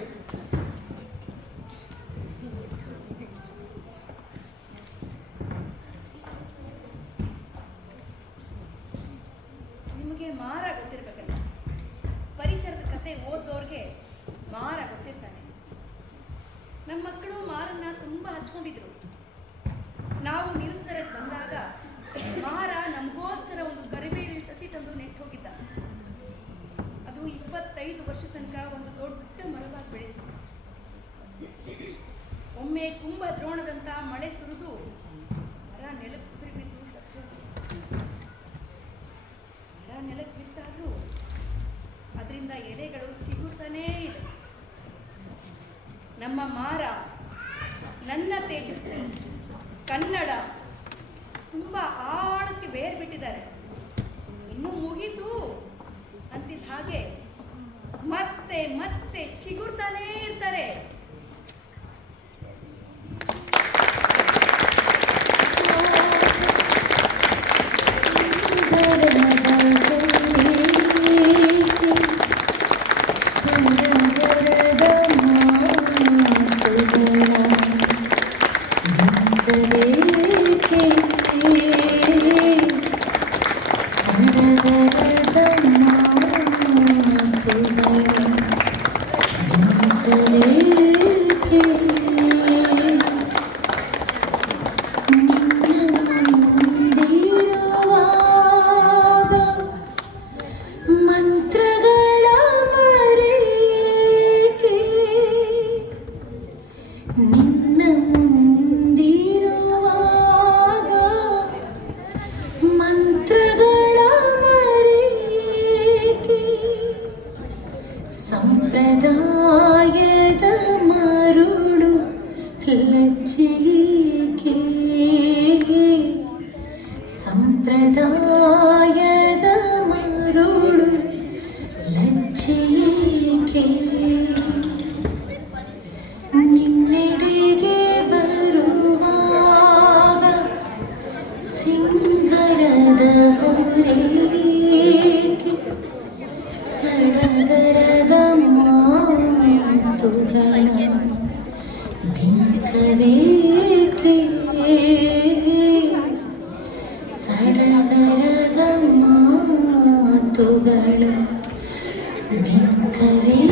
ನಿಮಗೆ ಮಾರ ಗೊತ್ತಿರ್ಬೇಕಲ್ಲ, ಪರಿಸರದ ಕತೆ ಓದೋರ್ಗೆ ಮಾರ ಗೊತ್ತಿರ್ತಾನೆ. ನಮ್ಮ ಮಕ್ಕಳು ಮಾರನ್ನ ತುಂಬಾ ಹಚ್ಕೊಂಡಿದ್ರು. ನಾವು ನಿರಂತರಕ್ಕೆ ಬಂದಾಗ ಮಾರ ನಮಗೋಸ್ಕರ ಒಂದು ಕರಿಬೇವಿನ ಸಸಿ ತಂದು ನೆಟ್ಟು ಹೋಗಿದ್ದ. ಅದು 25 ವರ್ಷ ತನಕ ಒಂದು ದೊಡ್ಡ ಮರವಾಗಿ ಬೆಳೀತು. ಒಮ್ಮೆ ಕುಂಭ ದ್ರೋಣದಂತ ಮಳೆ ಸುರಿದು ಮರ ನೆಲಕ್ಕೆ ಉದುರಿ ಬಿದ್ದು ಸತ್ತು. ಮರ ನೆಲಕ್ಕೆ ಬಿತ್ತಾದ್ರೂ ಅದರಿಂದ ಎಲೆಗಳು ಚಿಗುರ್ತಾನೇ ಇದೆ. ನಮ್ಮ ಮಾರ, ನನ್ನ ತೇಜಸ್ವಿ, ಕನ್ನಡ ತುಂಬಾ ಆಳಕ್ಕೆ ಬೇರ್ ಬಿಟ್ಟಿದ್ದಾರೆ. ಇನ್ನೂ ಮುಗೀತು ಅಂತಿದ್ದ ಹಾಗೆ ಮತ್ತೆ ಮತ್ತೆ ಚಿಗುರ್ತಾನೇ ಇರ್ತಾರೆ. ಸಡಗ ಮಾತುಗಳು ಮೆಕ್ಕವೇ